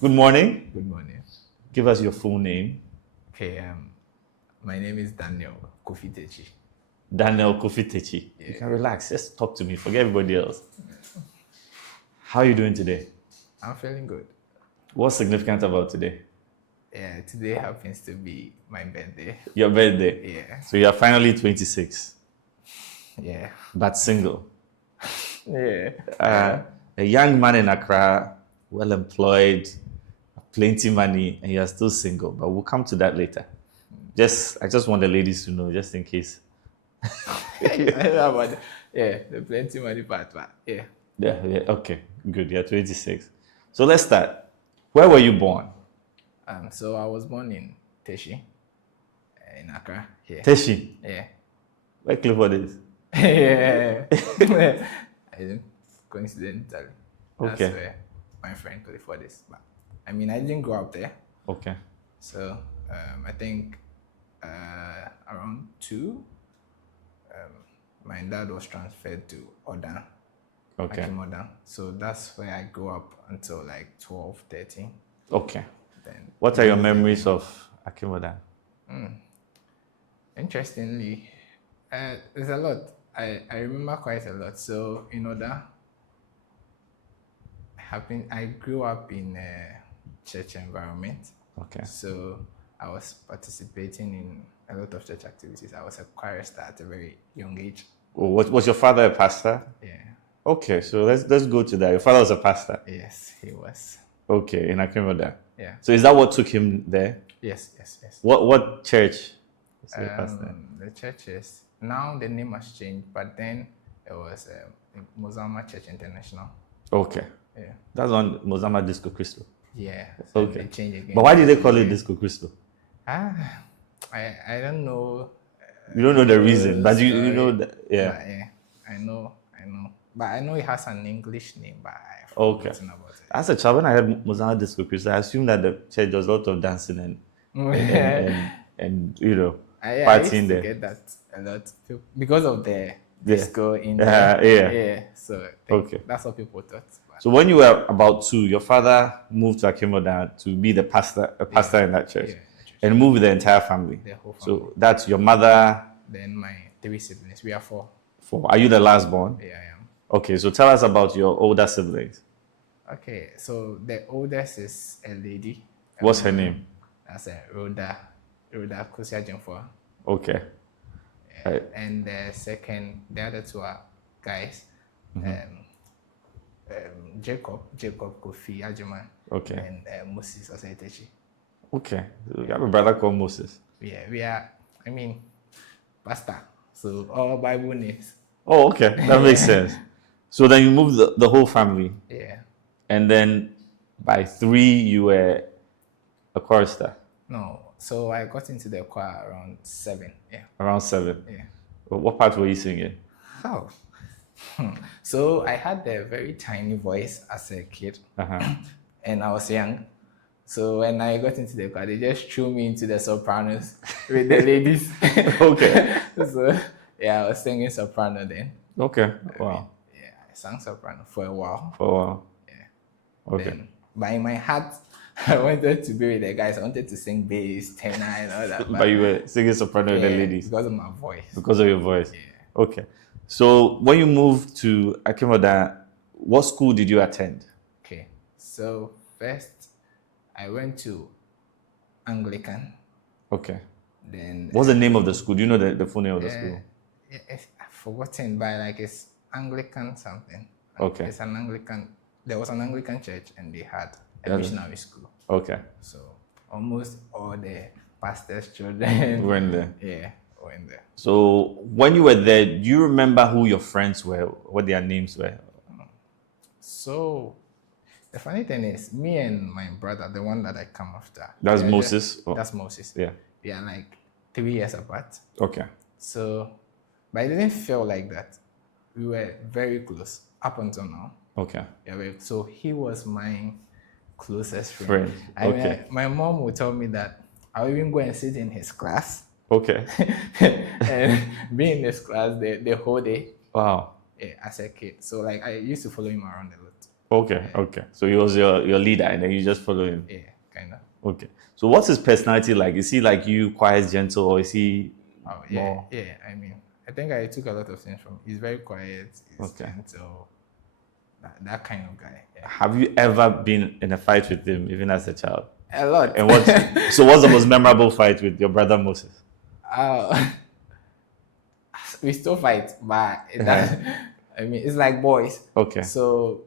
Good morning. Good morning. Give us your full name. Okay, my name is Daniel Kofi Tachie. Daniel Kofi Tachie. Yeah. You can relax. Just talk to me. Forget everybody else. How are you doing today? I'm feeling good. What's significant about today? Yeah, today happens to be my birthday. Your birthday. Yeah. So you are finally 26, Yeah. but single. Yeah. A young man in Accra, well employed, plenty money, and you are still single. But we'll come to that later. I just want the ladies to know, just in case. I don't know about the plenty money part, but yeah. Yeah. Okay. Good. You're 26. So let's start. Where were you born? So I was born in Tachie, in Accra. Yeah. Tachie. Yeah. Where Clifford is? Yeah. I didn't coincidentally. That's Okay. where my friend Clifford is. But I mean, I didn't grow up there. Okay. So I think around 2, my dad was transferred to Odan. Okay. Akim Odan. So that's where I grew up until like 12, 13. Okay. Then What are your memories of Akimoda? interestingly, there's a lot. I remember quite a lot. So in Odan, I grew up in a church environment. Okay. So I was participating in a lot of church activities. I was a choir star at a very young age. Was your father a pastor? Yeah. Okay, so let's go to that. Your father was a pastor. Yes, he was. Okay, in Akimoda. Yeah. So is that what took him there? Yes. What church? Is he a pastor? The churches, now the name has changed, but then it was Mozama Church International. Okay. Yeah. That's on Mozama Disco Cristo. Yeah. So Okay. they changed again. But why did they call it Disco Cristo? I don't know. You don't know the reason, but you know that. Yeah. But yeah, I know. But I know it has an English name, but I've Okay. forgotten about it. As a child, when I heard Mozama Disco Cristo, I assumed that the church does a lot of dancing and I used partying to there. get that a lot because of the Yeah. disco in Yeah. there. Yeah. So I think Okay. that's what people thought. But So when you were about 2, your father moved to Akimoda to be a pastor in that church, yeah, and moved with the entire family. the whole family. So that's your mother. Then my 3 siblings. We are 4. 4. Are you the last born? Yeah, I am. Okay, so tell us about your older siblings. Okay, so the oldest is a lady. What's her name? That's Rhoda Kusiajimfoa. Okay. Right. And the other 2 are guys. Jacob Kofi Ajiman. Okay. And Moses SYDE. Okay. So you have a brother called Moses. Yeah, we are. Pastor. So all Bible names. Oh, okay. That makes sense. So then you moved the whole family. Yeah. And then by 3, you were a chorister. No. So I got into the choir around 7. Yeah. Around 7. Yeah. Well, what part were you singing? How? So I had a very tiny voice as a kid, and I was young. So when I got into the choir, they just threw me into the sopranos with the ladies. Okay. So yeah, I was singing soprano then. Okay. Wow. I sang soprano for a while. For a while. Yeah. Okay. Then, but in my heart, I wanted to be with the guys. I wanted to sing bass, tenor, and all that. But you were singing soprano with the ladies. Because of my voice. Because of your voice. Yeah. Okay. So when you moved to Akimoda, what school did you attend? Okay. So first, I went to Anglican. Okay. Then What's the name of the school? Do you know the full name of the school? I've forgotten, but it's Anglican something. Okay. It's an Anglican. There was an Anglican church, and they had a Yeah. missionary school. Okay. So almost all the pastors' children We're in there. yeah, were in there. So when you were there, do you remember who your friends were, what their names were? So the funny thing is, me and my brother, the one that I come after. That's they're Moses? Oh. That's Moses. Yeah. We are like 3 years apart. Okay. So, but it didn't feel like that. We were very close up until now. Okay. Yeah, so he was my closest friend. Okay. My mom would tell me that I'll even go and sit in his class Okay. and be in his class the whole day Wow. as a kid. So like I used to follow him around a lot. Okay, okay. So he was your leader, and then you just follow him. Yeah, kind of. Okay. So what's his personality like? Is he like you, quiet, gentle, or is he Oh yeah, more? yeah. I mean, I think I took a lot of things from. He's very quiet. He's Okay. gentle. That kind of guy. Yeah. Have you ever been in a fight with him, even as a child? A lot. And what's the most memorable fight with your brother Moses? We still fight, but I mean, it's like boys. Okay. So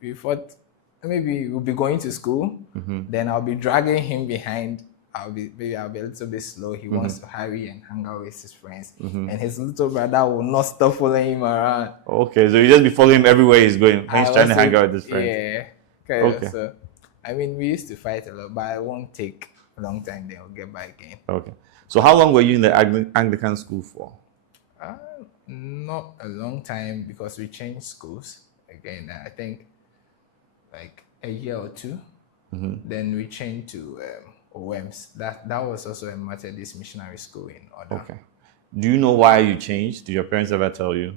we fought. Maybe we'll be going to school. Then I'll be dragging him behind. I'll be a little bit slow. He wants to hurry and hang out with his friends, and his little brother will not stop following him around. Okay, so you just be following him everywhere he's going. He's trying to hang out with his friends. Yeah. Okay. So, I mean, we used to fight a lot, but it won't take a long time. Then we'll get back again. Okay. So how long were you in the Anglican school for? Not a long time because we changed schools again. I think like a year or two. Then we changed to OWEMS. That was also a Methodist missionary school in Oda. Okay. Do you know why you changed? Did your parents ever tell you?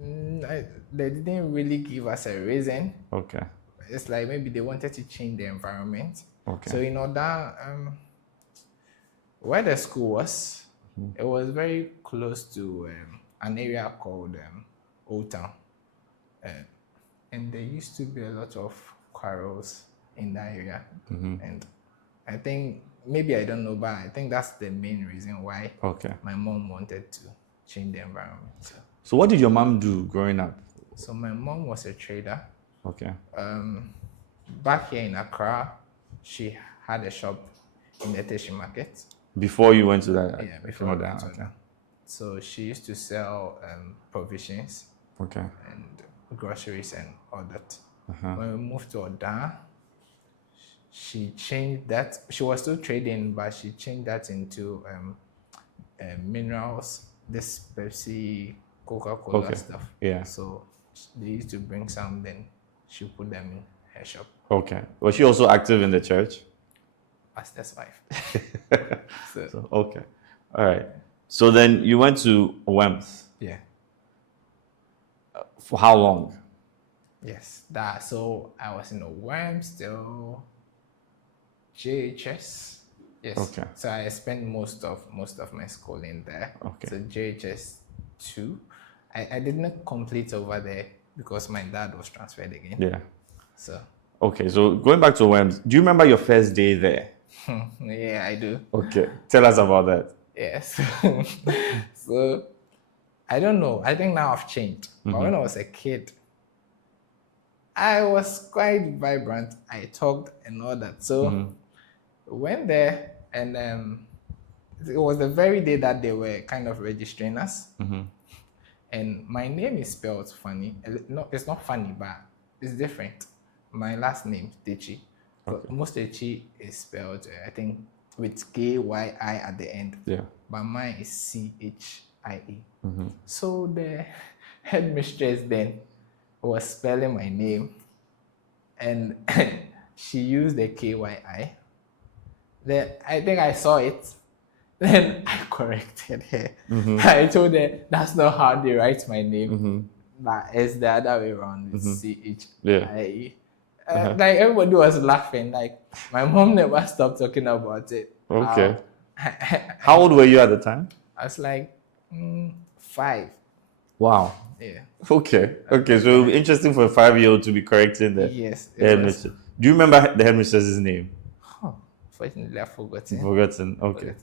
They didn't really give us a reason. Okay. It's like maybe they wanted to change the environment. Okay. So in Oda, where the school was, it was very close to an area called Old Town. And there used to be a lot of quarrels in that area. And I think, maybe I don't know, but I think that's the main reason why my mom wanted to change the environment. So what did your mom do growing up? So my mom was a trader. Okay. Back here in Accra, she had a shop in the Tachie market. Before you went to that? Yeah, before I went to that. So she used to sell provisions. Okay. And groceries and all that. When we moved to Oda, she changed that. She was still trading, but she changed that into minerals, this Pepsi, Coca-Cola stuff. Yeah. So they used to bring some, then she put them in her shop. Okay. Was she also active in the church? Pastor's wife. So, okay. All right. So then you went to OWEMS. Yeah. For how long? Yes. So I was in OWEMS till JHS. Yes. Okay. So I spent most of my schooling there. Okay. So JHS 2. I did not complete over there because my dad was transferred again. Yeah. So. Okay. So going back to OWEMS, do you remember your first day there? Yeah, I do. Okay. Tell us about that. Yes. So I don't know. I think now I've changed. But when I was a kid, I was quite vibrant. I talked and all that. So went there, and it was the very day that they were kind of registering us. And my name is spelled funny. No, it's not funny, but it's different. My last name, Tachie. Okay. Most Tachie is spelled, I think, with K-Y-I at the end. Yeah. But mine is C-H-I-E. So the headmistress then was spelling my name, and she used the K-Y-I. Then I think I saw it. Then I corrected her. I told her that's not how they write my name, but it's the other way around. It's C-H-I-E. Like everybody was laughing. Like my mom never stopped talking about it. Okay. How old were you at the time? I was like 5. Wow. Yeah. Okay. Okay. So it would be interesting for a 5-year-old to be correcting the headmistress. Do you remember the headmistress's name? Oh, fortunately, I've forgotten. Forgotten. Okay.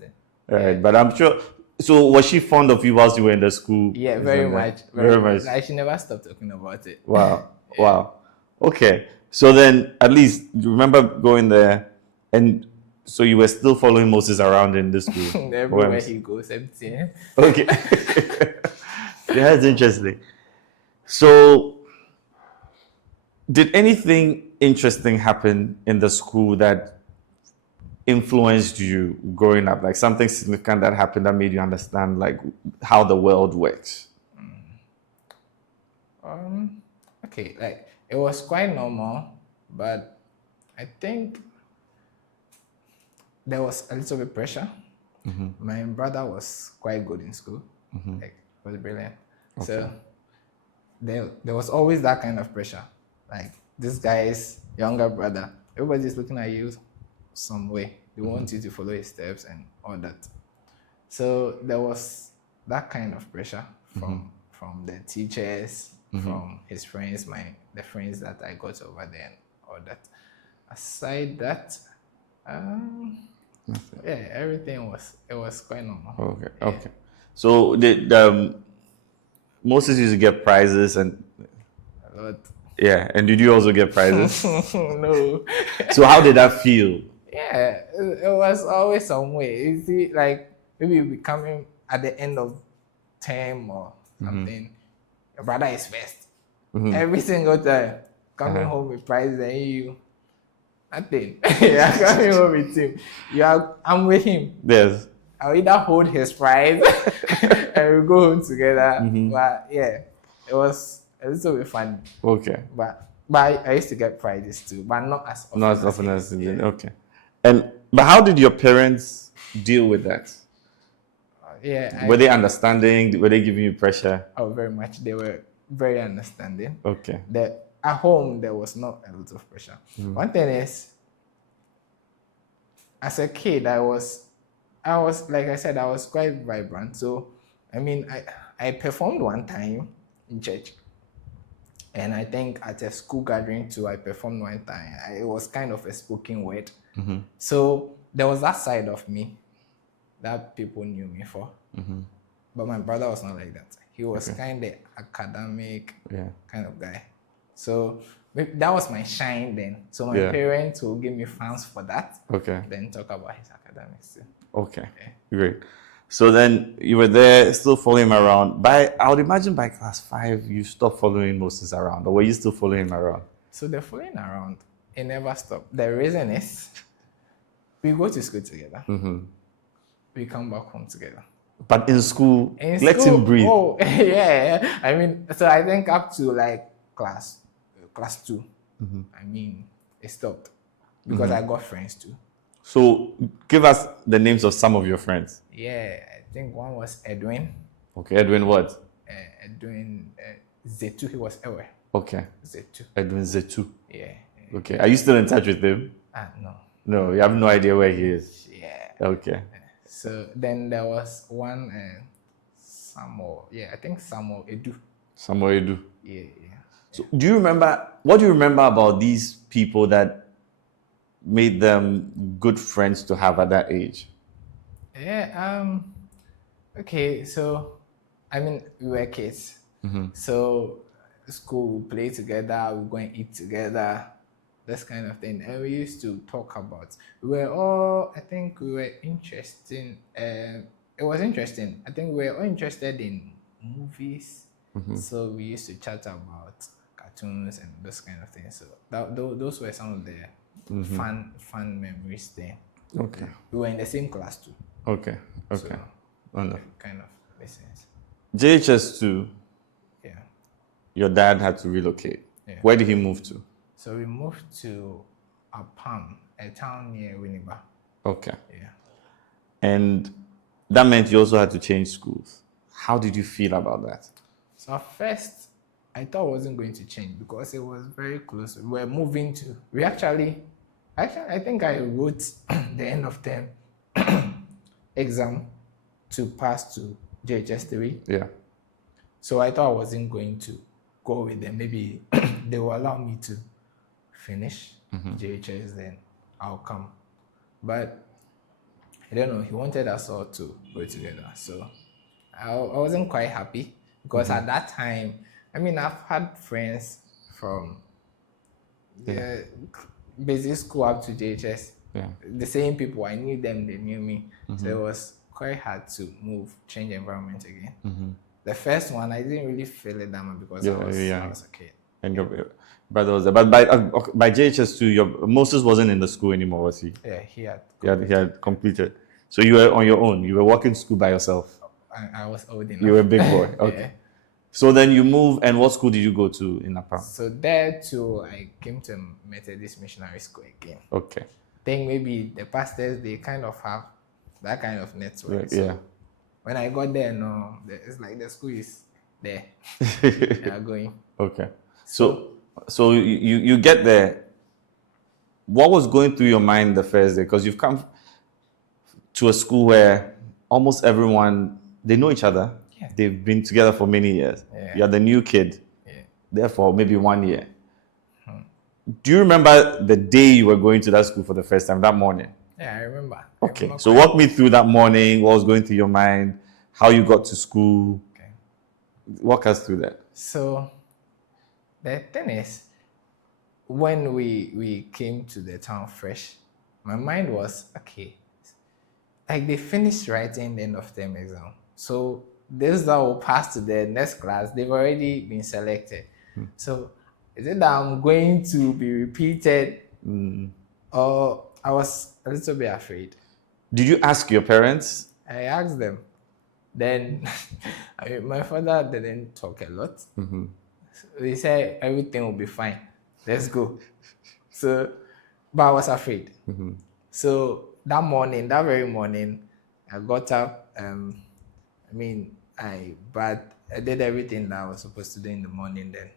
All right. But I'm sure. So was she fond of you whilst you were in the school? Yeah, very much. Very much. Like, she never stopped talking about it. Wow. Wow. Okay. So then, at least you remember going there, and so you were still following Moses around in the school. Everywhere he goes, empty. Okay. Yeah, that's interesting. So, did anything interesting happen in the school that influenced you growing up? Like something significant that happened that made you understand like how the world works? Okay, like it was quite normal, but I think there was a little bit pressure. My brother was quite good in school, like was brilliant. Okay. So there was always that kind of pressure. Like this guy's younger brother, everybody's looking at you some way. They want you to follow his steps and all that. So there was that kind of pressure from the teachers, from his friends, the friends that I got over there and all that. Aside that, yeah, everything was quite normal. Okay. Okay. So did Moses used to get prizes and A lot. yeah, and did you also get prizes? No. So how did that feel? Yeah, it was always some way. You see, like maybe you'll be coming at the end of term or something. Your brother is first. Every single time. Coming home with prizes and you nothing. Yeah, coming home with him. I'm with him. Yes. I'll either hold his prize and we go home together. But yeah, it was a little bit fun. Okay. But I used to get prizes too, but not as often. Not as often as okay. But how did your parents deal with that? Yeah. Were they understanding? Were they giving you pressure? Oh, very much. They were very understanding. Okay. At home, there was not a lot of pressure. One thing is, as a kid, I was like I said, I was quite vibrant. So, I mean, I performed one time in church. And I think at a school gathering too, I performed one time. It was kind of a spoken word. So there was that side of me that people knew me for. But my brother was not like that. He was kind of academic kind of guy. So that was my shine then. So my parents will give me fans for that. Okay. Then talk about his academics too. Okay. Great. So then you were there still following him around. I would imagine by class 5, you stopped following Moses around. Or were you still following him around? So the following around, it never stopped. The reason is, we go to school together. We come back home together. But in school, let him breathe. Oh, yeah. I mean, so I think up to like class 2, I mean, it stopped. Because I got friends too. So give us the names of some of your friends. Yeah, I think one was Edwin. Okay, Edwin what? Edwin Zetu, he was Ewe. Okay. Zetu. Edwin Zetu. Yeah. Okay. Are you still in touch with him? No. No, you have no idea where he is. Yeah. Okay. So then there was one Samuel. Yeah, I think Samuel Edu. Samuel Edu. Yeah. So what do you remember about these people that made them good friends to have at that age? Yeah, okay, so I mean we were kids. So school, we play together, we go and eat together, this kind of thing. And we used to talk about, I think we were interesting. It was interesting. I think we were all interested in movies. So we used to chat about cartoons and those kind of things. So those were some of the fun memories there. Okay. We were in the same class too. Okay. So, Wonderful. kind of makes sense. JHS2, Yeah. your dad had to relocate. Yeah. Where did he move to? So we moved to Apam, a town near Winneba. Okay. Yeah. And that meant you also had to change schools. How did you feel about that? So at first, I thought it wasn't going to change because it was very close. We were moving to, I think I wrote the end of term exam to pass to JHS3. Yeah. So I thought I wasn't going to go with them. Maybe they will allow me to finish JHS, then I'll come. But I don't know, he wanted us all to go together. So I wasn't quite happy because at that time, I mean, I've had friends from basic school up to JHS. Yeah. The same people, I knew them, they knew me. So it was quite hard to change environment again. The first one, I didn't really feel it that much because I was a kid. And your brother was there. But by JHS2, Moses wasn't in the school anymore, was he? Yeah, he He had completed. So you were on your own. You were walking to school by yourself. I was old enough. You were a big boy. Okay. Yeah. So then you moved, and what school did you go to in Apam? So there too, I came to Methodist Missionary School again. Okay. I think maybe the pastors, they kind of have that kind of network. Yeah. So when I got there, no, it's like the school is there. They are going. Okay. So So you get there. What was going through your mind the first day? Because you've come to a school where almost everyone, they know each other. Yeah. They've been together for many years. Yeah. You're the new kid. Yeah. Therefore, maybe 1 year. Do you remember the day you were going to that school for the first time, that morning? Yeah, I remember. Okay. So walk me through that morning. What was going through your mind? How you got to school? Okay. Walk us through that. So the thing is, when we came to the town fresh, my mind was, okay, like they finished writing the end of term exam. So those that will pass to the next class, they've already been selected. So is it that I'm going to be repeated? Or I was a little bit afraid. Did you ask your parents? I asked them. Then my father didn't talk a lot. So he said everything will be fine. Let's go. So, but I was afraid. So that morning, that very morning, I got up. I did everything that I was supposed to do in the morning. Then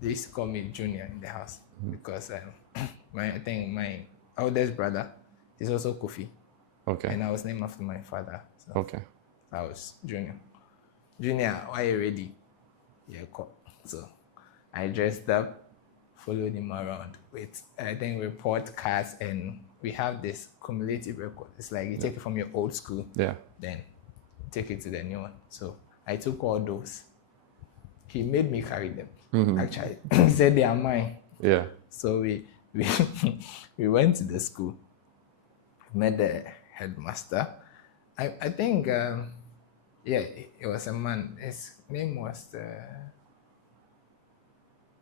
they used to call me Junior in the house because I think my eldest brother is also Kofi. Okay. And I was named after my father. So Okay. I was Junior. Junior, why are you ready? Yeah, cool. So I dressed up, followed him around with, I think, report cards, and we have this cumulative record. It's like you take it from your old school, then take it to the new one. So I took all those. He made me carry them. Actually, he said they are mine. Yeah. So we went to the school, met the headmaster. I think it was a man. His name was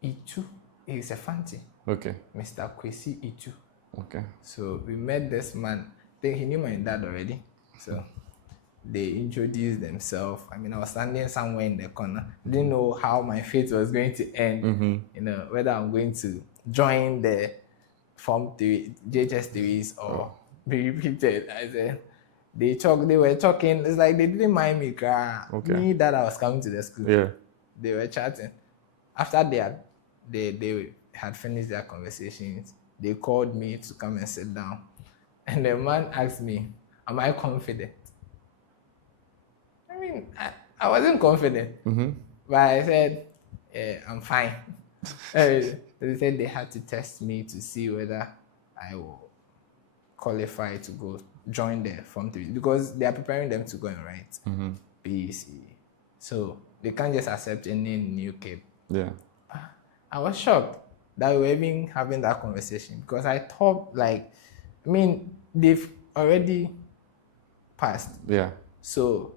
Itu. He's a fancy. Okay. Mr. Kwesi Itu. Okay. So we met this man. I think he knew my dad already. So they introduced themselves. I mean, I was standing somewhere in the corner. Didn't know how my fate was going to end. You know, whether I'm going to join the Form 3, JHS 3s or be repeated. I said, they were talking. It's like they didn't mind me. Me that I was coming to the school. Yeah. They were chatting. After they had finished their conversations, they called me to come and sit down. And the man asked me, am I confident? I mean, I wasn't confident. But I said, I'm fine. They said they had to test me to see whether I will qualify to go join the Form 3 because they are preparing them to go and write BEC. So they can't just accept any new kid. Yeah. I was shocked that we were even having that conversation because I thought they've already passed. Yeah. So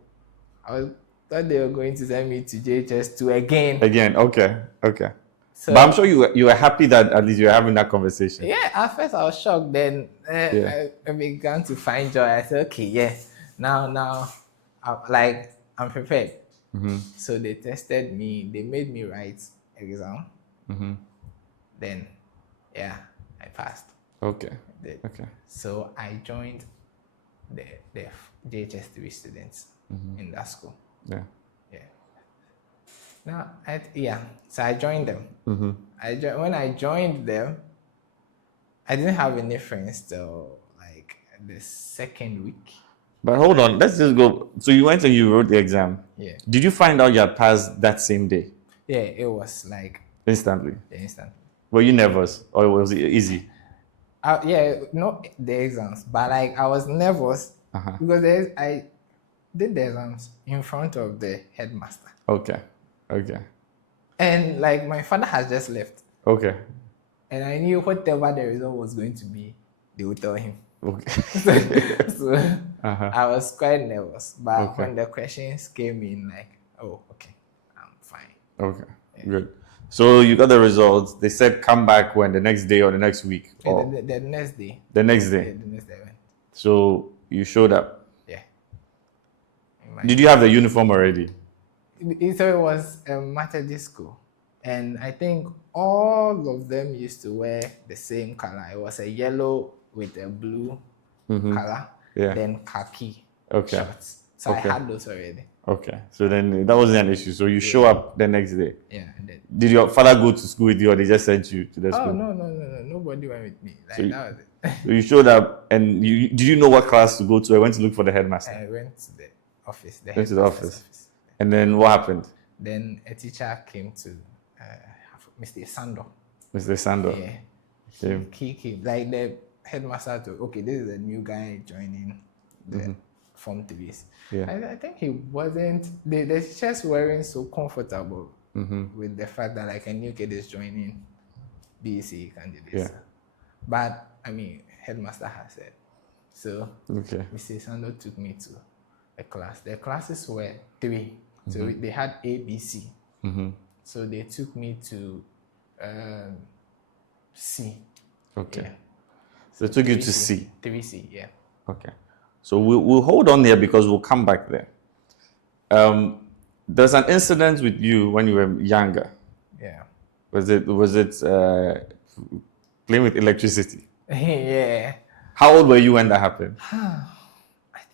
I thought they were going to send me to JHS 2 again. Okay. So, but I'm sure you were happy that at least you were having that conversation. Yeah, at first I was shocked. Then I began to find joy. I said, okay, now I'm prepared. So they tested me. They made me write exam. Then, I passed. Okay. So I joined the JHS 3 students in that school. Yeah. Now, so I joined them. When I joined them, I didn't have any friends till like the second week. But hold on, let's just go. So you went and you wrote the exam. Yeah. Did you find out you had passed that same day? Yeah, it was like instantly. Yeah, instantly. Were you nervous or was it easy? Not the exams, but like I was nervous because I did the exams in front of the headmaster. Okay. And like my father has just left. Okay. And I knew whatever the result was going to be, they would tell him. Okay. So I was quite nervous. But when the questions came in, like, oh, okay, I'm fine. Okay, good. So you got the results. They said come back when the next day or the next week? The next day. The next day? Yeah, the next day. So you showed up? Yeah. Did you have the uniform already? So it was a Methodist school. And I think all of them used to wear the same color. It was a yellow with a blue color, then khaki shorts. So Okay. I had those already. Okay. So then that wasn't an issue. So you show up the next day. Yeah, I did. Did your father go to school with you, or they just sent you to the Oh school? no, nobody went with me. Like So that was it. So you showed up, and did you know what class to go to? I went to look for the headmaster. I went to the office. Went to the headmaster's office. And then what happened? Then a teacher came to Mr. Sando. Mr. Sando. Yeah. He came. Like the headmaster told, okay, this is a new guy joining the Form 3s. Yeah. I think he wasn't, the teachers weren't so comfortable with the fact that like a new kid is joining BEC candidates. Yeah. But I mean, headmaster has said. So Okay. Mr. Sando took me to a class. The classes were 3. So they had A, B, C. So they took me to C. Okay. Yeah. So they took you to C. 3C, yeah. Okay. So we'll hold on there because we'll come back there. There's an incident with you when you were younger. Yeah. Was it playing with electricity? Yeah. How old were you when that happened? I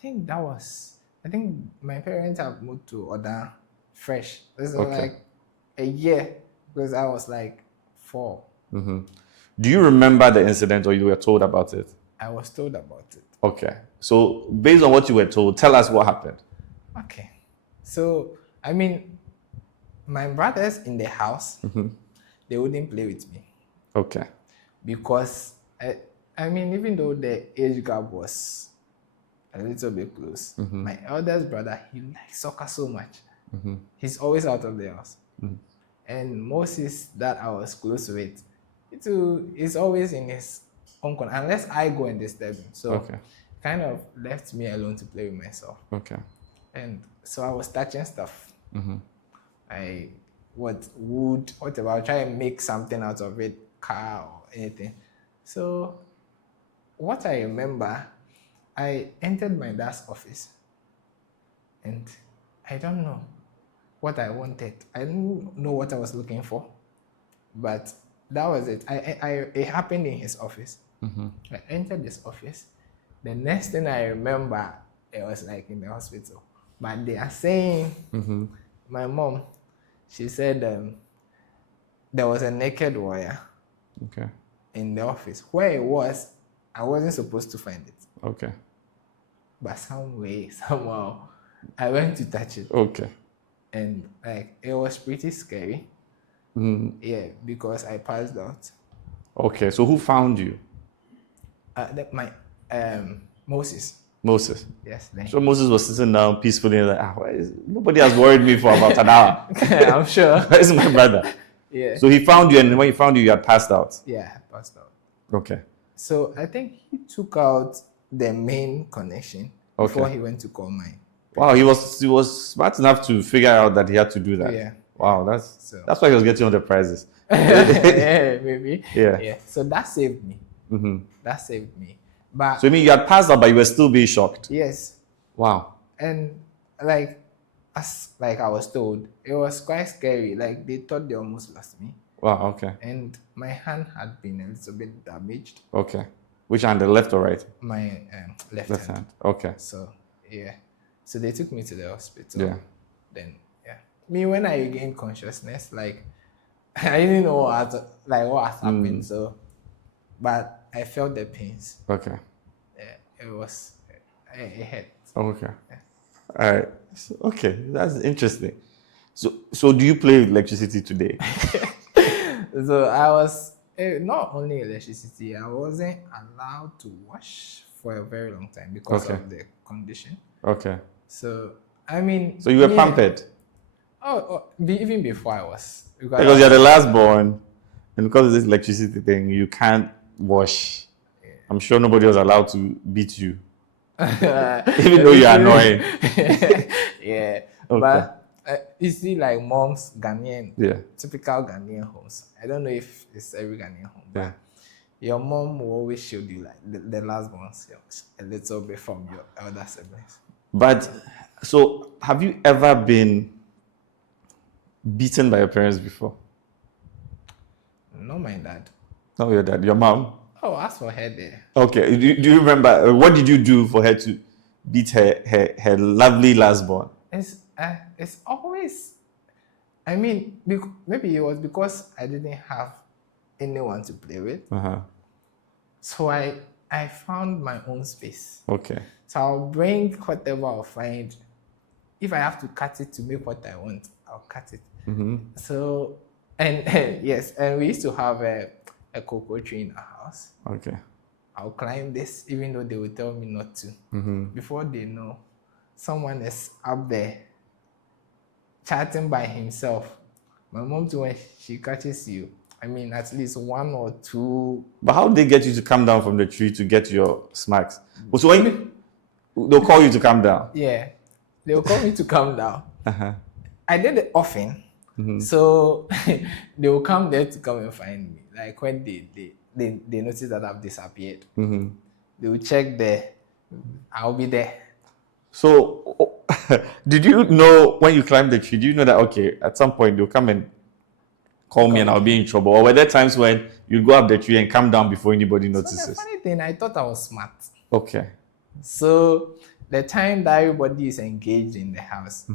think my parents have moved to Oda fresh. This is Okay. like a year because I was like 4. Do you remember the incident, or you were told about it? I was told about it. Okay. So based on what you were told, tell us what happened. Okay. So, I mean, my brothers in the house, they wouldn't play with me Okay. because, I mean, even though the age gap was a little bit close, my eldest brother, he likes soccer so much. He's always out of the house. And Moses, that I was close with, he's always in his own corner, unless I go and disturb him. So, Okay. kind of left me alone to play with myself. Okay. And so I was touching stuff. I whatever. I'll try and make something out of it, car or anything. So what I remember, I entered my dad's office and I don't know what I wanted. I didn't know what I was looking for, but that was it. It happened in his office. I entered his office. The next thing I remember, it was like in the hospital. But they are saying, my mom, she said there was a naked wire in the office. Where it was, I wasn't supposed to find it. Okay. But somehow, I went to touch it. Okay. And like it was pretty scary. Yeah, because I passed out. Okay. So who found you? Moses. Moses. Yes. So Moses was sitting down peacefully and like, nobody has worried me for about an hour. I'm sure. This is my brother. Yeah. So he found you, and when he found you, you had passed out. Yeah, I passed out. Okay. So I think he took out the main connection before he went to call mine. Wow, he was smart enough to figure out that he had to do that. Yeah. Wow, that's why he was getting all the prizes. Yeah, maybe. Yeah. Yeah. So that saved me. That saved me. But So you mean you had passed out, but you were still being shocked? yes. Wow. And like I was told, it was quite scary. Like they thought they almost lost me. Wow. Okay. And my hand had been a little bit damaged. Okay. Which hand, the left or right? My left Left hand. hand. Okay. So yeah. So they took me to the hospital. Yeah. Then yeah. Me when I regained consciousness, like I didn't know what had happened. So but I felt the pains. Okay. Yeah, it hurt. Okay. All right. So, okay, that's interesting. So do you play with electricity today? So I was not only electricity, I wasn't allowed to wash for a very long time because of the condition. Okay. So I mean. So you were pampered? Even before I was. Because you're the last born, and because of this electricity thing, you can't wash. Yeah. I'm sure nobody was allowed to beat you. Even though you're annoying. Yeah. Okay. But you see, like mom's Ghanaian, typical Ghanaian homes. I don't know if it's every Ghanaian home, but your mom will always shield you, like the last ones, a little bit from your elder siblings. But so, have you ever been beaten by your parents before? No, my dad. No, your dad. Your mom? Oh, as for her there. Okay. Do you remember, what did you do for her to beat her lovely last born? It's always, I mean, maybe it was because I didn't have anyone to play with. So I found my own space. Okay. So I'll bring whatever I'll find. If I have to cut it to make what I want, I'll cut it. So, and yes, and we used to have a cocoa tree in our house. Okay. I'll climb this, even though they would tell me not to. Before they know, someone is up there chatting by himself. My mom too, when she catches you, I mean, at least one or two. But how did they get you to come down from the tree to get your smacks? So when they'll call you to come down? Yeah, they'll call me to come down. I did it often. So they will come there to come and find me. Like when they notice that I've disappeared, they will check there. I'll be there. So did you know when you climbed the tree, do you know that, okay, at some point they'll come and call me and I'll be in trouble? Or were there times when you go up the tree and come down before anybody notices? So the funny thing, I thought I was smart. Okay. So the time that everybody is engaged in the house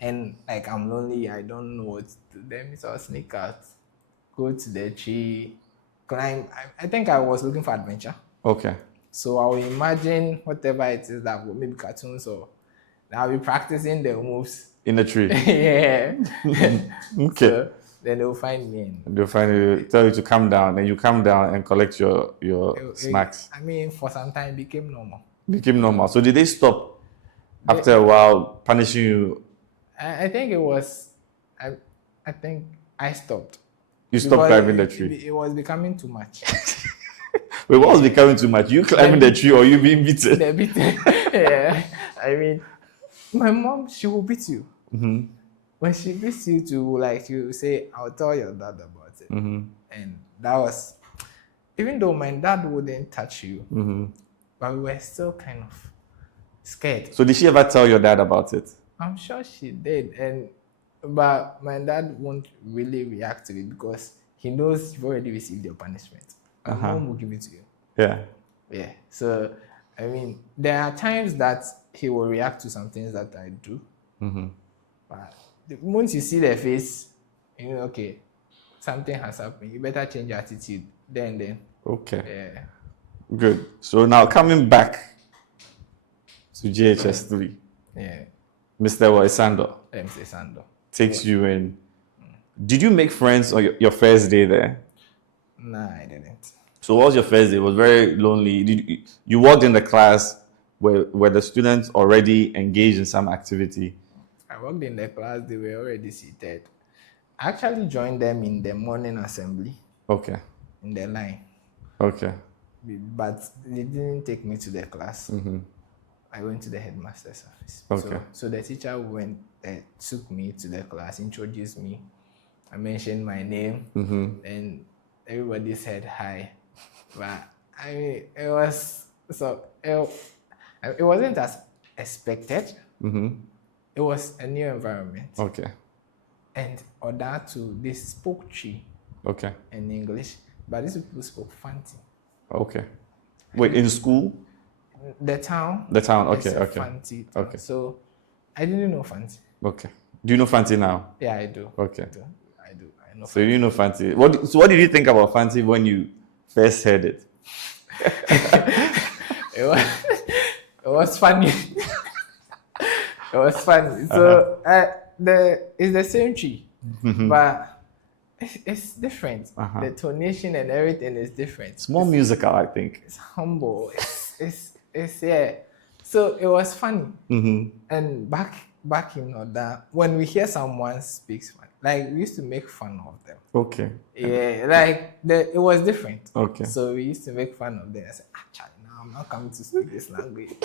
and like I'm lonely, I don't know what to do, then so I'll sneak out, go to the tree, climb. I think I was looking for adventure. Okay. So I will imagine whatever it is that maybe cartoons or I'll be practicing the moves in the tree. Yeah. Okay. So then they'll find me. They'll find you, tell you to come down, and you come down and collect your smacks. I mean, for some time, it became normal. Became normal. So did they stop after a while punishing you? I think it was. I think I stopped. You stopped climbing the tree. It was becoming too much. Wait, what was becoming too much? You climbing the tree or you being beaten? The beaten. Yeah. I mean, my mom, she will beat you. When she beats you to, like, you say, I'll tell your dad about it. And that was, even though my dad wouldn't touch you, but we were still kind of scared. So did she ever tell your dad about it? I'm sure she did. But my dad won't really react to it because he knows you've already received your punishment. My mom will give it to you. Yeah. Yeah. So, I mean, there are times that he will react to some things that I do. But once you see their face, you know, okay, something has happened. You better change your attitude then. Okay. Yeah. Good. So now coming back to JHS3. Yeah. Mr. Isando. MC Sando. Takes you in. Did you make friends on your first day there? Nah, I didn't. So what was your first day? It was very lonely. You walked in the class where the students already engaged in some activity? I walked in the class, they were already seated. I actually joined them in the morning assembly. Okay. In the line. Okay. But they didn't take me to the class. I went to the headmaster's office. Okay. So the teacher took me to the class, introduced me. I mentioned my name, and everybody said hi. But I mean, it wasn't as expected. It was a new environment. Okay. And other two, they spoke Chi. Okay. In English, but these people spoke Fanti. Okay. Wait, in school? The town. The town. Okay. Okay. Fanti. Okay. So I didn't know Fanti. Okay. Do you know Fanti now? Yeah, I do. Okay. I do. I know. So you know Fanti. What did you think about Fanti when you first heard it? It was funny. It was funny. So it's the same tree, but it's different. The tonation and everything is different. It's more musical, I think. It's humble. It's yeah. So it was funny. And back in order, when we hear someone speaks, like we used to make fun of them. Okay. Yeah, like it was different. Okay. So we used to make fun of them. I said, actually, now I'm not coming to speak this language.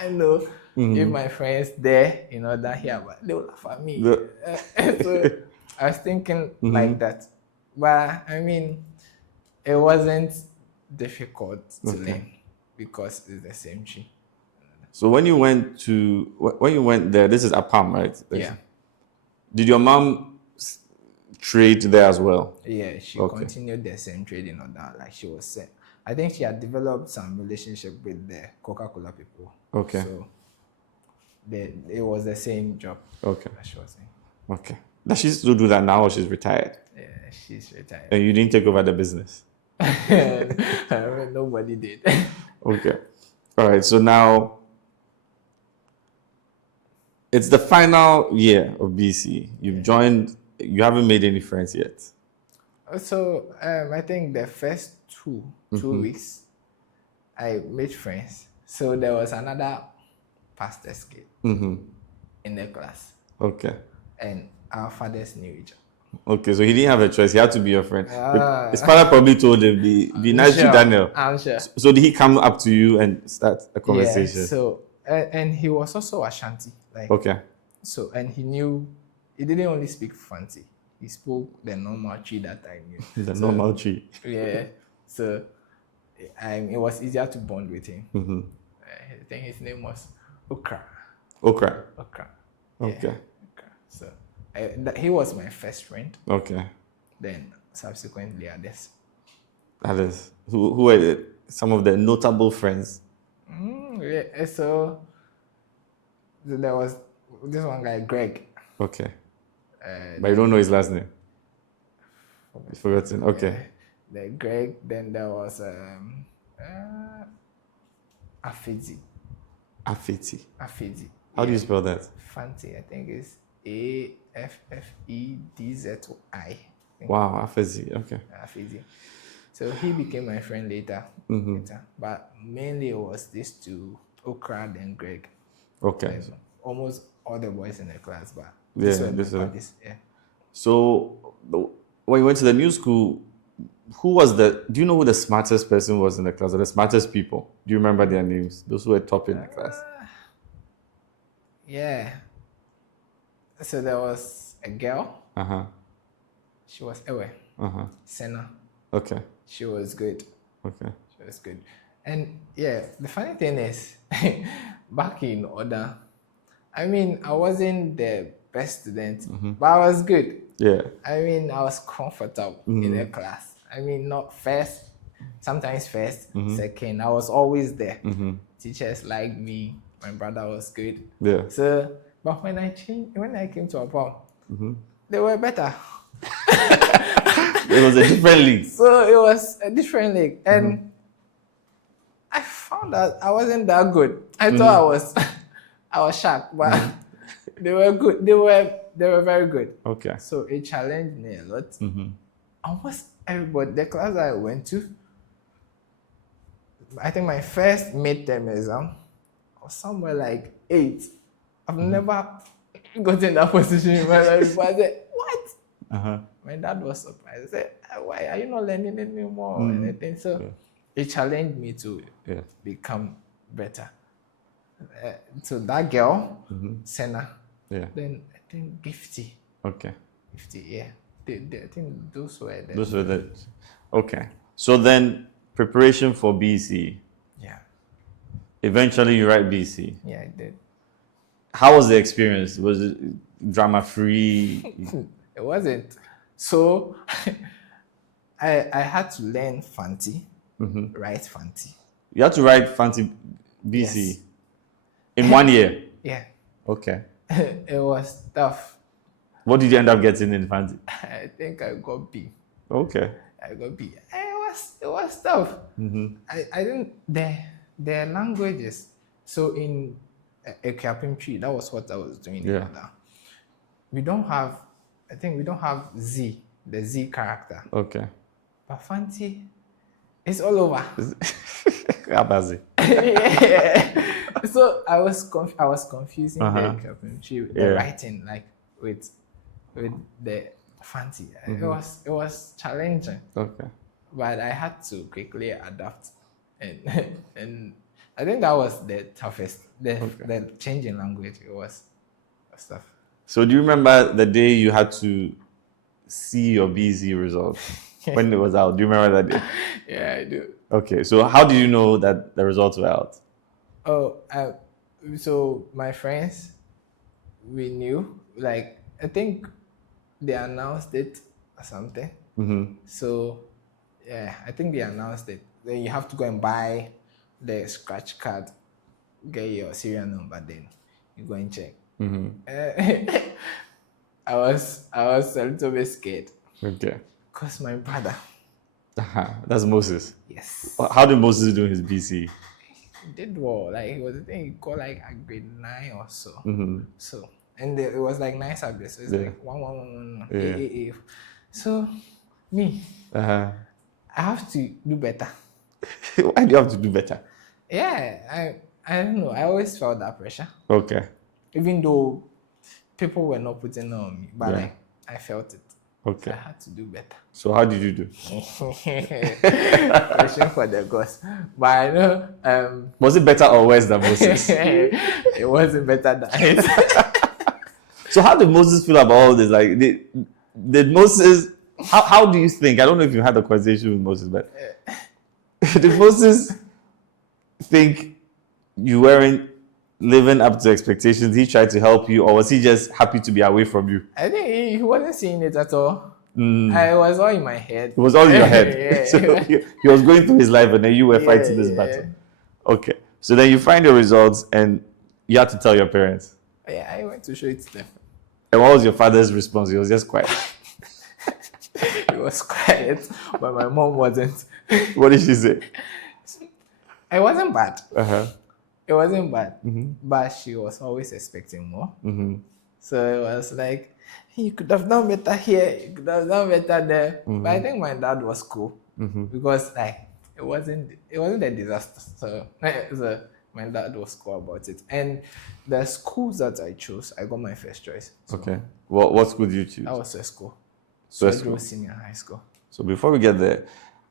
I know if my friends there in order here, but they will laugh at me. So I was thinking like that. But I mean, it wasn't difficult to learn because it's the same tree. So when you went there, this is Apam, right? Yeah. Did your mom trade there as well? Yeah, she continued the same trading on that. Like she was I think she had developed some relationship with the Coca-Cola people. Okay. So it was the same job. Okay. That she was in. Okay. Does she still do that now, or she's retired? Yeah, she's retired. And you didn't take over the business? Nobody did. Okay. All right. So now it's the final year of BC. You've joined. You haven't made any friends yet. So I think the first two weeks, I made friends. So there was another pastor's kid in the class, Okay. and our fathers knew each other. Okay, so he didn't have a choice. He had to be your friend. His father probably told him, be nice to Daniel. I'm sure. So did he come up to you and start a conversation? Yeah, so, and he was also Ashanti. Like, Okay. So, and he didn't only speak Fanti. He spoke the normal tree that I knew. The normal tree. Yeah. So, it was easier to bond with him. I think his name was Okra. Okra. Okra. Okay. Yeah, Okra. So, he was my first friend. Okay. Then, subsequently, others. Others. Who were some of the notable friends? Yeah, so there was this one guy, Greg. Okay. But you don't know his last name? You've forgotten. Okay. The Greg, then there was Afezi. Afeti. How do you spell that? Fanti, I think it's AFFEDZI. Wow, Afezi. Okay. Afezi. So he became my friend later. But mainly it was these two, Okra and Greg. Okay. Almost all the boys in the class, but yeah. So when you went to the new school, do you know who the smartest person was in the class, or the smartest people? Do you remember their names? Those who were top in the class? Yeah. So there was a girl. She was Ewe. Senna. Okay. She was good. Okay. She was good. And yeah, the funny thing is, back in order, I mean, I wasn't the best student, but I was good. Yeah. I mean, I was comfortable in the class. I mean, not first, sometimes first, second. I was always there. Teachers liked me. My brother was good. Yeah. So, but when I came to Apom, they were better. It was a different league. So it was a different league, and I found that I wasn't that good. I thought I was sharp, but they were good. They were very good. Okay. So it challenged me a lot. Almost everybody, the class I went to, I think my first midterm exam was somewhere like 8. I've never gotten that position in my life. But I said, what? My dad was surprised. I said, why are you not learning anymore or anything? So it challenged me to become better. So that girl, Senna, then I think Gifty. Okay. Gifty, yeah. I think those were the... Those were the... Okay. So then, preparation for BC. Yeah. Eventually, you write BC. Yeah, I did. How was the experience? Was it drama-free? It wasn't. So, I had to learn Fanti, write Fanti. You had to write Fanti BC in 1 year? Yeah. Okay. It was tough. What did you end up getting in Fanti? I think I got B. Okay. I got B. It was tough. I didn't... The languages... So in Ekuapim, that was what I was doing in order. We don't have... I think we don't have Z, the Z character. Okay. But Fanti, it's all over. Abazi. Yeah. So I was confusing the writing, like with the Fanti. It was challenging. Okay. But I had to quickly adapt, and I think that was the toughest. The change in language, it was tough. So do you remember the day you had to see your BZ results when it was out? Do you remember that day? Yeah, I do. Okay, so how did you know that the results were out? Oh, so my friends, we knew. Like, I think they announced it or something. So, yeah, I think they announced it. then you have to go and buy the scratch card, get your serial number, then you go and check. I was a little bit scared. Okay. Because my brother. That's Moses. Yes. How did Moses do his BC? He did well. Like he was, I think he got like a grade 9 or so. So it was like 9 subjects. So it's like 1 A. So me, I have to do better. Why do you have to do better? Yeah, I don't know. I always felt that pressure. Okay. Even though people were not putting it on me, but like I felt it. Okay. So I had to do better. So how did you do? Question for the gods. But I know. Was it better or worse than Moses? It wasn't better than it. So how did Moses feel about all this? Like, did Moses? How do you think? I don't know if you had a conversation with Moses, but did Moses think you weren't living up to expectations? He tried to help you, or was he just happy to be away from you? I think he wasn't seeing it at all. I was all in my head. It was all in your head. So he was going through his life, and then you were fighting this battle. Okay. So then you find your results, and you had to tell your parents. Yeah, I went to show it to them. And what was your father's response? He was just quiet. He was quiet, but my mom wasn't. What did she say? It wasn't bad. It wasn't bad, but she was always expecting more. So it was like, you could have done better here, you could have done better there. But I think my dad was cool because like it wasn't a disaster. So my dad was cool about it. And the schools that I chose, I got my first choice. So Okay. What school did you choose? that was SYDE school. SYDE Senior High School. So before we get there,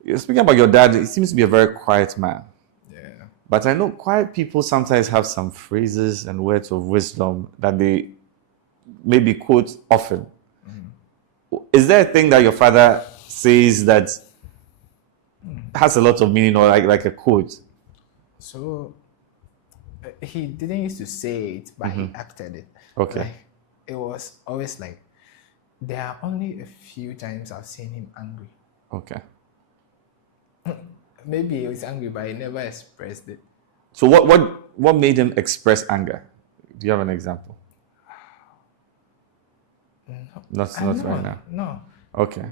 you're speaking about your dad. He seems to be a very quiet man. Yeah. But I know quiet people sometimes have some phrases and words of wisdom that they maybe quote often. Is there a thing that your father says that has a lot of meaning, or like a quote? So he didn't used to say it, but he acted it. Okay. Like, it was always like, there are only a few times I've seen him angry. Okay. Maybe he was angry, but he never expressed it. So what made him express anger? Do you have an example? Not right now. No. Okay.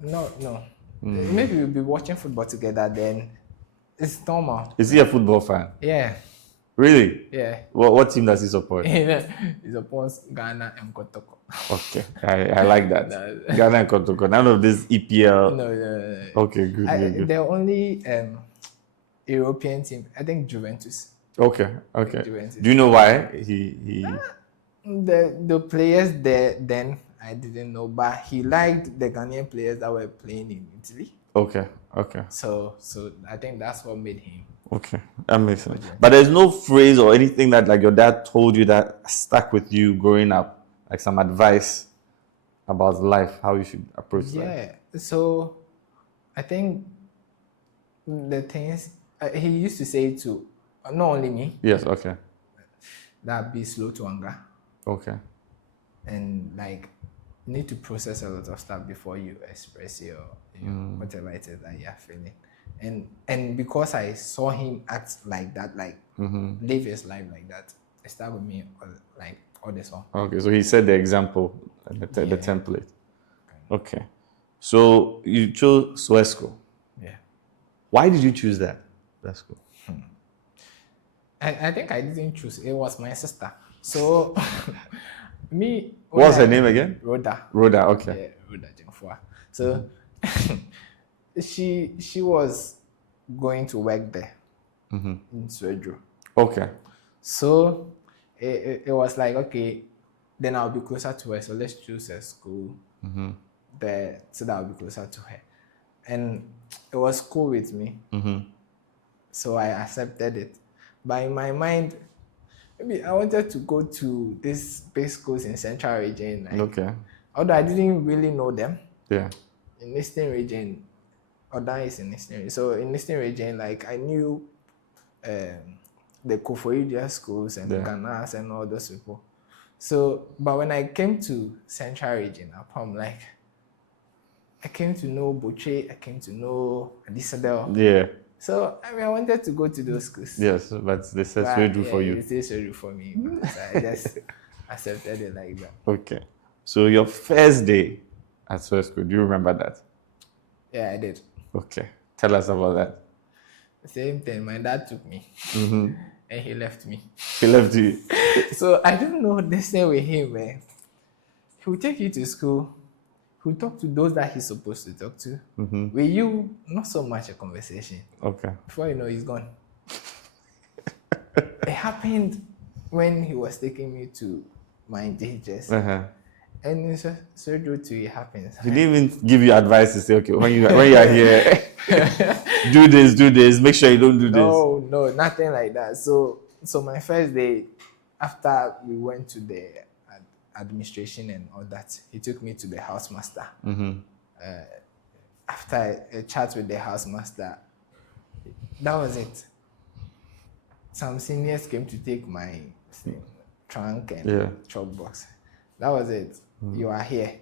No. Maybe we'll be watching football together, then it's normal. Is he a football fan? Yeah. Really? Yeah. What team does he support? He supports Ghana and Kotoko. Okay, I like that. Ghana and Kotoko. None of this EPL. No. Okay, good. The only European team, I think Juventus. Okay. Juventus. Do you know why he? The players there then I didn't know, but he liked the Ghanaian players that were playing in Italy. Okay. So I think that's what made him. Okay, that makes sense. But there's no phrase or anything that like your dad told you that stuck with you growing up, like some advice about life, how you should approach life. Yeah. So I think the things he used to say to not only me. Yes. Okay. That be slow to anger. Okay. And like need to process a lot of stuff before you express your whatever it is that you're feeling. And because I saw him act like that, like live his life like that, it started with me like all this one. Okay, so he said the example, the template. Okay. So you chose SYDE school. Yeah. Why did you choose that school? I think I didn't choose. It was my sister. So me. What's her name again? Rhoda. Okay. Yeah, Rhoda Jemfua. So she was going to work there in Swedru. Okay. So it was like, okay, then I'll be closer to her. So let's choose a school there so that I'll be closer to her. And it was cool with me. So I accepted it. But in my mind, maybe I wanted to go to these big schools in Central Region. Like, Okay. Although I didn't really know them. Yeah. In Eastern Region, Oda is in Eastern Region. So in Eastern Region, like I knew the Kofi schools and the Ganas and all those people. So, but when I came to Central Region, I'm like, I came to know Boche, I came to know Adisadel. Yeah. So I wanted to go to those schools. Yes, but they said SYDE for you. They said SYDE for me. So I just accepted it like that. Okay. So your first day at SYDE school, do you remember that? Yeah, I did. Okay. Tell us about that. Same thing. My dad took me, and he left me. He left you. So I don't know this thing with him, man. He will take you to school. He will talk to those that he's supposed to talk to. With you, not so much a conversation. Okay. Before you know, he's gone. It happened when he was taking me to my DHS. And it's so true to it happens. He didn't even give you advice to say, okay, when you are here, do this, make sure you don't do this. No, nothing like that. So my first day, after we went to the administration and all that, he took me to the housemaster. After a chat with the housemaster, that was it. Some seniors came to take my trunk and chalk box. That was it. You are here.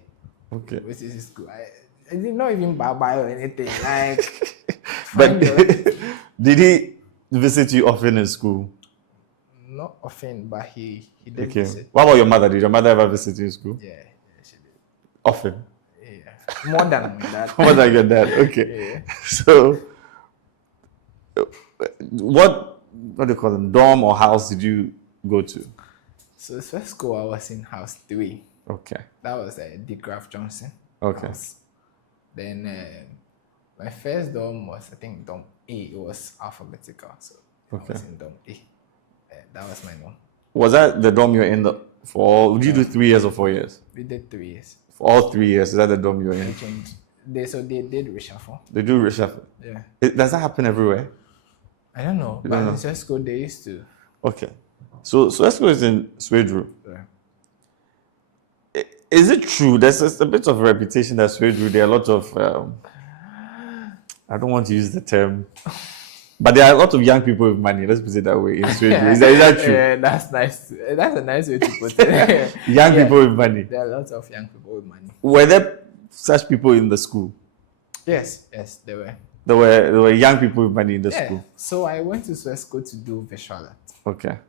Okay. Which is school. I did not even buy or anything. Like, but did he visit you often in school? Not often, but he did Okay. visit. What about your mother? Did your mother ever visit you in school? Yeah, she did. Often? Yeah. More than my dad. More than your dad. Okay. Yeah. So, what do you call them? Dorm or house did you go to? So first school I was in house 3. Okay. That was D. Graf Johnson. Okay. House. Then my first dorm was, I think, dorm A. It was alphabetical, so I was in dorm A. That was my dorm. Was that the dorm you were in for? Would you do 3 years or 4 years? We did 3 years. For all 3 years, is that the dorm you were in? They did reshuffle. They do reshuffle. Yeah. Does that happen everywhere? I don't know, but in first school they used to. Okay. So let's go in SYDE. Yeah. Is it true? There's a bit of a reputation that SYDE, there are a lot of, I don't want to use the term, but there are a lot of young people with money. Let's put it that way in SYDE. Is that true? Yeah, that's nice. That's a nice way to put it. Young people with money. There are lots of young people with money. Were there such people in the school? Yes, there were. There were young people with money in the school. So I went to school to do visual art. Okay.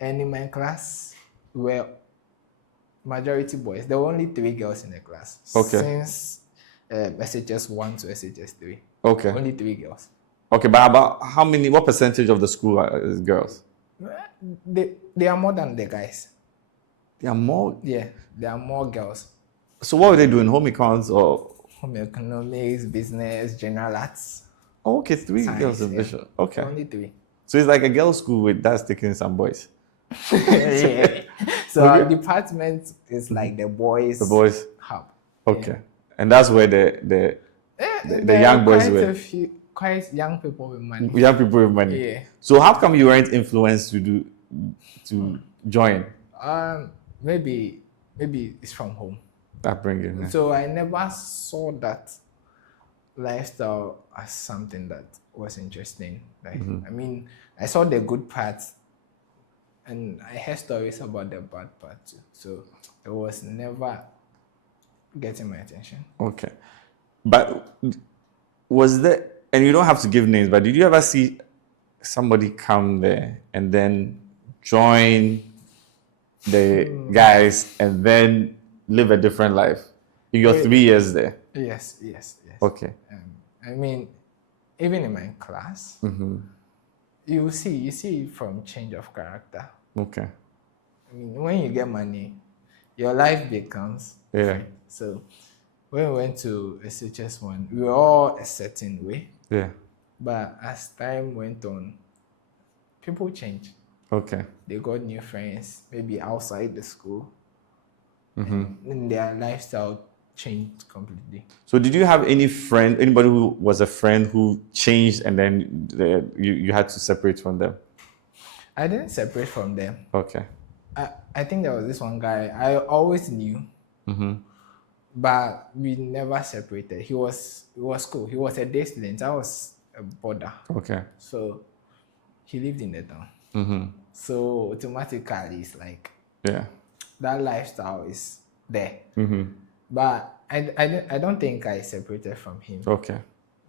And in my class, we were majority boys. There were only 3 girls in the class. Okay. Since SHS 1 to SHS 3. Okay. Only 3 girls. Okay, but about what percentage of the school is girls? They are more than the guys. There are more? Yeah, there are more girls. So what were they doing? Home econs or? Home economics, business, general arts. Oh, okay, 3 Science, girls in visual. Okay. Only 3. So it's like a girls' school with that's taking some boys. Yeah. So our department is like the boys. The boys hub. Okay. Yeah. And that's where the young boys were. Quite young people with money. Young people with money. Yeah. So how come you weren't influenced to join? Maybe it's from home. Upbringing. Yeah. So I never saw that lifestyle as something that was interesting. Like I mean, I saw the good parts, and I heard stories about the bad part too. So it was never getting my attention. Okay, but was there? And you don't have to give names, but did you ever see somebody come there and then join the guys and then live a different life in your 3 years there? Yes. Okay. I mean, even in my class, you see from change of character. Okay. I mean, when you get money, your life becomes free. So when we went to SHS 1, we were all a certain way. Yeah. But as time went on, people changed. Okay. They got new friends, maybe outside the school. And their lifestyle changed completely. So did you have anybody who was a friend who changed and then you had to separate from them? I didn't separate from them. Okay. I think there was this one guy I always knew, but we never separated. He was cool. He was a day student. I was a boarder. Okay. So he lived in the town. So automatically it's like that lifestyle is there. But I don't think I separated from him Okay.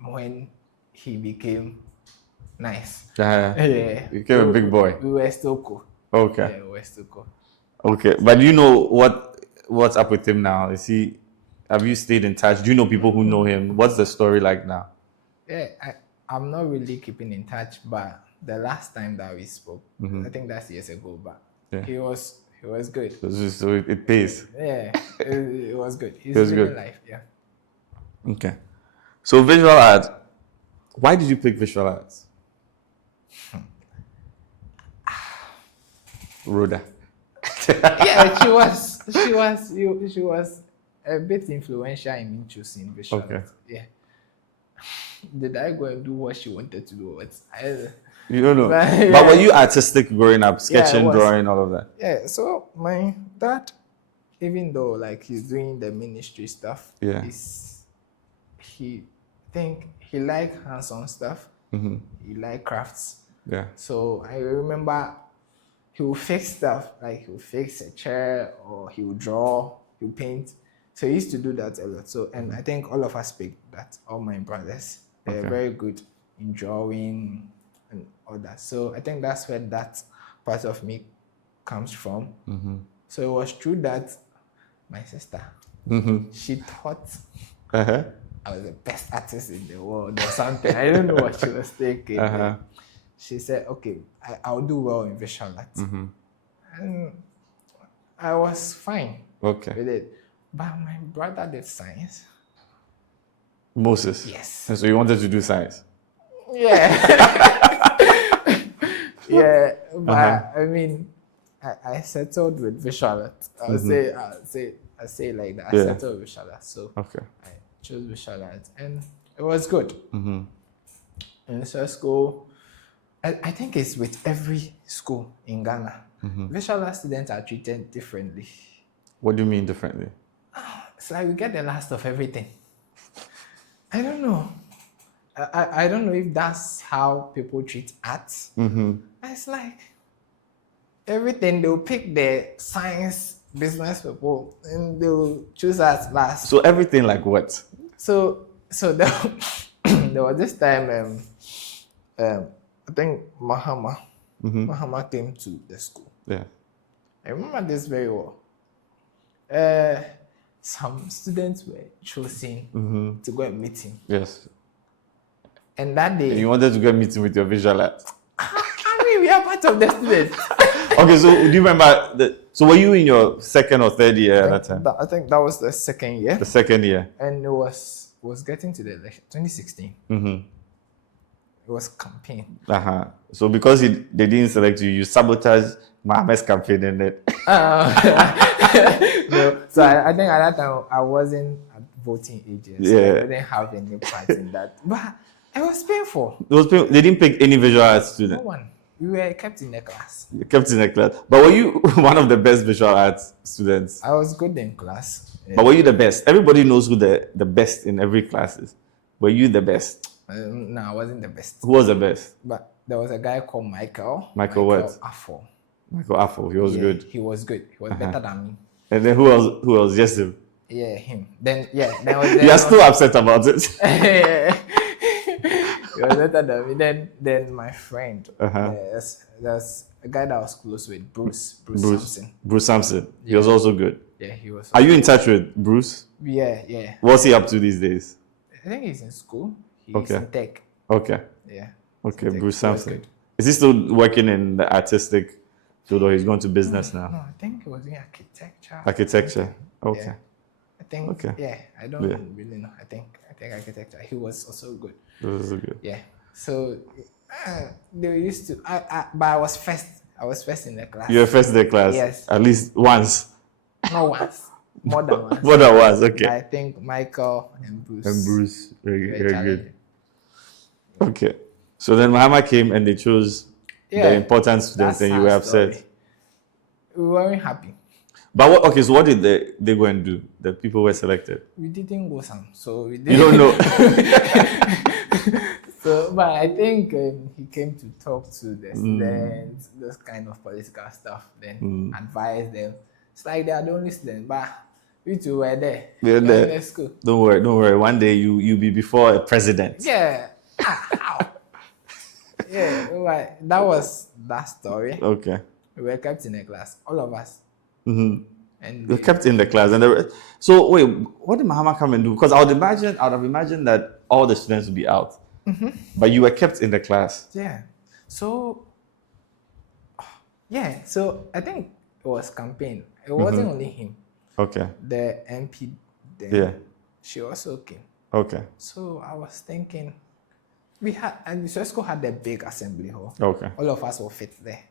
when he became nice. Yeah. You became a big boy. We were still cool. Okay. Yeah, we were still cool. Okay. But do you know what's up with him now? Have you stayed in touch? Do you know people who know him? What's the story like now? Yeah, I'm not really keeping in touch, but the last time that we spoke, I think that's years ago, but he was good. So it pays. Yeah, it was good. He's was living good. life, yeah. Okay. So visual art. Why did you pick visual arts? Rhoda. Yeah, she was a bit influential in me choosing visual Okay. art. Yeah. Did I go and do what she wanted to do? You don't know. But, But were you artistic growing up? Sketching, was. drawing, all of that? Yeah, so my dad, even though like he's doing the ministry stuff, he like hands-on stuff. He like crafts. Yeah. So I remember he would fix stuff, like he would fix a chair or he would draw, he would paint. So he used to do that a lot. So, and I think all of us picked that, all my brothers, they're very good in drawing and all that. So I think that's where that part of me comes from. So it was true that my sister, she thought I was the best artist in the world or something. I don't know what she was thinking. She said, okay, I'll do well in visual arts. And I was fine with it. But my brother did science. Moses? Yes. And so you wanted to do science? Yeah. Yeah, but I mean, I settled with visual art. I say like that. I settled with visual art. So I chose visual art and it was good. In school, I think it's with every school in Ghana. Visual art students are treated differently. What do you mean differently? It's like we get the last of everything. I don't know. I don't know if that's how people treat art. It's like everything, they'll pick the science business people and they'll choose us last. So everything like what? So there, there was this time, I think Mahama came to the school. Yeah. I remember this very well. Some students were chosen to go and meet him. Yes. And that day... And you wanted to go and meet him with your visual art? I mean, we are part of the students. Okay, so do you remember... So were you in your second or third year at that time? I think that was the second year. The second year. And it was getting to the election, 2016. It was campaign. So because they didn't select you, you sabotaged Mohammed's campaign in it. No, so I think at that time I wasn't at voting age. So I didn't have any part in that. But it was painful. They didn't pick any visual arts student? No one. We were kept in the class. You kept in the class. But were you one of the best visual arts students? I was good in class. Yeah. But were you the best? Everybody knows who the best in every class is. Were you the best? No, I wasn't the best. Who was the best? But there was a guy called Michael. Michael what? Afo. Michael Afo. He was good. He was good. He was better than me. And then who else? Who else? Just him. Yeah, him. Then was you are still upset about it. He was better than me. Then my friend. There's a guy that I was close with, Bruce Sampson. Bruce Sampson. He was also good. Yeah, he was. Are you in touch with Bruce? Yeah. What's he up to these days? I think he's in school. He's in tech. Okay. Yeah. Okay, Bruce Sampson. Is he still working in the artistic field or he's going to business now? No, I think he was in architecture. Architecture. Okay. Yeah. I think. Okay. Yeah, I don't really know. I think architecture. He was also good. Also good. Yeah. So they used to. But I was first. I was first in the class. You were first in the class. Yes. At least once. Not once. More than once. More than once. Okay. I think Michael and Bruce. Very good. Okay. So then Mahama came and they chose the important students and you were upset. We weren't happy. But so what did they go and do? The people were selected? We didn't go some, so we didn't. You don't know? So, but I think he came to talk to the students, those kind of political stuff, then advise them. It's like they are the only students, but We two were there. We were In there. the school. Don't worry. One day you'll be before a president. Yeah. Ow. Yeah, that was that story. Okay. We were kept in a class, all of us. Mm-hmm. And You're kept in the class, and so wait, what did Mahama come and do? Because I would have imagined that all the students would be out, but you were kept in the class. Yeah. So I think it was campaign. It wasn't only him. Okay. The MP then. Yeah. She also came. Okay. So I was thinking, the school had a big assembly hall. Okay. All of us will fit there.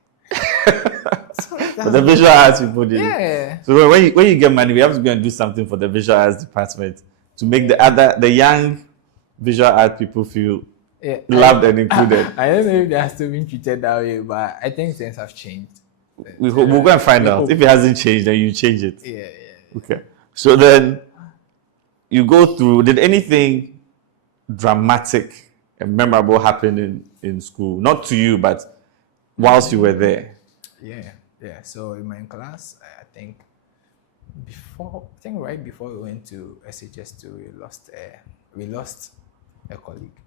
But the visual arts people did. Yeah. So when you get money, we have to go and do something for the visual arts department to make the young visual art people feel loved and included. I don't know if they are still being treated that way, but I think things have changed. We'll go and find out. If it hasn't changed, then you change it. Yeah. Okay. So then you go through, did anything dramatic and memorable happen in school? Not to you, but whilst you were there. Yeah. So in my class, I think right before we went to SHS2, we lost a colleague.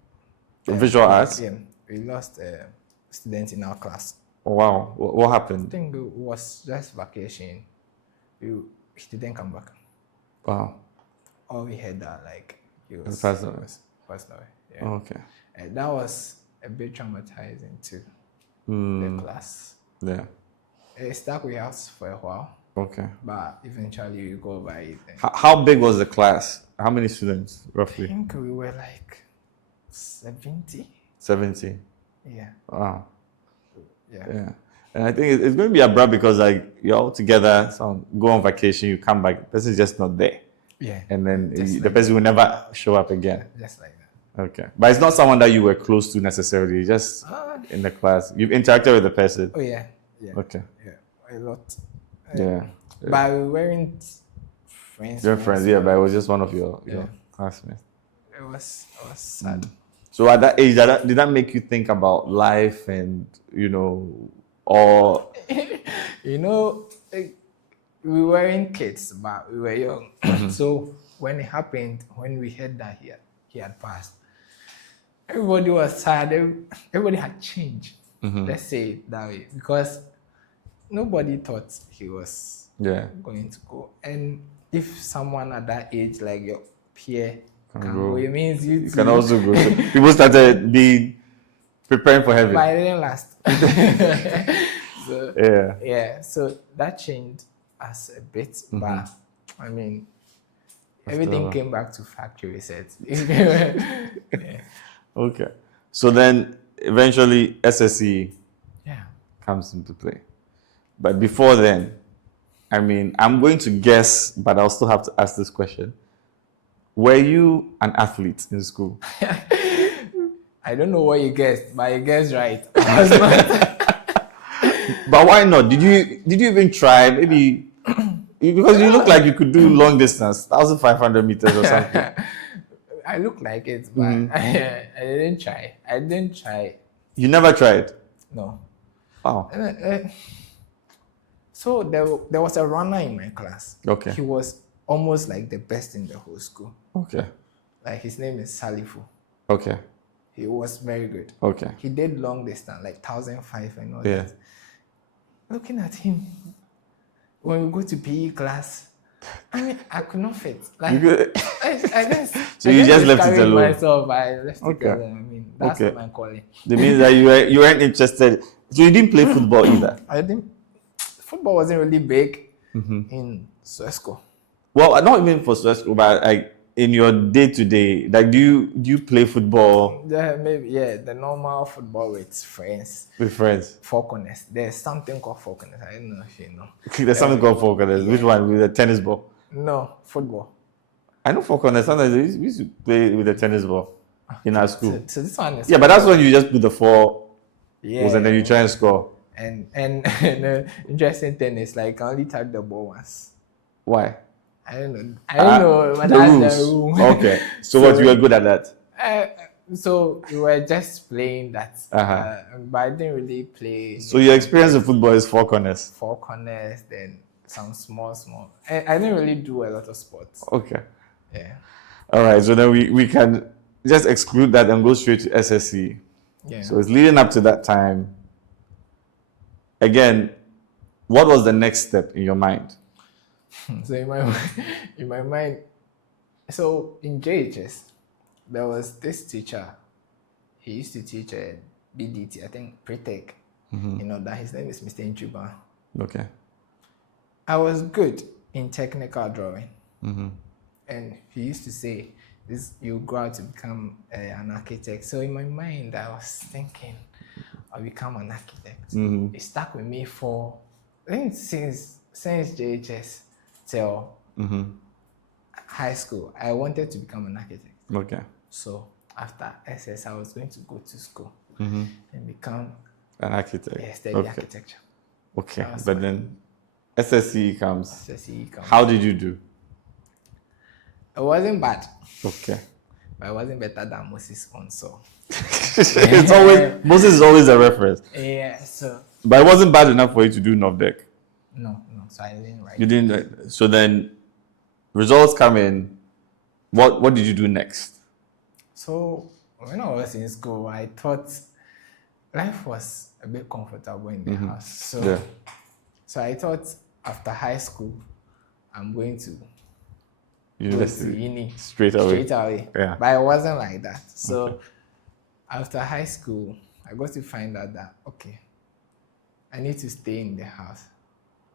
Visual arts? Yeah. We lost a student in our class. Oh, wow. What happened? I think it was just vacation. He didn't come back. Wow. All we heard that he was passed away. Yeah. Oh, okay. And that was a bit traumatizing too. Mm. The class. Yeah. It stuck with us for a while, Okay. but eventually we go by it. How big was the class? How many students, I roughly? think we were 70. 70. Yeah. Wow. Yeah. And I think it's going to be abrupt because you're all together, so go on vacation, you come back, the person is just not there. Yeah. And then Just the person will never show up again. Just like that. Okay. But it's not someone that you were close to necessarily, just in the class. You've interacted with the person. Oh yeah. Okay. Yeah. A lot. Yeah. But we weren't friends. You're friends, yeah, but it was just one of your classmates. It was sad. So at that age, did that make you think about life and, or... We weren't kids, but we were young. So when it happened, when we heard that he had passed, everybody was sad. Everybody had changed. Let's say it that way, because nobody thought he was going to go. And if someone at that age, like your peer, can go, it means you can also go. So people started preparing for heaven. But it didn't last. So that changed us a bit, but I mean, everything came back to factory set. Okay. So then eventually SSE comes into play. But before then, I mean, I'm going to guess, but I'll still have to ask this question. Were you an athlete in school? I don't know what you guessed, but you guessed right. I was not. But why not? Did you even try? Maybe because you look like you could do long distance, 1,500 meters or something. I look like it, but I didn't try. You never tried? No. Wow. So there was a runner in my class. Okay. He was almost like the best in the whole school. Okay. Like his name is Salifu. Okay. He was very good. Okay. He did long distance, like 1,005 and all that. Looking at him, when we go to PE class, I mean, I could not fit. Like, I guess. So you just left it alone. Myself, I left it alone. I mean, that's not my calling. It means that you weren't interested. So you didn't play football either. Football wasn't really big in Suesco. Well, not even for Suesco, but like in your day-to-day, like do you play football? The normal football with friends. With friends. Four corners. There's something called four corners. I don't know if you know. There's something called four corners. Which one? With a tennis ball? No, football. I know four corners. Sometimes we used to play with a tennis ball in our school. So this one is but that's when you just put the four balls and then you try and score. And the interesting thing is like I only touch the ball once. Why? I don't know. But the that's rules. the rule. Okay. So what, you were good at that? So we were just playing that. But I didn't really play. So your experience of football is four corners? Four corners, then some small. I didn't really do a lot of sports. Okay. Yeah. All right. So then we can just exclude that and go straight to SSE. Yeah. So it's leading up to that time. Again, what was the next step in your mind? So in my mind, so in JHS, there was this teacher. He used to teach BDT, I think pre-tech. You know that his name is Mr. Inchuba. Okay. I was good in technical drawing, and he used to say, "This you grow out to become an architect." So in my mind, I was thinking, I'll become an architect. It stuck with me for I think since JHS till high school. I wanted to become an architect. Okay. So after SS, I was going to go to school and become an architect. Yeah, study architecture. Okay, but then SSE comes. SSE comes. How did you do? It wasn't bad. Okay. But it wasn't better than Moses on so. It's always Moses is always a reference. Yeah, so. But it wasn't bad enough for you to do NOVDEC. No. So I didn't write. You didn't. So then, results come in. What did you do next? So when I was in school, I thought life was a bit comfortable in the house. So I thought after high school, I'm going to University. go to uni Straight away. Yeah. But it wasn't like that. So after high school, I got to find out that, okay, I need to stay in the house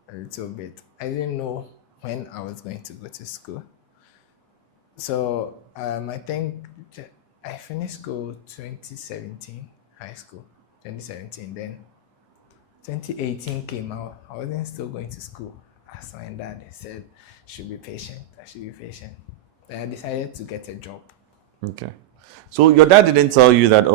a little bit. I didn't know when I was going to go to school. So I think I finished school 2017, high school, 2017. Then 2018 came out. I wasn't still going to school. I asked my dad, he said, I should be patient. Then I decided to get a job. Okay. So your dad didn't tell you that,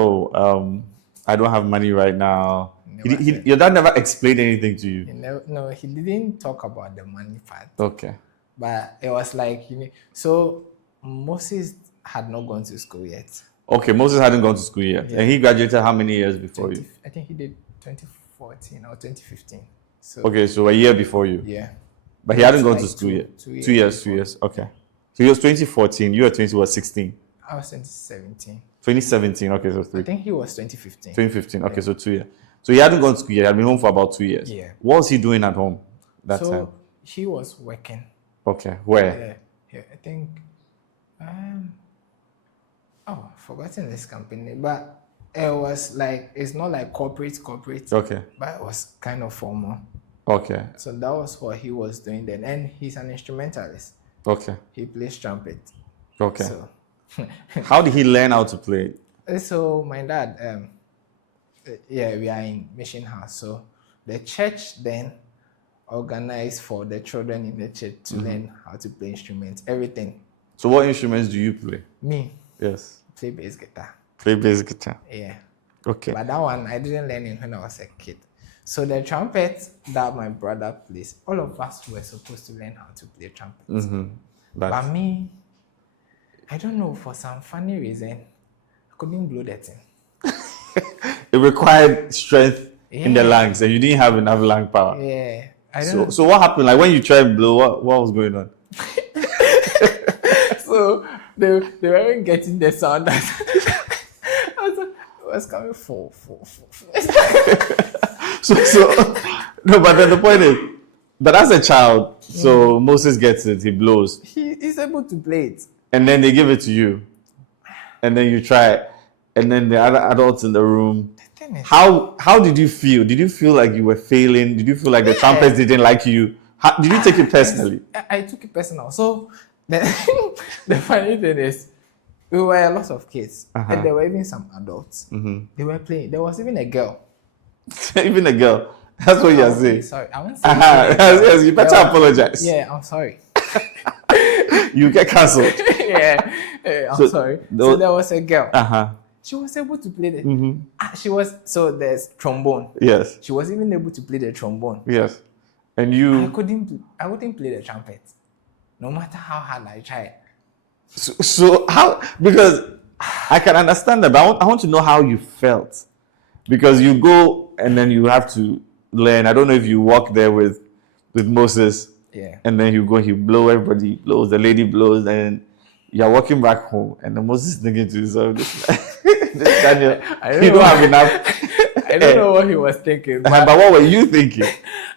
I don't have money right now. Your dad never explained anything to you? No, he didn't talk about the money part. Okay. But it was like, so Moses had not gone to school yet. Okay, Moses hadn't gone to school yet. Yeah. And he graduated how many years before you? I think he did 2014 or 2015. So, okay, so a year before you. Yeah. But he hadn't gone to school yet. 2 years. Okay. So he was 2014. You were 16. I was 2017. 2017. Okay, so 3. I think he was 2015. 2015. Okay, so 2 years. So he hadn't gone to school yet. He had been home for about 2 years. Yeah. What was he doing at home that time? So he was working. Okay. Where? Yeah. I think. I've forgotten this company, but it was like, it's not like corporate. Okay. But it was kind of formal. Okay. So that was what he was doing then. And he's an instrumentalist. Okay. He plays trumpet. Okay. So, how did he learn how to play? So my dad, we are in Mission House. So the church then organized for the children in the church to learn how to play instruments, everything. So what instruments do you play? Me? Yes. Play bass guitar. Play bass guitar. Yeah. Okay. But that one, I didn't learn it when I was a kid. So the trumpet that my brother plays, all of us were supposed to learn how to play trumpet. But me, I don't know, for some funny reason, I couldn't blow that thing. It required strength in the lungs, and you didn't have enough lung power. Yeah. I don't know. So what happened? Like when you tried to blow, what was going on? So they weren't getting the sound that was coming for. So no, but then the point is, but as a child, so Moses gets it, he blows. He's able to play it. And then they give it to you. And then you try it. And then the other adults in the room. How did you feel? Did you feel like you were failing? Did you feel like the trumpets didn't like you? Did you take it personally? I took it personal. So the funny thing is, we were a lot of kids, and there were even some adults. They were playing. There was even a girl. Even a girl. That's what you're saying. Sorry, I won't say. Yes, you better apologize. Yeah, I'm sorry. You get cancelled. I'm sorry. So there was a girl. She was able to play the. There's trombone. Yes. She was even able to play the trombone. Yes. And you. I wouldn't play the trumpet, no matter how hard I tried. So how? Because I can understand that, but I want to know how you felt, because you go and then you have to learn. I don't know if you walk there with Moses Yeah. And then he blow, everybody blows, the lady blows, and you're walking back home, and the Moses is thinking to himself, this Daniel, you don't have enough. I don't know what he was thinking, But what were you thinking?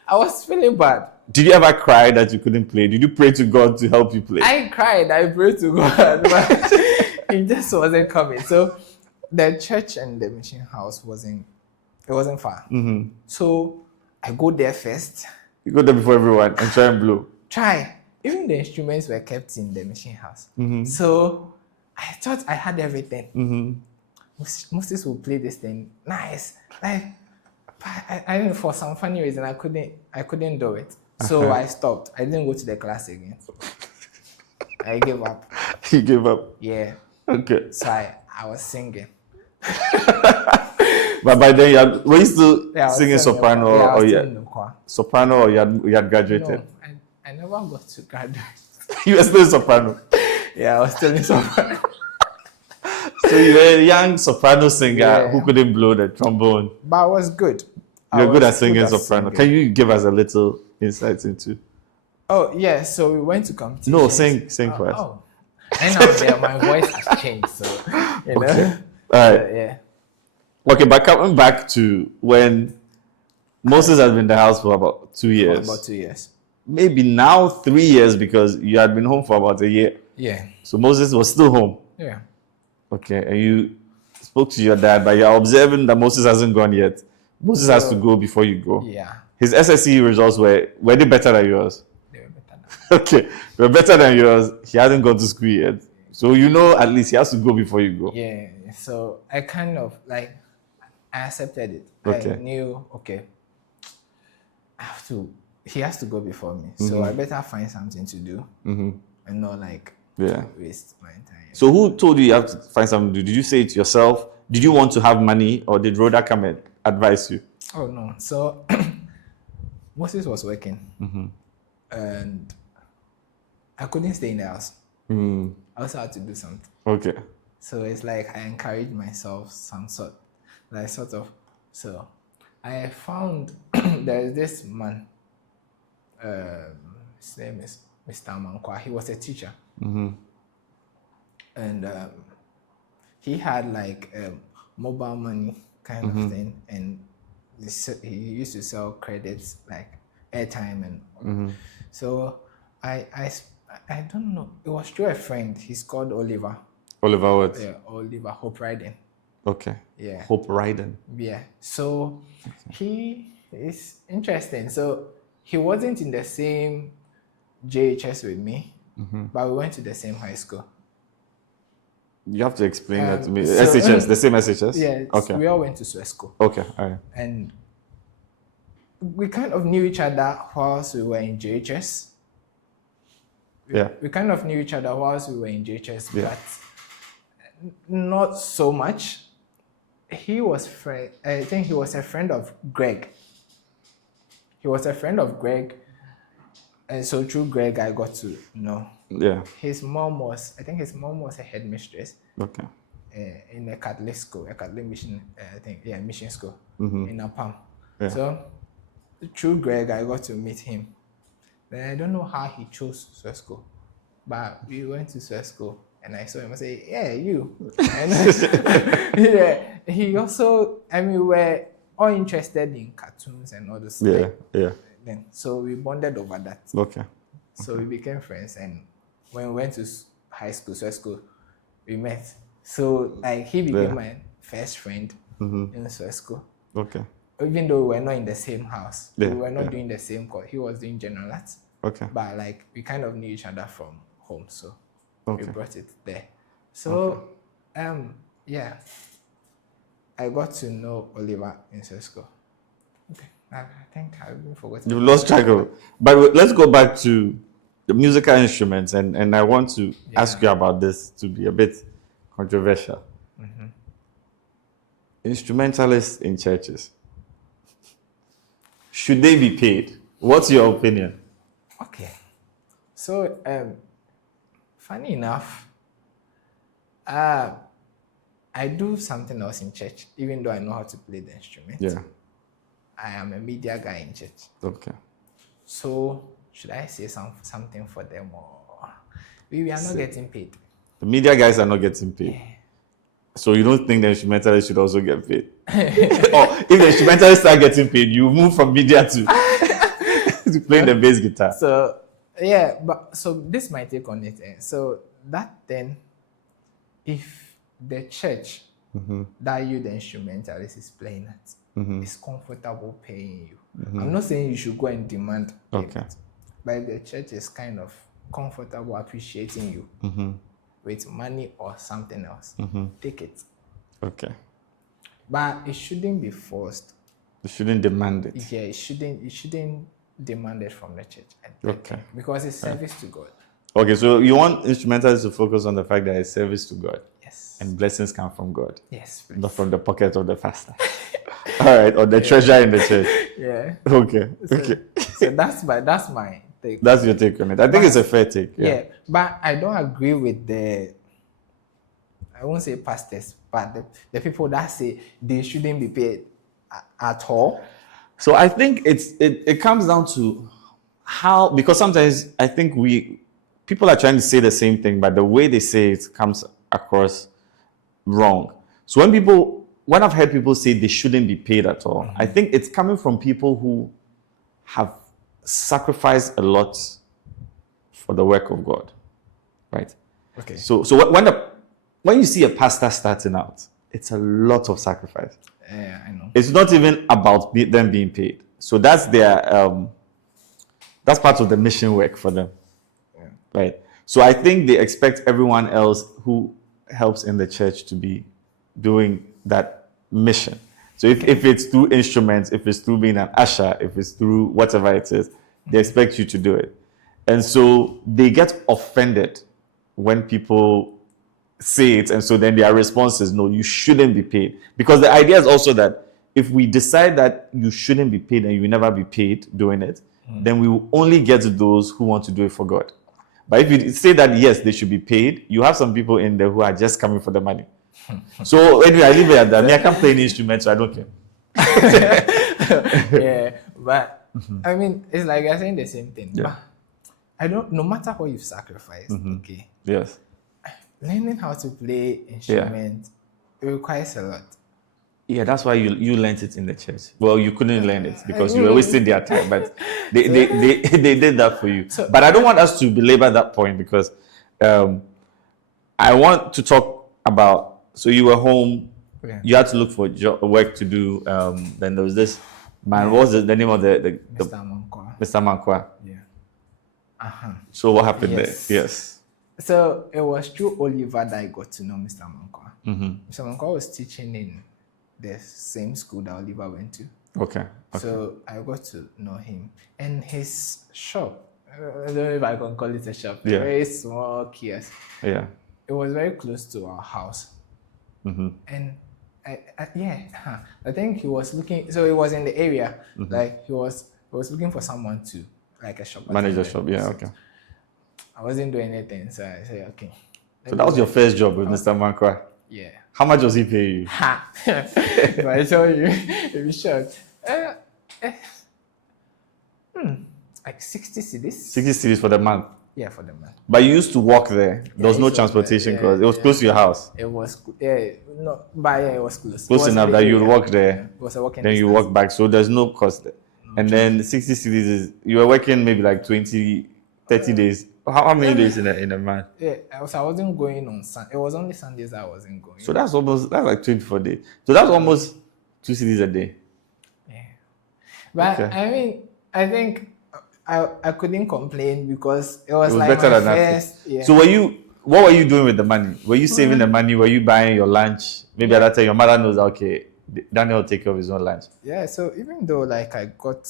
I was feeling bad. Did you ever cry that you couldn't play? Did you pray to God to help you play? I cried. I prayed to God, but it just wasn't coming. So the church and the mission house wasn't far. Mm-hmm. So I go there first. You go there before everyone and try and blow. Try. Even the instruments were kept in the mission house. Mm-hmm. So I thought I had everything. Mm-hmm. Moses will play this thing nice. Like I don't know, for some funny reason I couldn't do it. So I stopped. I didn't go to the class again. I gave up. You gave up? Yeah. Okay. So I was singing. But by then were you still singing still soprano in the choir. Soprano, or you had graduated? No, I never got to graduate. You were still in soprano. Yeah, I was still in soprano. So you were a young soprano singer who couldn't blow the trombone. But I was good. You're good at singing soprano. Can you give us a little insight into? Oh yeah, so we went to competition. No, sing for us. Oh, and now there, my voice has changed, so you know. Okay. All right. Yeah. Okay, but coming back to when Moses has been in the house for about 2 years. For about 2 years. Maybe now 3 years, because you had been home for about a year. Yeah. So Moses was still home. Yeah. Okay, and you spoke to your dad, but you're observing that Moses hasn't gone yet. Moses has to go before you go. Yeah. His SSE results were they better than yours? They were better than Okay, they were better than yours. He hasn't gone to school yet. So you know at least he has to go before you go. Yeah. So I kind of I accepted it. Okay. I knew, okay, he has to go before me. So I better find something to do and not waste my time. So who told you have to find something to do? Did you say it yourself? Did you want to have money, or did Rhoda come and advise you? Oh no. So Moses was working and I couldn't stay in the house. I also had to do something. Okay. So it's like I encouraged myself sort of. So I found there's this man, his name is Mr. Mankwa. He was a teacher. And he had mobile money kind of thing, and he used to sell credits like airtime and so I don't know, it was through a friend. He's called Oliver. Oliver what? Yeah, Oliver Hope Riding. Okay. Yeah. Hope Riding. Yeah. So he is interesting. So he wasn't in the same JHS with me, but we went to the same high school. You have to explain that to me. So, SHS, the same SHS? Yeah. Okay. We all went to Swiss school. Okay. All right. And we kind of knew each other whilst we were in JHS. We kind of knew each other whilst we were in JHS, but not so much. He was I think he was a friend of Greg. And so through Greg, I got to know. Yeah. His mom was a headmistress. Okay. In a Catholic school, a Catholic mission, mission school in Apam. Yeah. So through Greg, I got to meet him. Then I don't know how he chose Swiss school, but we went to Swiss school, and I saw him. I said, "Yeah, you." And he also. I mean, we're all interested in cartoons and all this. Yeah. Then so we bonded over that. Okay. So we became friends, and when we went to high school, Swiss school, we met. So he became my first friend in Swiss school. Okay. Even though we were not in the same house, we were not doing the same course. He was doing general arts. Okay. But we kind of knew each other from home, so we brought it there. So I got to know Oliver in Swiss school. Okay. I think I've been forgotten. You've lost track of it. But let's go back to the musical instruments, and I want to ask you about this to be a bit controversial. Instrumentalists in churches, should they be paid? What's your opinion? Okay. So, funny enough, I do something else in church, even though I know how to play the instrument. Yeah. I am a media guy in church. Okay. So should I say something for them, or we are not getting paid? The media guys are not getting paid. Yeah. So you don't think the instrumentalists should also get paid? Or if the instrumentalists start getting paid, you move from media to to playing the bass guitar. So yeah, but so this is my take on it. So that then, if the church that you the instrumentalist is playing at is comfortable paying you, I'm not saying you should go and demand payment, but if the church is kind of comfortable appreciating you with money or something else, take it. Okay. But it shouldn't be forced. You shouldn't demand it. Yeah, it shouldn't demand it from the church. Okay. Because it's service to God. Okay, so you want instrumentalists to focus on the fact that it's service to God. Yes. And blessings come from God. Yes, please. Not from the pocket of the pastor. All right, or the treasure in the church. Yeah. Okay. So, Okay. So that's my take. That's your take on it. I think it's a fair take. Yeah. But I don't agree with I won't say pastors, but the people that say they shouldn't be paid at all. So I think it comes down to how, because sometimes I think people are trying to say the same thing, but the way they say it comes across wrong. So when I've heard people say they shouldn't be paid at all, I think it's coming from people who have sacrificed a lot for the work of God, right? Okay. So when you see a pastor starting out, it's a lot of sacrifice. Yeah, I know. It's not even about them being paid. So that's that's part of the mission work for them, right? So I think they expect everyone else who helps in the church to be doing that mission. So if it's through instruments, if it's through being an usher, if it's through whatever it is, they expect you to do it. And so they get offended when people say it, and so then their response is, no, you shouldn't be paid. Because the idea is also that if we decide that you shouldn't be paid and you will never be paid doing it, then we will only get to those who want to do it for God. But if you say that, yes, they should be paid, you have some people in there who are just coming for the money. So anyway, I leave it at that. I can't play any instrument, so I don't care. Yeah, but I mean, it's like you're saying the same thing. Yeah. But no matter what you've sacrificed, okay, Yes. learning how to play instrument it requires a lot. Yeah, that's why you learned it in the church. Well, you couldn't learn it because you were wasting their time, but they did that for you. But I don't want us to belabor that point because I want to talk about, so you were home, you had to look for work to do. Then there was this man, what was the name of the Mr. Mankwa. Mr. Mankwa? Yeah. So what happened Yes. there? Yes. So it was through Oliver that I got to know Mr. Mankwa. Mr. Mankwa was teaching in the same school that Oliver went to. Okay. So I got to know him. And his shop, I don't know if I can call it a shop, Yeah. very small kiosk. Yeah. It was very close to our house. And I think he was looking, so he was in the area, like he was looking for someone to, like a shop. Manage the shop, yeah, okay. I wasn't doing anything, so I said, okay. So that was your first job with Mr. Mankwa? Yeah. How much was he paying you? Ha! If I tell you, it'll be short. Like 60 cedis. 60 cities for the month. Yeah, for the month. But you used to walk there. There was I no used to walk transportation there, cost. It was close to your house. It was, no, but yeah, it was close. Close enough that you would walk there. It was a walking Then you distance. walk back. So there's no cost there. And then 60 cities is, you were working maybe like 20, 30 days. How many days in a month? Yeah, I wasn't going on Sunday. It was only Sundays that I wasn't going. So that's like 24 days. So that's almost 2 cities a day. Yeah. But Okay. I mean, I think I couldn't complain because it was It was like better my than nothing. first. Yeah. So what were you doing with the money? Were you saving the money? Were you buying your lunch? Maybe at that time your mother knows, okay, Daniel will take care of his own lunch. Yeah, so even though like I got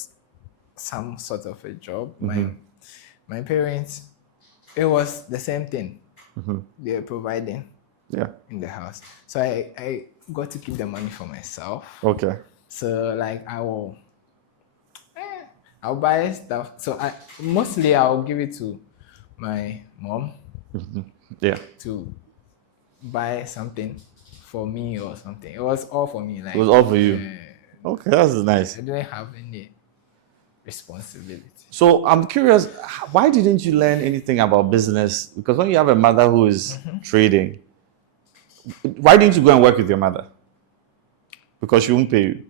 some sort of a job, my parents, it was the same thing. They were providing in the house. So I got to keep the money for myself. Okay. So like I'll buy stuff. So I'll give it to my mom Yeah. to buy something for me or something. It was all for me. Like It was all for you. yeah. Okay, that's nice. I didn't have any. responsibility. So I'm curious, why didn't you learn anything about business? Because when you have a mother who is trading, why didn't you go and work with your mother? Because she won't pay you.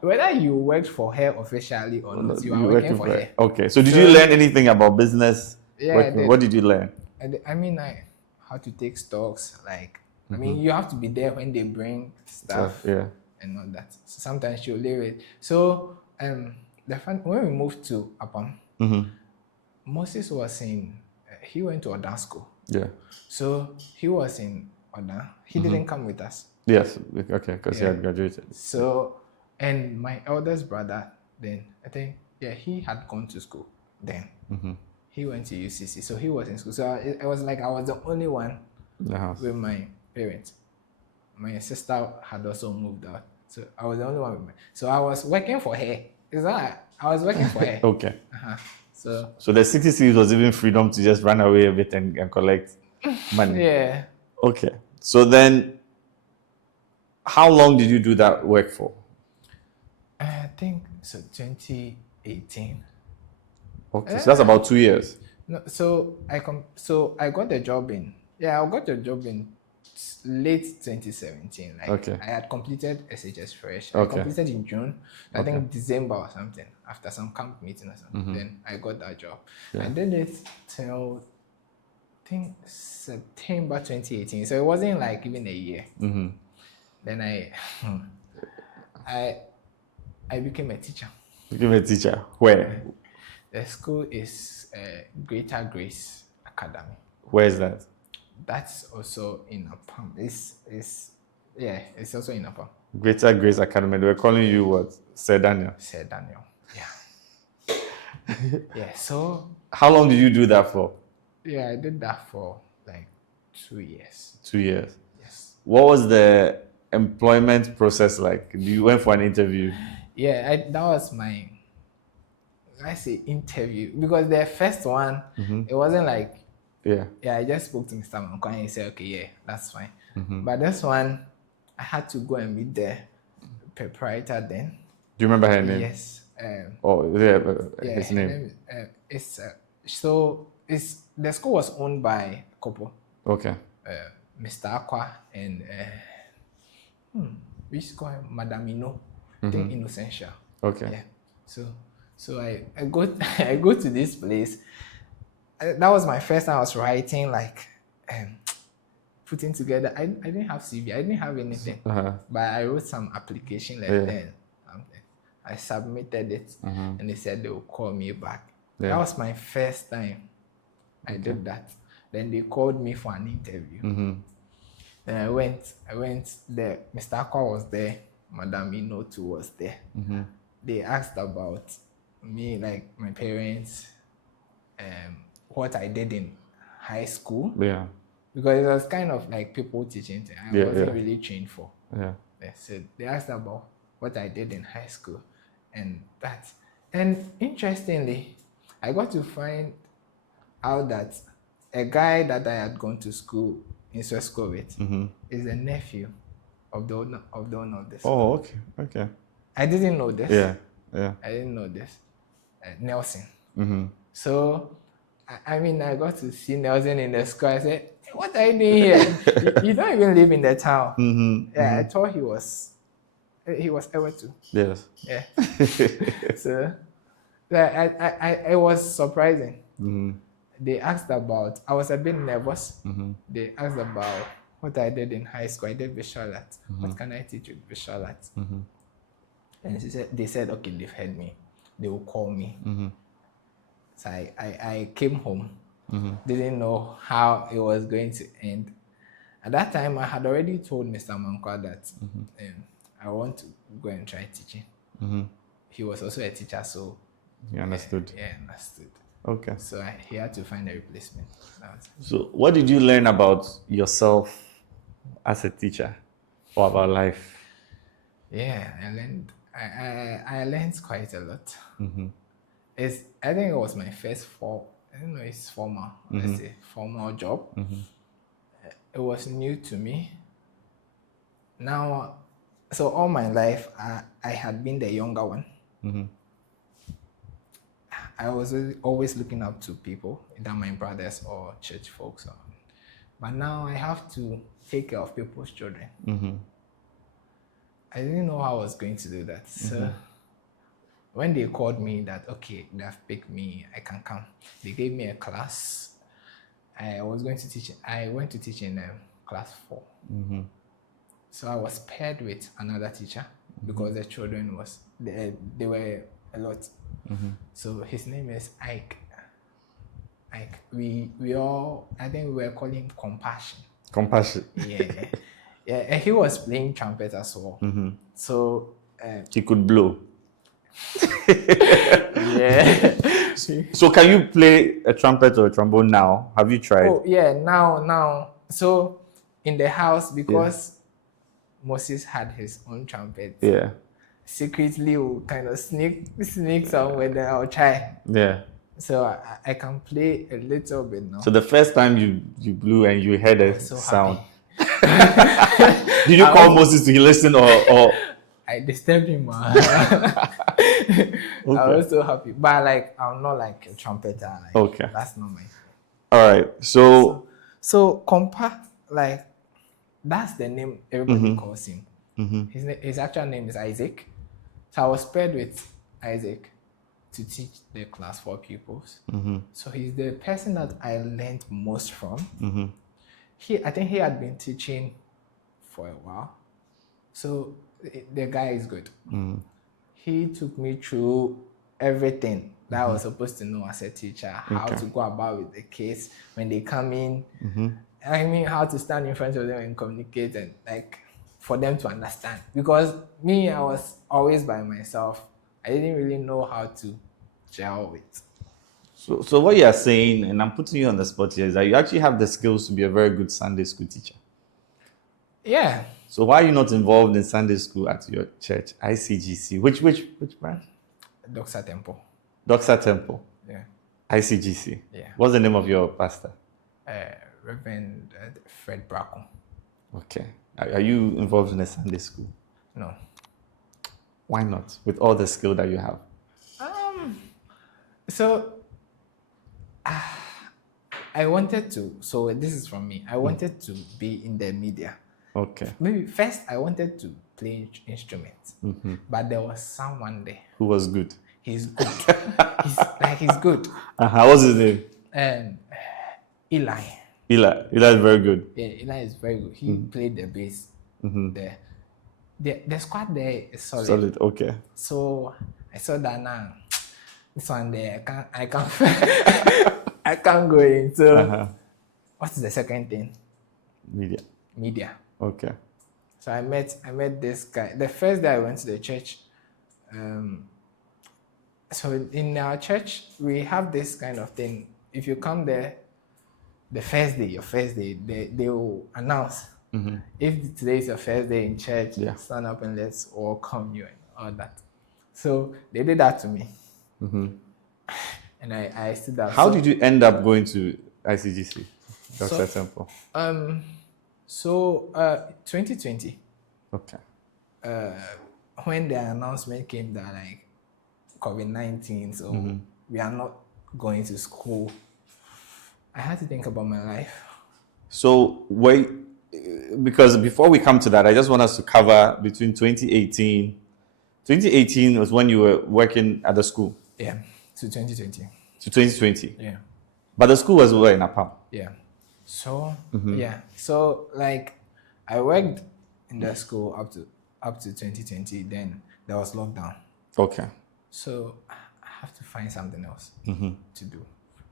Whether you worked for her officially or not, you are working for her. Okay. So did you learn anything about business? Yeah. What did you learn? I mean, how to take stocks. Like, I mean, you have to be there when they bring stuff and all that. So sometimes she'll leave it. So when we moved to Apam, Moses was he went to Odan school. Yeah. So he was in Odan. He didn't come with us. Yes. Okay. Because he had graduated. So, and my eldest brother, then I think, he had gone to school then. He went to UCC, so he was in school. So it was like I was the only one in the house with my parents. My sister had also moved out, so I was the only one with so I was working for her. It's not I was working for her. Okay. So the 60 cities was even freedom to just run away a bit and collect money. Yeah. Okay. So then, how long did you do that work for? I think so. 2018. Okay, so that's about 2 years. No, so I got the job in late 2017. Like, Okay. I had completed SHS Fresh. I Okay. completed in June. I think December or something, after some camp meeting or something. Then I got that job. Yeah. I did it till I think September 2018. So it wasn't like even a year. Then I became a teacher. You became a teacher. Where? The school is Greater Grace Academy. Where is that? That's also in Apam. It's also in Apam. Greater Grace Academy. They were calling you what? Sir Daniel. Sir Daniel. Yeah. Yeah. So how long did you do that for? Yeah, I did that for like 2 years. 2 years. Yes. What was the employment process like? You went for an interview? Yeah, that was my interview, because the first one, it wasn't like, I just spoke to Mr. Manko and he said, okay, yeah, that's fine. But this one, I had to go and meet the proprietor then. Do you remember her name? Yes. His name. The school was owned by a couple. Okay. Mr. Aqua and we used to call him Madame Ino, I think Innocentia. Okay. Yeah. So I go to this place. That was my first time I was writing, like putting together. I didn't have CV. I didn't have anything. But I wrote some application then. I submitted it, and they said they will call me back. Yeah. That was my first time I did that. Then they called me for an interview. Then I went there. Mr. Aqua was there. Madame Ino too was there. They asked about me, like my parents, what I did in high school. Yeah. Because it was kind of like people teaching thing. I wasn't really trained for. Yeah. So they asked about what I did in high school and that. And interestingly, I got to find out that a guy that I had gone to school in Swesko with is the nephew of the owner of the school. Oh, okay. I didn't know this. Yeah. I didn't know this. Nelson. So, I got to see Nelson in the school. I said, what are you doing here? you don't even live in the town. I thought he was ever too. Yes. Yeah. So, it was surprising. They asked about, I was a bit nervous. They asked about what I did in high school. I did visual arts. What can I teach with visual arts? And they said, okay, they've heard me. They will call me. So I came home. Didn't know how it was going to end. At that time, I had already told Mr. Mankwa that I want to go and try teaching. He was also a teacher, so he understood. Understood. Okay. So he had to find a replacement. So what did you learn about yourself as a teacher or about life? Yeah, I learned quite a lot. I think it was my first formal job. It was new to me. Now, so all my life, I had been the younger one. I was always looking up to people, either my brothers or church folks. But now I have to take care of people's children. I didn't know how I was going to do that. So when they called me that, okay, they have picked me, I can come. They gave me a class. I went to teach in class 4. So I was paired with another teacher because the children they were a lot. So his name is Ike. We all, I think we were calling him Compassion. Compassion. Yeah. And he was playing trumpet as well. So he could blow. Yeah. So can you play a trumpet or a trombone now? Have you tried? Oh yeah, now. So in the house, because Moses had his own trumpet. Yeah. Secretly we'll kind of sneak somewhere, then I'll try. Yeah. So I can play a little bit now. So the first time you blew and you heard a sound. Did you call Moses to listen or I disturbed him. Okay. I was so happy. But like I'm not like a trumpeter. Like, okay. That's not my thing. All right. So Compa, like that's the name everybody calls him. His actual name is Isaac. So I was paired with Isaac to teach the class 4 pupils. So he's the person that I learned most from. I think he had been teaching for a while. So the guy is good. He took me through everything that I was supposed to know as a teacher, how to go about with the kids when they come in. I mean, how to stand in front of them and communicate and like for them to understand. Because me, I was always by myself. I didn't really know how to gel with. So what you are saying, and I'm putting you on the spot here, is that you actually have the skills to be a very good Sunday school teacher. Yeah. So why are you not involved in Sunday school at your church, ICGC? Which branch? Doxa Temple. Doxa Temple. Yeah. ICGC. Yeah. What's the name of your pastor? Reverend Fred Braco. Okay. Are you involved in a Sunday school? No. Why not? With all the skill that you have. So I wanted to. So this is from me. I wanted to be in the media. Okay. Maybe first I wanted to play instruments, but there was someone there who was good. He's good. he's good. What's his name? Eli. Eli is very good. Yeah, Eli is very good. He played the bass there. The squad there is solid. Solid, okay. So I saw that now. This one there, I can't I can't go in. So what is the second thing? Media. Okay. So I met this guy. The first day I went to the church, so in our church we have this kind of thing. If you come there, your first day, they will announce if today is your first day in church, stand up and let's welcome you and all that. So they did that to me, and I stood up. How did you end up going to ICGC, Dr. Temple? So 2020. Okay. When the announcement came that like COVID-19, so we are not going to school, I had to think about my life. So wait, because before we come to that, I just want us to cover between 2018. 2018 was when you were working at the school. Yeah, to 2020. To 2020. Yeah. But the school was where in Apam. Yeah. So so like I worked in the school up to 2020. Then there was lockdown. Okay. So I have to find something else to do.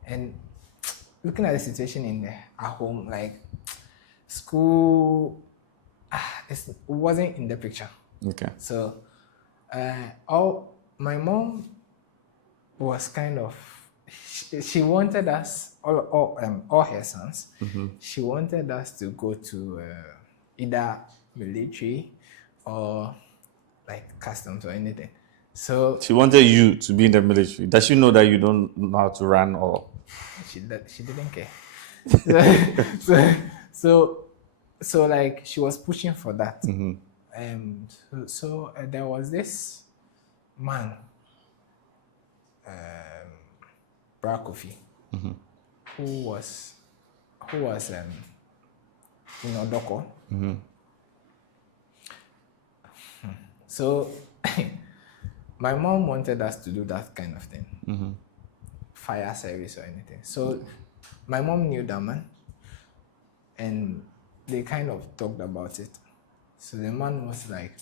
And looking at the situation at home, like school, it wasn't in the picture. Okay. So my mom was kind of, she wanted us, all her sons, she wanted us to go to either military or like customs or anything. So she wanted you to be in the military. Does she know that you don't know how to run or? She didn't care. So like she was pushing for that. So there was this man. Kofi, who was in Odoko. So my mom wanted us to do that kind of thing, fire service or anything. So my mom knew that man, and they kind of talked about it. So the man was like,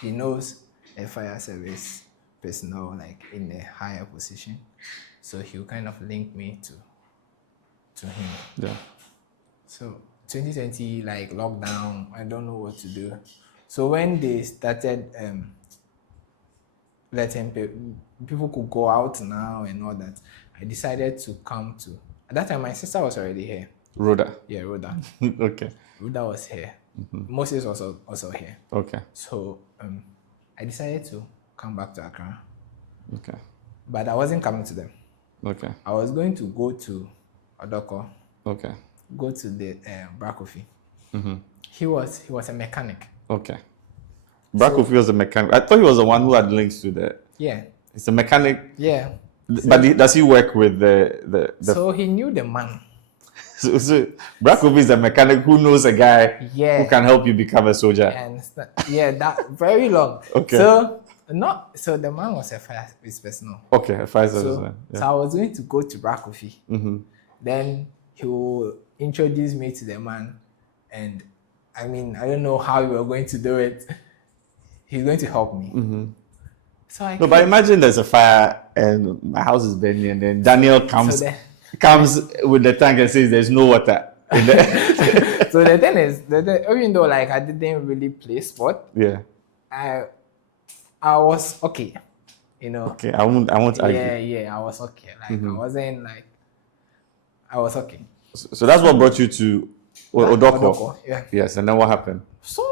he knows a fire service personnel like in a higher position, so he'll kind of link me to him. Yeah. So 2020, like lockdown, I don't know what to do. So when they started letting people could go out now and all that, I decided to come to. At that time, my sister was already here. Rhoda. Yeah, Rhoda. Okay. Rhoda was here. Moses was also here. Okay. So I decided to come back to Accra. Okay. But I wasn't coming to them. Okay. I was going to go to Odoko. Okay. Go to the Kofi. He was a mechanic. Okay. Kofi was a mechanic. I thought he was the one who had links to the. Yeah. It's a mechanic. Yeah. But does he work with the? So he knew the man. So Kofi is a mechanic who knows a guy Yeah. who can help you become a soldier. And yeah, that very long. Okay. So the man was a fire service personnel. Okay, a fire service. So, Yeah. so I was going to go to Kofi. Then he will introduce me to the man, and I mean, I don't know how we were going to do it. He's going to help me. So but imagine there's a fire and my house is burning, and then Daniel comes with the tank and says there's no water. So the thing is, even though like I didn't really play sport, yeah, I was okay, you know. Okay, I won't argue. Yeah, I was okay. Like I wasn't like, I was okay. So that's what brought you to Odoko. Yeah. Yes, and then what happened? So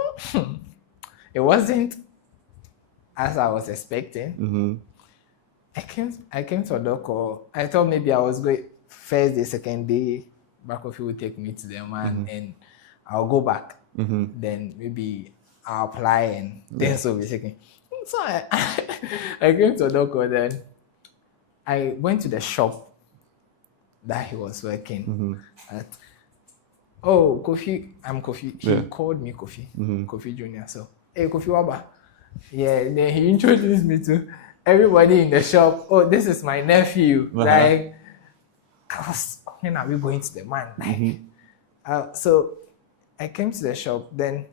it wasn't as I was expecting. I came to Odoko. I thought maybe I was going first day, second day. Kofi would take me to the man, and I'll go back. Then maybe I'll apply, and then so basically. So I came to Odoko. Then I went to the shop that he was working at. Oh, Kofi, I'm Kofi. He called me Kofi, Kofi Junior. So, hey, Kofi Waba. Yeah, then he introduced me to everybody in the shop. Oh, this is my nephew. Like, I was, when are we going to the man? Like, so I came to the shop. Then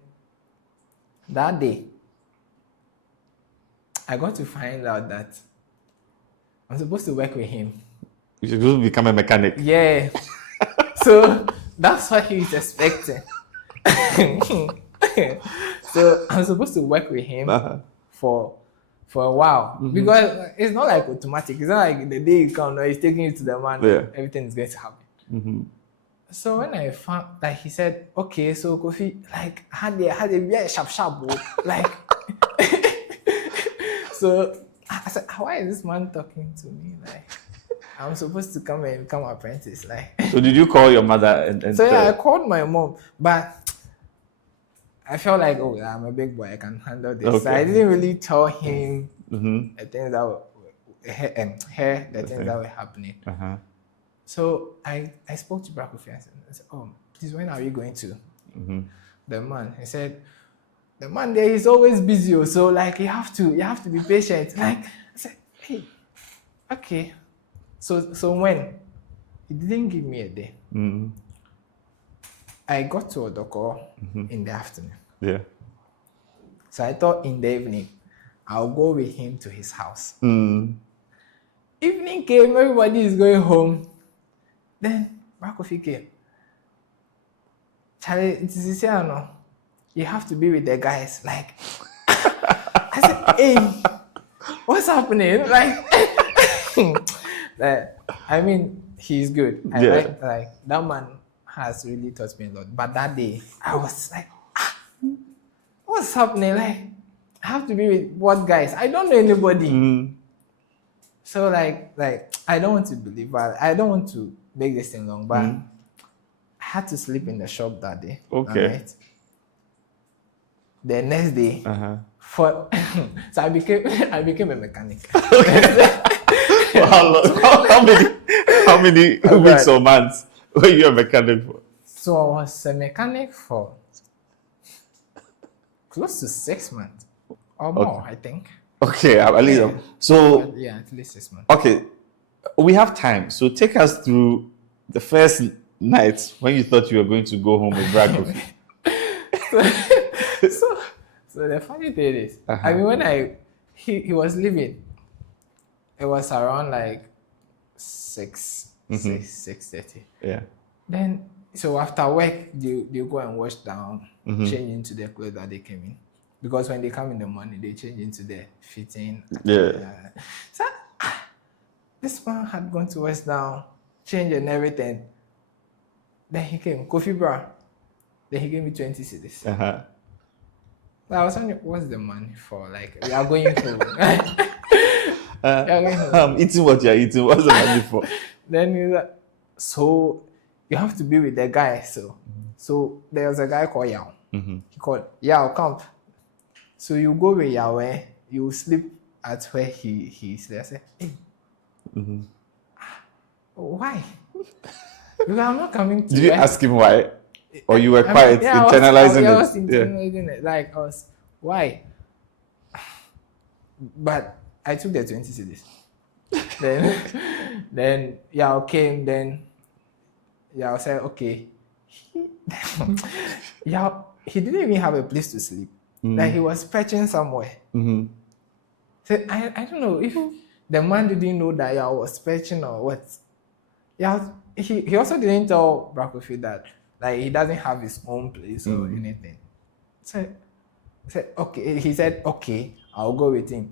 that day, I got to find out that I'm supposed to work with him. You should become a mechanic. Yeah. So that's what he's expecting. So I'm supposed to work with him for a while, because it's not like automatic. It's not like the day you come, he's taking you to the man, everything is going to happen. So when I found that, he said, okay, so Kofi, like, had a very sharp, like. So I said, why is this man talking to me? Like, I'm supposed to come and become apprentice. Like. So did you call your mother? And so yeah, I called my mom, but I felt like, oh, I'm a big boy, I can handle this. Okay. So I didn't really tell him the things that were things that were happening. So I spoke to Kofi and said, oh, please, when are we going to? The man, he said, the man there is always busy, so like you have to be patient. Like, I said, hey, okay. So when he didn't give me a day, I got to Odoko in the afternoon. Yeah. So I thought in the evening I'll go with him to his house. Evening came, everybody is going home. Then Kofi came. Charlie, it is here no. You have to be with the guys. Like, I said, hey, what's happening? Like, I mean, he's good. I like that man has really taught me a lot. But that day, I was like, what's happening? Like, I have to be with what guys? I don't know anybody. So like, I don't want to believe, but I don't want to make this thing long, but I had to sleep in the shop that day. Okay. Right? The next day, so I became a mechanic. Okay. How long? How many Oh, weeks God. or months were you a mechanic for? So I was a mechanic for close to 6 months or more, I think. Okay, at least. Yeah. So, Yeah, at least 6 months. okay, we have time. So take us through the first night when you thought you were going to go home with Brad Kofi. So the funny thing is, I mean, when he was leaving, it was around like 6:30. Yeah. Then, so after work, they go and wash down, change into the clothes that they came in. Because when they come in the morning, they change into the fitting. Yeah. So this man had gone to wash down, change and everything. Then he came, Kofi bra. Then he gave me 20 cedis. I was wondering, what's the money for? Like, we are going home. I'm eating what you're eating. What's the money for? Then he's like, so you have to be with the guy. So there was a guy called Yao. He called Yao, come. So you go with Yao, you sleep at where he slept. I said, hey, why? Because I'm not coming to. Did you ask him why? Or you were quiet, internalizing I was internalizing it. Like, why? But I took the 20 cedis. then Yao came, then Yao said, okay. Yao, he didn't even have a place to sleep. Like, he was perching somewhere. So I don't know if the man didn't know that Yao was perching or what. Yao, he also didn't tell Brakofi that like he doesn't have his own place or anything. So okay, he said, okay, I'll go with him.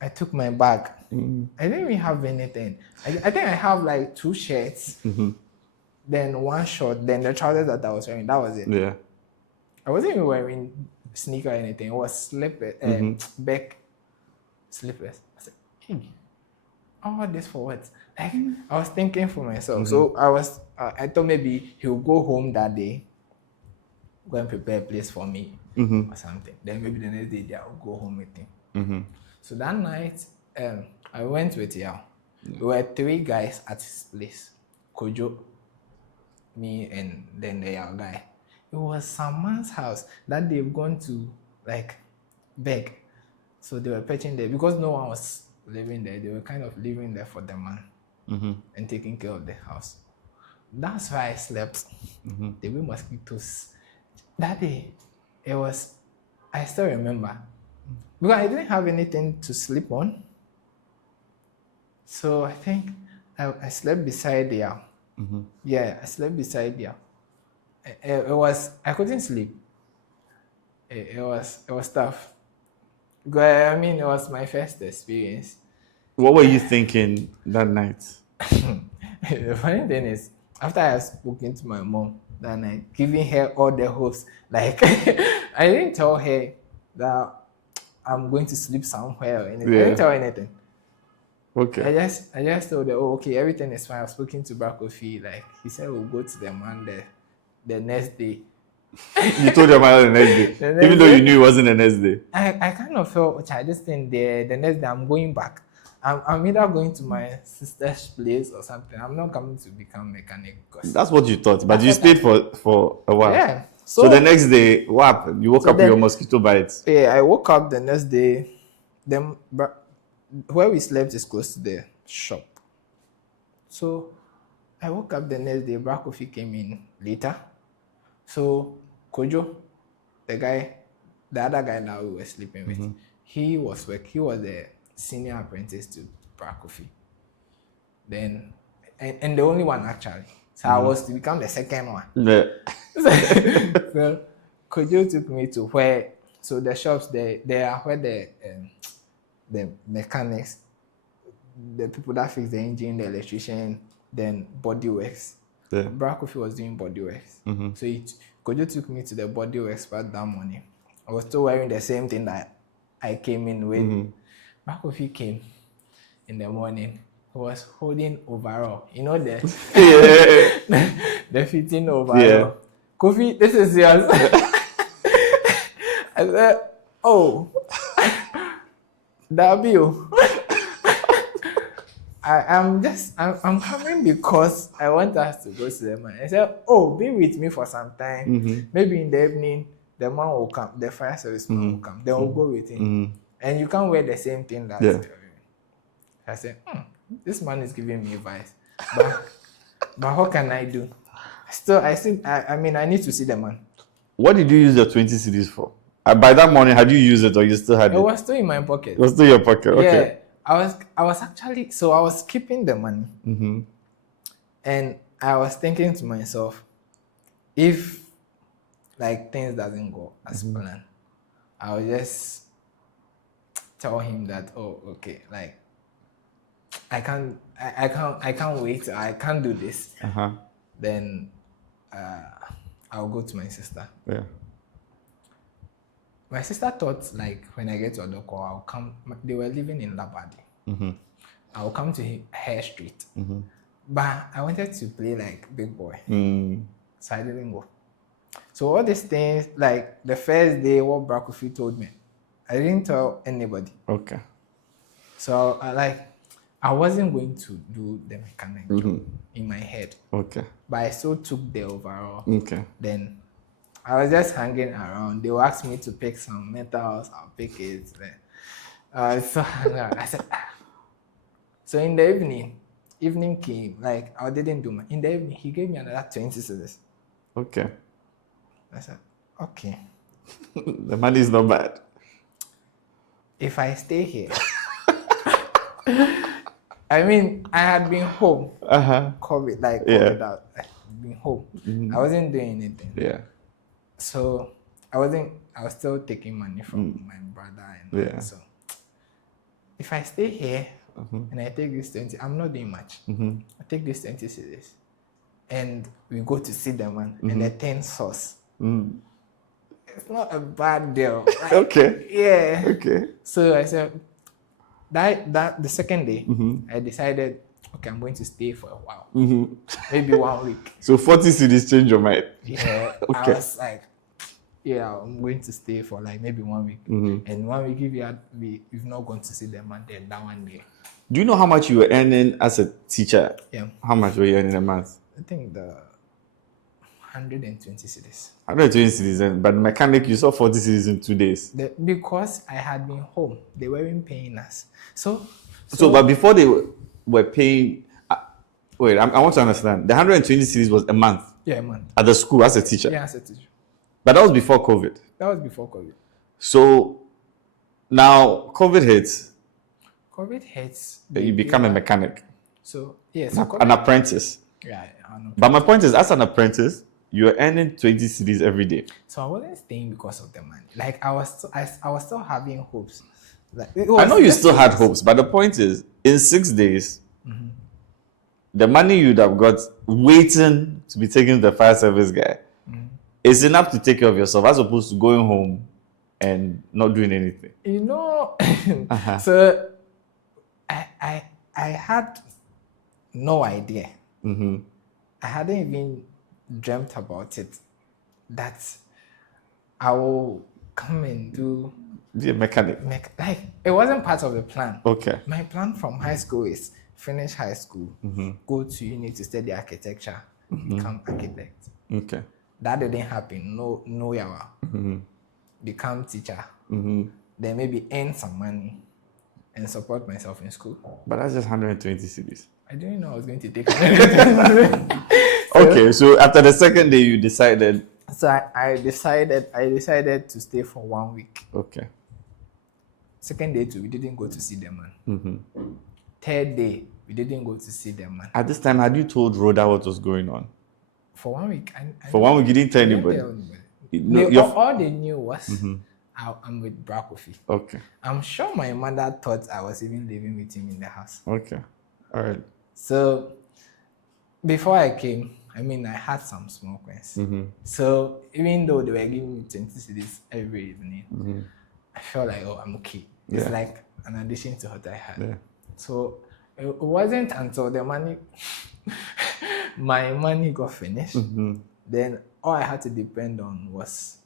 I took my bag. I didn't even have anything. I think I have like 2 shirts, then 1 short, then the trousers that I was wearing. That was it. Yeah. I wasn't even wearing sneaker or anything. It was slippers, back slippers. I said, hey, all this for what? Like, I was thinking for myself. So I thought maybe he'll go home that day, go and prepare a place for me or something. Then maybe the next day I'll go home with him. So that night, I went with Yao. We were 3 guys at his place. Kojo, me, and then the Yao guy. It was some man's house that they've gone to like beg. So they were pitching there because no one was living there. They were kind of living there for the man and taking care of the house. That's why I slept. There were mosquitoes. That day, I still remember. Because I didn't have anything to sleep on. So I think I slept beside Yao. Yeah, I slept beside Yao. I couldn't sleep. It was tough. Because, I mean, it was my first experience. What were you thinking that night? The funny thing is, after I had spoken to my mom that night, giving her all the hopes, like, I didn't tell her that I'm going to sleep somewhere or anything. I didn't tell her anything. Okay. I just told her, oh, okay, everything is fine. I've spoken to Brakofi. Like, he said we'll go to the man the next day. You told your mother the next day, even though you knew it wasn't the next day. I kind of felt, okay, I just think the next day I'm going back. I'm either going to my sister's place or something. I'm not coming to become mechanic. That's what you thought, but you stayed for a while. Yeah. So the next day, what happened? You woke up with your mosquito bites. Yeah, I woke up the next day. Then where we slept is close to the shop. So I woke up the next day. Brakofi came in later. So Kojo, the other guy that we were sleeping with, he was the senior apprentice to Brakofi. Then, and the only one actually. So I was to become the second one. Yeah. So Kojo took me to where, so the shops, they are where the mechanics, the people that fix the engine, the electrician, then body works. Yeah. Brakofi was doing body works. So Kojo took me to the body works part that morning. I was still wearing the same thing that I came in with. Brakofi came in the morning. He was holding overall. You know the fitting overall. Yeah. Kofi, this is yours. I said, oh, W. I'm coming because I want us to go to the man. I said, oh, be with me for some time. Maybe in the evening, the man will come, the fire service man will come. Then we'll go with him. And you can't wear the same thing that I said, this man is giving me advice. But what can I do? Still, I mean, I need to see the man. What did you use the 20 CDs for? By that morning, had you used it or you still had it? It was still in my pocket. It was still in your pocket, okay. Yeah, I was keeping the money. And I was thinking to myself, if like things doesn't go as planned, I'll just tell him that, oh, okay, like I can't wait, I can't do this. Then I'll go to my sister. Yeah. My sister thought like when I get to Odoko, I'll come. They were living in Labadi. I'll come to her street. But I wanted to play like big boy. So I didn't go. So all these things, like the first day what Kofi told me, I didn't tell anybody. Okay. So I wasn't going to do the mechanic job in my head. Okay. But I still took the overall. Okay. Then I was just hanging around. They will ask me to pick some metals. I'll pick it. So I said, So in the evening came. Like I didn't do in the evening. He gave me another 20 cedis. Okay. I said, okay. The money is not bad. If I stay here, I mean, I had been home. COVID, COVID out. I had been home. I wasn't doing anything. Yeah. So I was still taking money from my brother and so if I stay here and I take this 20, I'm not doing much. I take this 20 cedis and we go to see the man and the 10 sauce. It's not a bad deal. Like, okay. Yeah. Okay. So I said that the second day I decided, okay, I'm going to stay for a while. Maybe 1 week. So 40 cedis change your mind? Yeah. Okay. I was like, yeah, I'm going to stay for like maybe 1 week. And 1 week, if you've not gone to see them, and then that one day. Do you know how much you were earning as a teacher? Yeah. How much were you earning a month? I think the 120 cedis. 120 cedis, but the mechanic, you saw 40 cedis in 2 days. Because I had been home, they weren't paying us. So but before they were paying, wait, I want to understand. The 120 cedis was a month? Yeah, a month. At the school as a teacher? Yeah, as a teacher. But that was before COVID? That was before COVID. So now COVID hits. COVID hits. You become a mechanic. So, yes. An apprentice. Yeah. But my point is, as an apprentice, you're earning 20 cedis every day. So I wasn't staying because of the money. Like I was still having hopes. Like, I know you still had hopes, but the point is, in 6 days, the money you'd have got waiting to be taken to the fire service guy is enough to take care of yourself, as opposed to going home and not doing anything. You know, so I had no idea. I hadn't even dreamt about it, that I will come and be a mechanic. Like it wasn't part of the plan. Okay. My plan from high school is finish high school, go to uni to study architecture, become architect. Okay. That didn't happen. No yawa. Become teacher. Then maybe earn some money and support myself in school. But that's just 120 cedis. I didn't know I was going to take 120. Okay, so after the second day, you decided. So I decided to stay for 1 week. Okay. Second day too, we didn't go to see the man. Third day, we didn't go to see the man. At this time, had you told Rhoda what was going on? For 1 week. For 1 week, you didn't tell anybody? All they knew was I'm with Kofi. Okay. I'm sure my mother thought I was even living with him in the house. Okay. All right. So before I came, I mean, I had some small coins. So even though they were giving me 20 cedis every evening, I felt like, oh, I'm okay. It's like an addition to what I had. Yeah. So it wasn't until my money got finished, then all I had to depend on was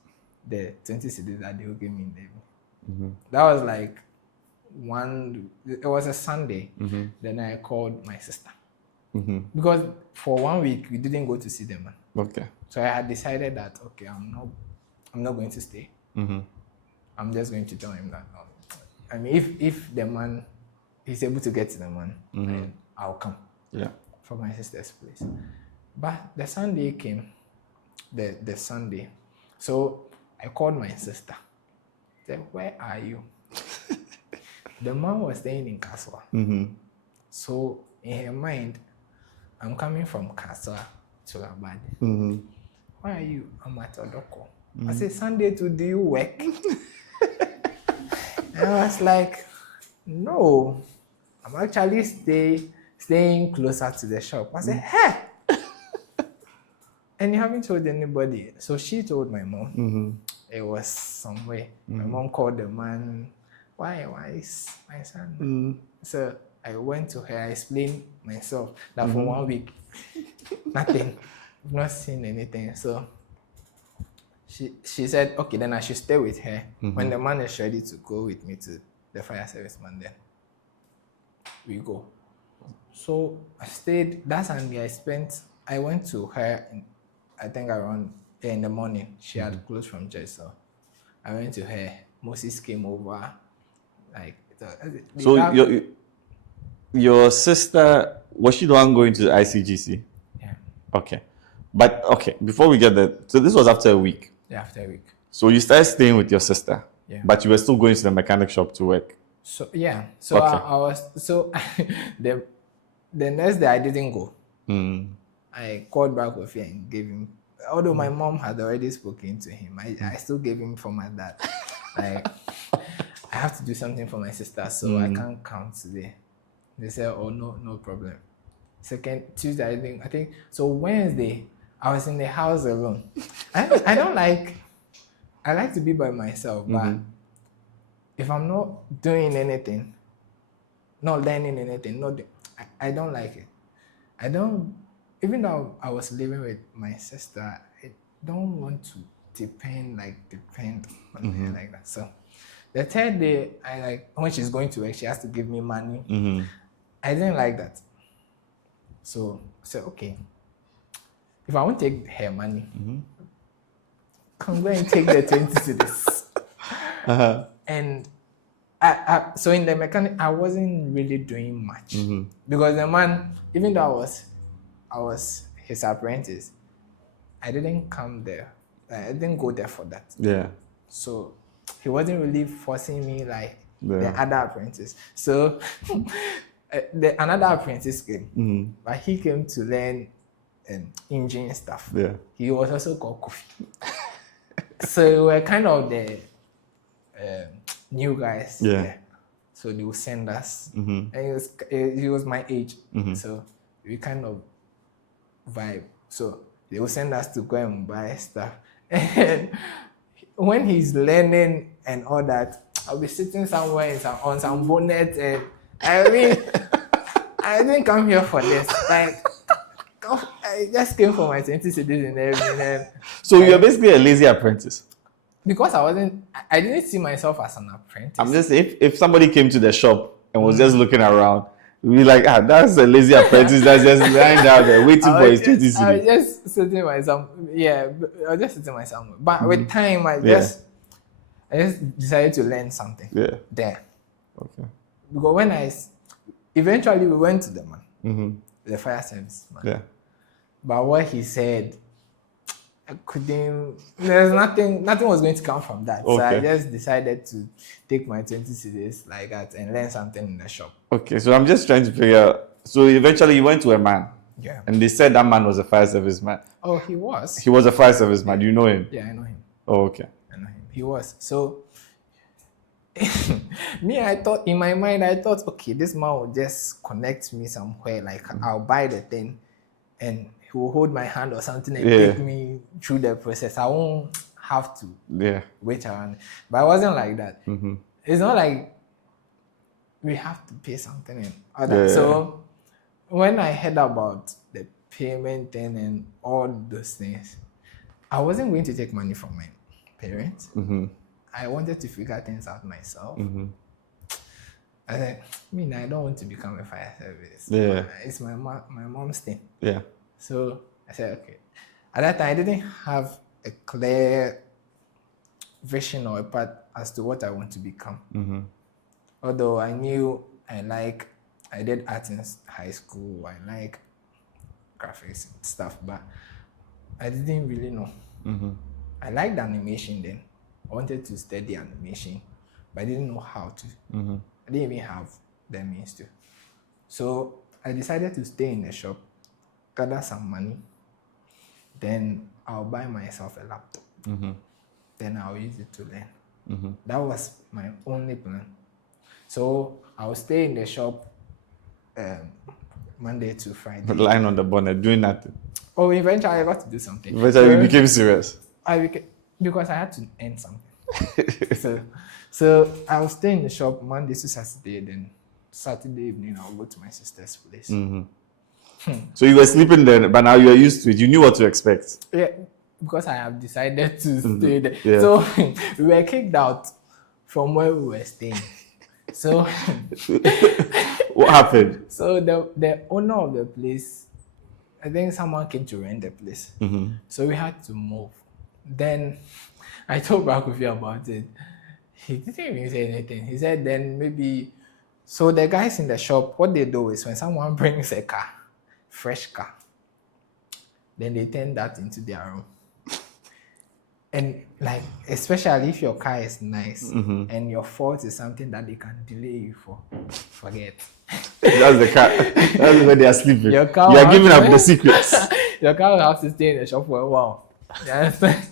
the 20 cedis that they would give me in the evening. That was like it was a Sunday. Then I called my sister. Mm-hmm. Because for 1 week we didn't go to see the man. Okay. So I had decided that okay, I'm not going to stay. Mm-hmm. I'm just going to tell him that. I mean, if the man is able to get to the man, then I'll come. Yeah. For my sister's place. But the Sunday came. The Sunday. So I called my sister. Said, where are you? The man was staying in Kaswa. Mm-hmm. So in her mind, I'm coming from Kaswa to Labad. Mm-hmm. Where are you? I'm at Odoko. I said, Sunday too, do you work? And I was like, no, I'm actually staying closer to the shop. I said, hey! And you haven't told anybody. So she told my mom. Mm-hmm. It was somewhere. My mom called the man. Why is my son? So I went to her. I explained myself that for 1 week, nothing. I've not seen anything. So she said, okay, then I should stay with her. When the man is ready to go with me to the fire service man, then we go. So I stayed. That Sunday I went to her, I think around in the morning. She had closed from church, so I went to her. Moses came over. So your sister, was she the one going to the ICGC? Yeah. Okay. But okay, before we get there, so this was after a week. Yeah, after a week. So you started staying with your sister. Yeah. But you were still going to the mechanic shop to work. So yeah. So Okay. I was the next day I didn't go. I called back Kofi and gave him. Although my mom had already spoken to him, I still gave him for my dad. Like I have to do something for my sister, so I can't come today. They said, "Oh no problem." Second Tuesday, I think so. Wednesday, I was in the house alone. I don't like. I like to be by myself, but if I'm not doing anything, not learning anything, I don't like it. I don't. Even though I was living with my sister, I don't want to depend on her like that. So the third day, when she's going to work, she has to give me money. I didn't like that. So I said, okay, if I won't take her money, I'm going to take the 20 cedis. And so in the mechanic, I wasn't really doing much because the man, even though I was his apprentice, I didn't come there. I didn't go there for that. Yeah. So he wasn't really forcing me like the other apprentice. So another apprentice came, but he came to learn engine stuff. Yeah. He was also called Kofi. So we were kind of the new guys. Yeah. There. So they would send us. And he was my age. So we kind of vibe. So they will send us to go and buy stuff. And when he's learning and all that, I'll be sitting somewhere on some bonnet, and I mean, I didn't come here for this. Like, I just came for my 20 cedis and everything. So you're basically a lazy apprentice. Because I didn't see myself as an apprentice. I'm just if somebody came to the shop and was just looking around, we'd be like, that's a lazy apprentice that's just lying down there waiting for his 20 cedis. I was just sitting myself. Yeah, I was just sitting myself. But with time, I just decided to learn something. Yeah. There. Okay. Because eventually we went to the man, the fire service man. Yeah. But what he said, I couldn't. There's nothing was going to come from that. Okay. So I just decided to take my 20 cedis like that and learn something in the shop. Okay, so I'm just trying to figure out. So eventually you went to a man. Yeah. And they said that man was a fire service man. Oh, he was. He was a fire service man. Do you know him? Yeah, I know him. Oh, okay. I know him. He was. So I thought in my mind, okay, this man will just connect me somewhere. Like I'll buy the thing and he will hold my hand or something and take me through the process. I won't have to wait around. But it wasn't like that. It's not like we have to pay something and all that. So when I heard about the payment thing and all those things, I wasn't going to take money from my parents. I wanted to figure things out myself. I said, I don't want to become a fire service. Yeah. It's my mom's thing. Yeah. So I said, okay. At that time, I didn't have a clear vision or a path as to what I want to become. Although I knew I did art in high school, I like graphics stuff, but I didn't really know. I liked animation then. I wanted to study animation, but I didn't know how to. I didn't even have the means to. So I decided to stay in the shop, gather some money, then I'll buy myself a laptop. Then I'll use it to learn. That was my only plan. So I'll stay in the shop Monday to Friday. Lying on the bonnet, doing nothing. Oh, eventually I got to do something. Eventually you became serious. Because I had to earn something. So I'll stay in the shop Monday to Saturday, then Saturday evening I'll go to my sister's place. So you were sleeping there, but now you are used to it. You knew what to expect. Yeah, because I have decided to stay there. Yeah. So we were kicked out from where we were staying. So what happened? So the owner of the place, I think someone came to rent the place. So we had to move. Then I told Kofi about it. He didn't even say anything. He said then maybe, so the guys in the shop, what they do is when someone brings a car, fresh car, then they turn that into their room. And like, especially if your car is nice and your fault is something that they can delay you for, forget. That's the car. That's where they are sleeping. You are giving up the secrets. Your car will have to stay in the shop for a while. You understand?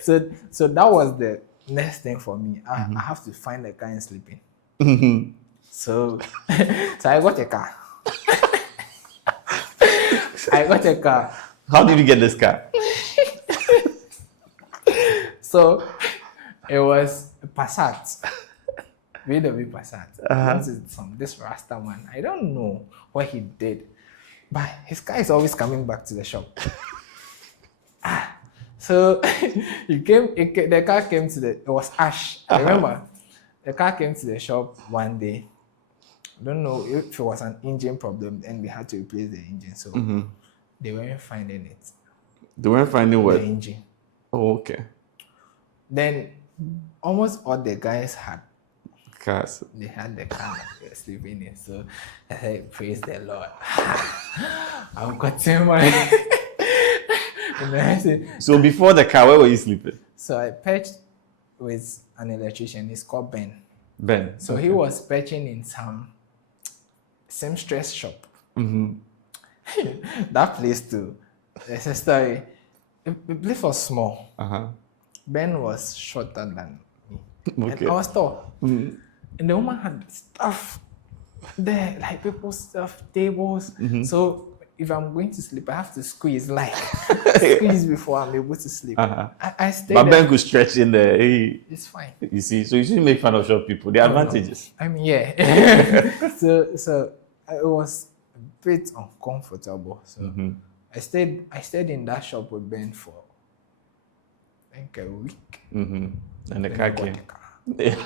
So that was the next thing for me. I have to find a guy and sleeping. So I got a car. How did you get this car? So it was a Passat. VW Passat. This Rasta man. I don't know what he did, but his car is always coming back to the shop. So the car came to it was ash. I remember the car came to the shop one day. I don't know if it was an engine problem and we had to replace the engine. So they weren't finding it. They weren't finding what? The engine. Oh, okay. Then almost all the guys had cars. They had the car they were sleeping in. So I said, praise the Lord. I've got my So before the car, where were you sleeping? So I perched with an electrician. He's called Ben. Ben. So he was perching in some seamstress shop. That place too. There's a story. The place was small. Ben was shorter than me. And I was tall. And the woman had stuff there, like people's stuff, tables. So if I'm going to sleep, I have to squeeze before I'm able to sleep. I stayed but there. Ben could stretch in there. It's fine. You see, so you shouldn't make fun of short people. The advantages. I mean, yeah. so it was a bit uncomfortable. So I stayed in that shop with Ben for I think a week. And the car came. It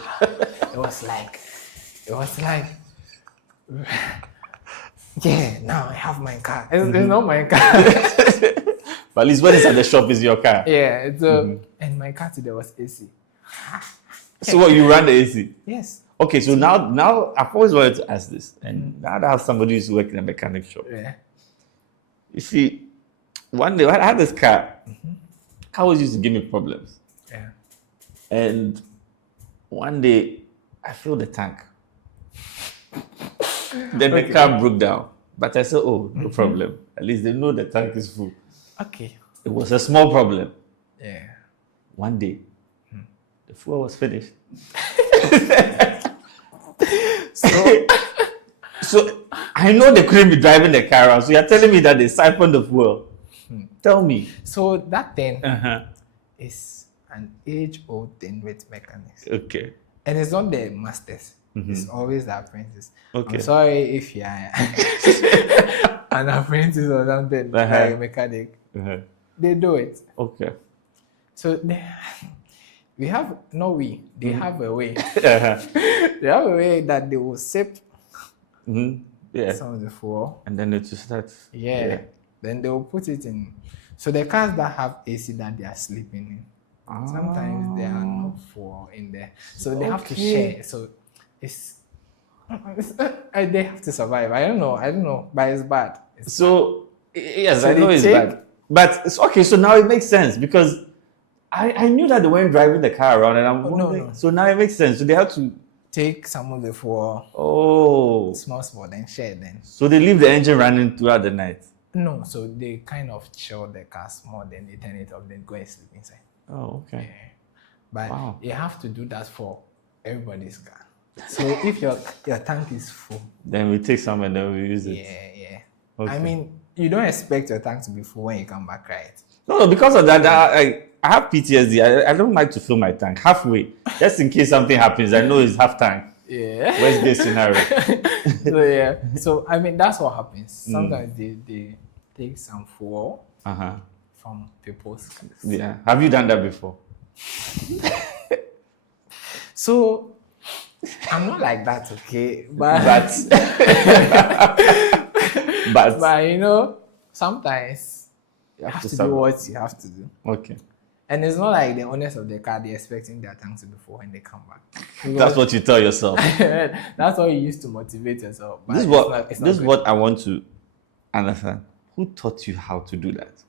was like, yeah, now I have my car. It's not my car. But at least when it's at the shop, is your car. Yeah, so, and my car today was AC. So what, you ran the AC? Yes. Okay, so now I've always wanted to ask this, and now that I have somebody who's working in a mechanic shop. Yeah. You see, one day I had this car. Car always used to give me problems. Yeah. And one day I filled the tank. Then the car broke down. But I said, oh, no problem. At least they know the tank is full. Okay. It was a small problem. Yeah. One day, the fuel was finished. So I know they couldn't be driving the car around. So you're telling me that they siphoned the fuel. Tell me. So that thing is an age-old thing with mechanics. Okay. And it's not the masters. It's always the apprentice. Okay. I'm sorry if you are an apprentice or something like a mechanic. They do it. Okay. So They have a way. They have a way that they will sip Yeah. some of the fuel. And then it will start. Yeah. Then they will put it in. So the cars that have AC that they are sleeping in, sometimes there are no fuel in there. So they have to share. So it's they have to survive. I don't know, but it's bad. Yes, I know it's bad. But it's okay, so now it makes sense because I knew that they weren't driving the car around and I'm wondering. No. So now it makes sense. So they have to take some of the fuel. Small, then share then. So they leave the engine running throughout the night? No, so they kind of chill the car more, then they turn it off, then go and sleep inside. Oh, okay. Yeah. But you have to do that for everybody's car. So if your tank is full, then we take some and then we use it. Yeah. Okay. I mean, you don't expect your tank to be full when you come back, right? No, because of that, I have PTSD. I don't like to fill my tank halfway, just in case something happens. I know it's half tank. Yeah. Worst case scenario. So I mean, that's what happens. Sometimes they take some fuel from people's cars. Yeah. Have you done that before? So I'm not like that, okay? But you know, sometimes you have to do what you have to do. Okay. And it's not like the owners of the car, they're expecting their tank to be full when they come back. That's what you tell yourself. That's what you use to motivate yourself. This is what I want to understand. Who taught you how to do that?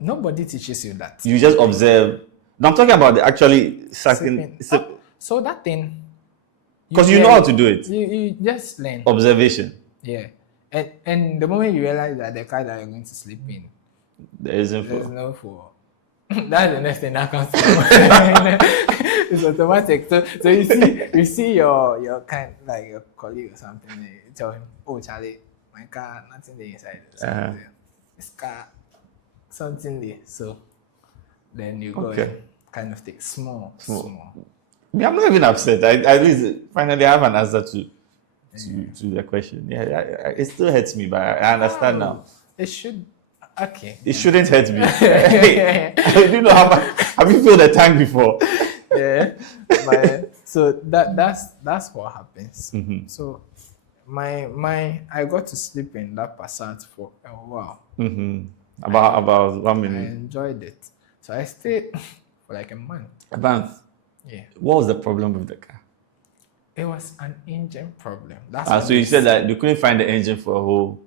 Nobody teaches you that. You just observe. Now I'm talking about actually sucking. So that thing. Because you know how to do it. You just learn. Observation. Yeah. And the moment you realize that the car that you're going to sleep in, there's no fuel. That's the next thing that comes to mind. It's automatic. So you see your kind, like your colleague or something, you tell him, oh Charlie, my car, nothing there inside. This car, something there. So then you go and kind of take small. Yeah, I'm not even upset. At least finally I have an answer to the question. Yeah, it still hurts me, but I understand now. It should. Okay. It shouldn't hurt me. Do you know have you filled the tank before? Yeah. So that's what happens. Mm-hmm. So I got to sleep in that Passat for a while. Mm-hmm. About 1 minute. I enjoyed it. So I stayed for like a month. A month? Yeah. What was the problem with the car? It was an engine problem. So you said that you couldn't find the engine for a whole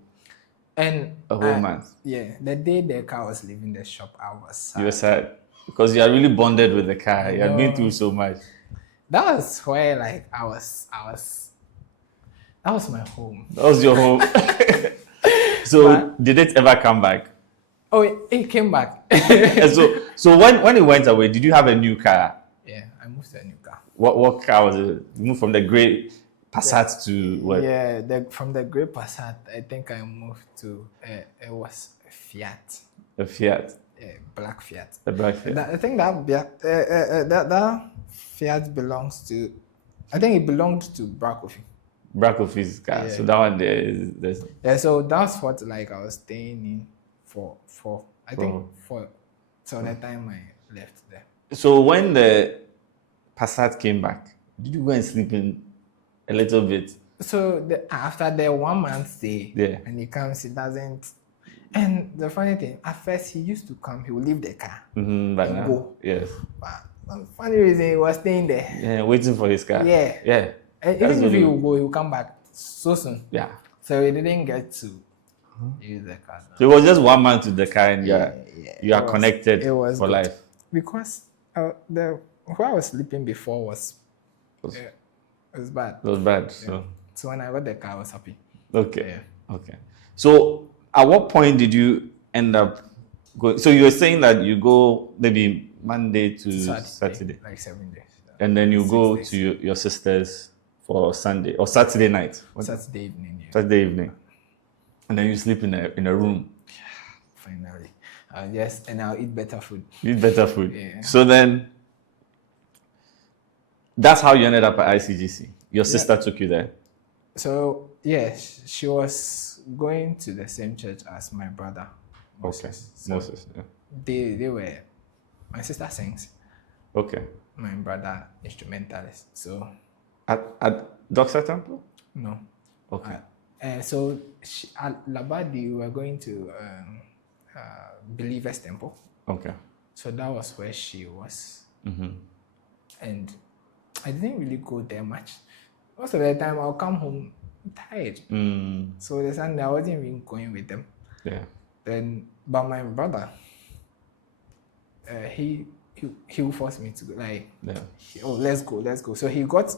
month. Yeah, the day the car was leaving the shop, I was sad. You were sad because you are really bonded with the car. You have been through so much. That was where like I was. That was my home. That was your home. So did it ever come back? Oh, it came back. so when it went away, did you have a new car? Yeah, I moved to a new car. What car was it? You moved from the grey Passat to what? Yeah, from the grey Passat, I think I moved to it was a Fiat. A Fiat. Black Fiat. A black Fiat. I think that Fiat belongs to. I think it belonged to Kofi. Kofi's car. Yeah. So that one there is. Yeah, so that's what like I was staying in for the time I left there. So when the Passat came back, did you go and sleep in a little bit? So after the 1 month stay, and he comes, he doesn't. And the funny thing, at first he used to come, he would leave the car and go. Yes. But for funny reason, he was staying there. Yeah, waiting for his car. Yeah. Yeah. And even if he will go, he will come back so soon. Yeah. So he didn't get to use the car. So it was just 1 month with the car and you are connected for life. Because where I was sleeping before was bad. It was bad. Yeah. So when I got the car, I was happy. Okay. Yeah. Okay. So at what point did you end up going? So you were saying that you go maybe Monday to Saturday. Like 7 days. And then you go to your sister's for Sunday or Saturday night. Saturday evening. Yeah. Saturday evening. And then you sleep in a room. Finally. And I'll eat better food. Eat better food. Yeah. So then that's how you ended up at ICGC. Your sister took you there. So she was going to the same church as my brother. Moses. Okay. So Moses. Yeah. They were. My sister sings. Okay. my brother instrumentalist. So At Doctor Temple? no. Okay. So at Labadi, we were going to Believers Temple. Okay. So that was where she was. And I didn't really go there much. Most of the time, I'll come home tired. So the Sunday, I wasn't even going with them. Yeah. Then, but my brother, he will force me to go. Like, let's go. So he got,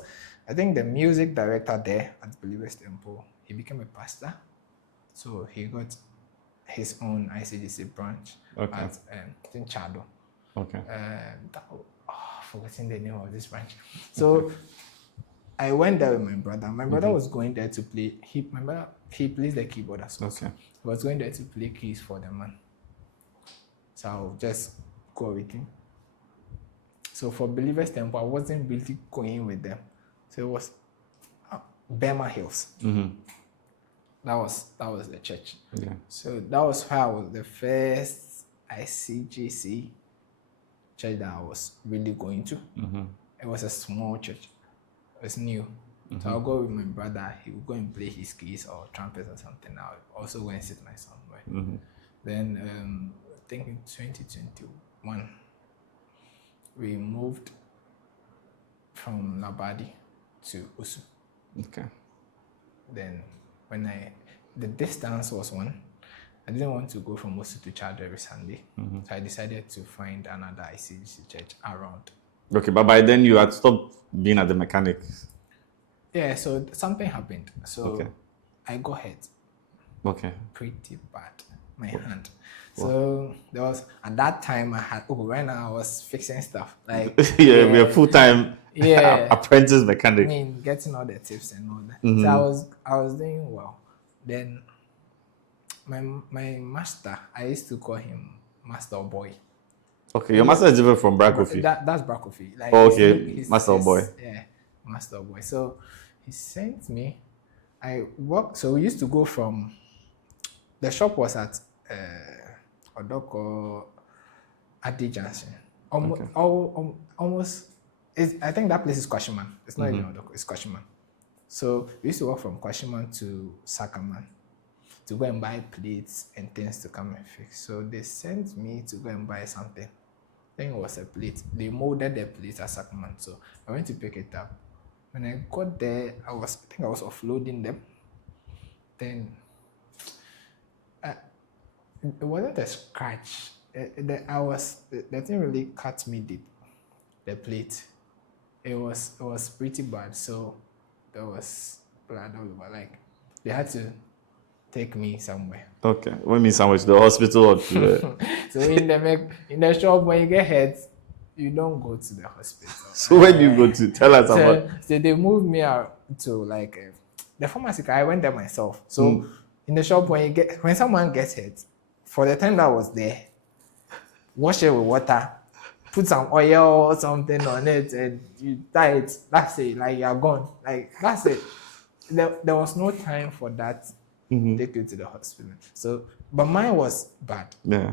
I think, the music director there at Believers Temple. He became a pastor. So he got his own ICDC branch at in Chado. Okay. Forgetting the name of this branch. So I went there with my brother. My brother was going there to play. He plays the keyboard as well. Okay. He was going there to play keys for the man. So I'll just go with him. So for Believers Temple, I wasn't really going with them. So it was Burma Hills. That was the church. Yeah. So that was where I was the first ICGC church that I was really going to. It was a small church. It was new. So I'll go with my brother. He would go and play his keys or trumpet or something. I'll also go and sit my somewhere. Then I think in 2021, we moved from Labadi to Usu. Okay. Then when the distance was one, I didn't want to go from Usu to Chad every Sunday. So I decided to find another ICGC church around. Okay, but by then you had stopped being at the mechanic. Yeah, so something happened. So I got hurt. Okay. Pretty bad. My hand. So there was, at that time right now I was fixing stuff. Like we are full-time apprentice mechanic. I mean, getting all the tips and all that. So I was doing well. Then my master, I used to call him Master Boy. Okay, your master is different from Kofi. That's Kofi. Like, Master Boy. Yeah, Master Boy. So he sent me. So we used to go from, the shop was at Odoko Adi Junction. Almost, I think that place is Kwashiman. It's not even Odoko, it's Kwashiman. So we used to walk from Kwashiman to Sakaman to go and buy plates and things to come and fix. So they sent me to go and buy something. I think it was a plate. They molded the plate at Sakaman. So I went to pick it up. When I got there, I think I was offloading them. Then it wasn't a scratch. The thing really cut me deep. The plate. It was pretty bad. So there was blood all over. Like they had to take me somewhere. Okay. What do you mean somewhere? To the hospital or to the... So in the shop, when you get hurt, you don't go to the hospital. So where do you go to? Tell us about... So they moved me out to like the pharmacy. I went there myself. So in the shop, when someone gets hurt, for the time that I was there, wash it with water, put some oil or something on it, and you tie it. That's it. Like you're gone. Like that's it. There was no time for that. Take you to the hospital. So, but mine was bad. Yeah.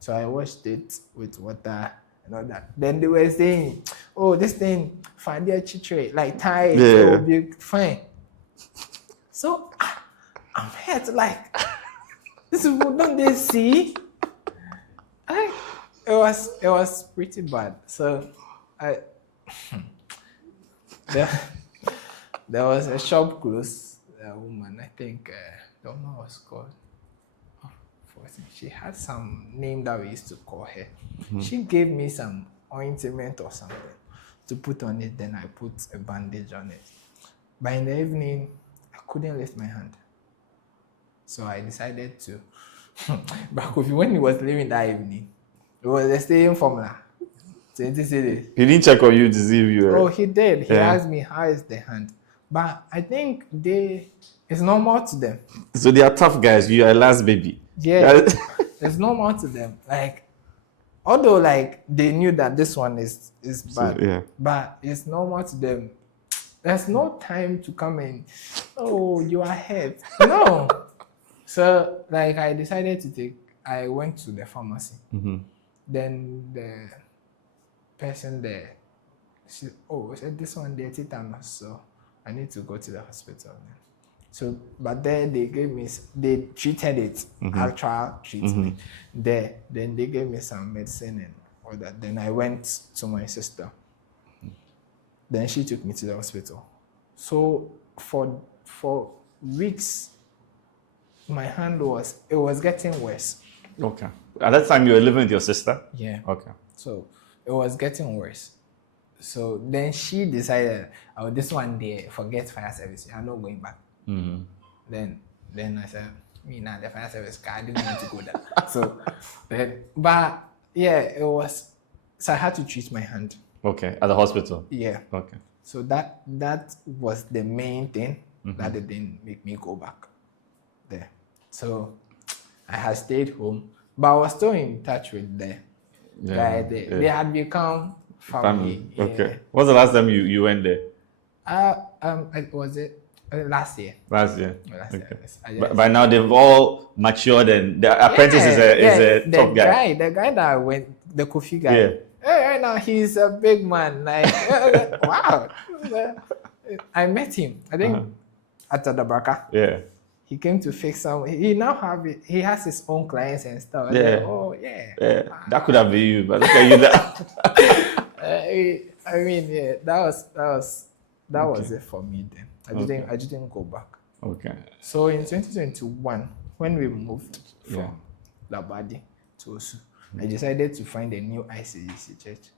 So I washed it with water and all that. Then they were saying, "Oh, this thing, Fadia Chitre, like tie it, it will be fine." So I'm hurt. Like this people, don't they see? It was pretty bad. So there was a shop close. A woman, I think the woman was called. She had some name that we used to call her. She gave me some ointment or something to put on it. Then I put a bandage on it. But in the evening, I couldn't lift my hand. So I decided to. But when he was leaving that evening, it was the same formula. 20 cedis. He didn't check on you to see if you were... Oh, he did. He asked me, how is the hand? But I think it's normal to them. So they are tough guys. You are a last baby. Yeah, it's normal to them. Like, although like they knew that this one is bad, but it's normal to them. There's no time to come in. Oh, you are hurt. No. So like I decided I went to the pharmacy. Then the person there I said, this one, they're tetanus, so I need to go to the hospital. So, but then they treated it, actual treatment. Then they gave me some medicine and all that. Then I went to my sister. Then she took me to the hospital. So for weeks, my hand was getting worse. Okay. At that time, you were living with your sister? Yeah. Okay. So it was getting worse. So then she decided, oh, this one day, forget fire service. I'm not going back. Then I said, me now the fire service, I didn't want to go there. So but yeah, it was. So I had to treat my hand. Okay. At the hospital? Yeah. Okay. So that was the main thing that it didn't make me go back there. So I had stayed home, but I was still in touch with the guy there. They had become family. Yeah. Okay. What's the last time you went there? Was it last year? Last year. Okay. By now they've all matured, and the apprentice is a top guy. The guy that went, the Kofi guy. Yeah. Right now he's a big man. Like wow. I met him. I think at the Barca. Yeah. He came to fix some. He now have it. He has his own clients and stuff. Yeah. Like, oh yeah. That could have been you, but look at you now. I mean, yeah, that was it for me then. I didn't go back. Okay. So in 2021, when we moved from Labadi to Osu, I decided to find a new ICGC church.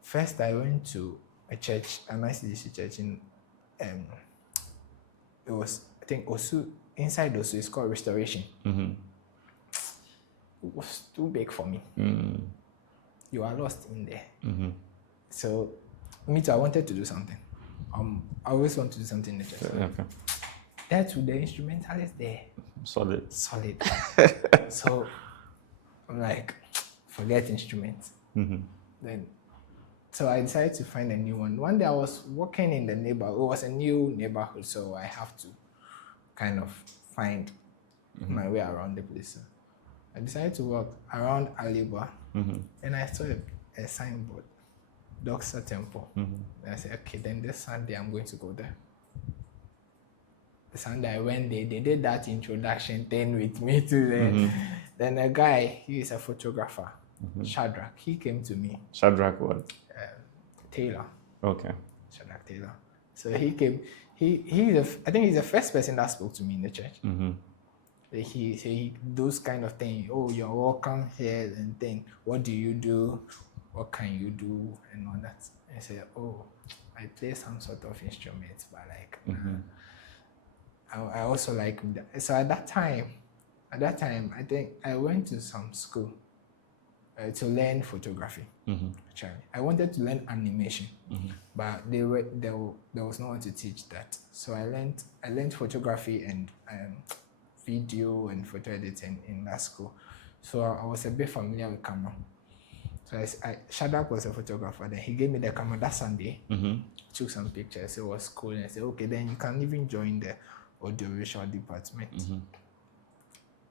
First, I went to an ICGC church in it was, I think, Osu. Inside Osu, it's called Restoration. It was too big for me. You are lost in there. So me too, I wanted to do something. I always want to do something in the church. Okay. That's with the instrumentalist there. Solid. So I'm like, forget instruments. Then, so I decided to find a new one. One day I was walking in the neighborhood. It was a new neighborhood, so I have to kind of find my way around the place. So I decided to walk around Aliba, and I saw a signboard, Doxa Temple. And I said, okay, then this Sunday I'm going to go there. The Sunday I went there, they did that introduction thing with me to there. Then a guy, he is a photographer, Shadrach, he came to me. Shadrach what? Taylor. Okay. Shadrach Taylor. So he came, I think he's the first person that spoke to me in the church. He those kind of things. Oh, you're welcome here and thing. What do you do? What can you do? And all that. I said, oh, I play some sort of instruments, but like, I also like that. So at that time, I think I went to some school to learn photography. Actually, I wanted to learn animation, but there was no one to teach that. So I learned photography and video and photo editing in that school. So I was a bit familiar with camera. So Shadrach was a photographer. Then he gave me the camera that Sunday. Took some pictures. It was cool. And I said, okay, then you can even join the audiovisual department.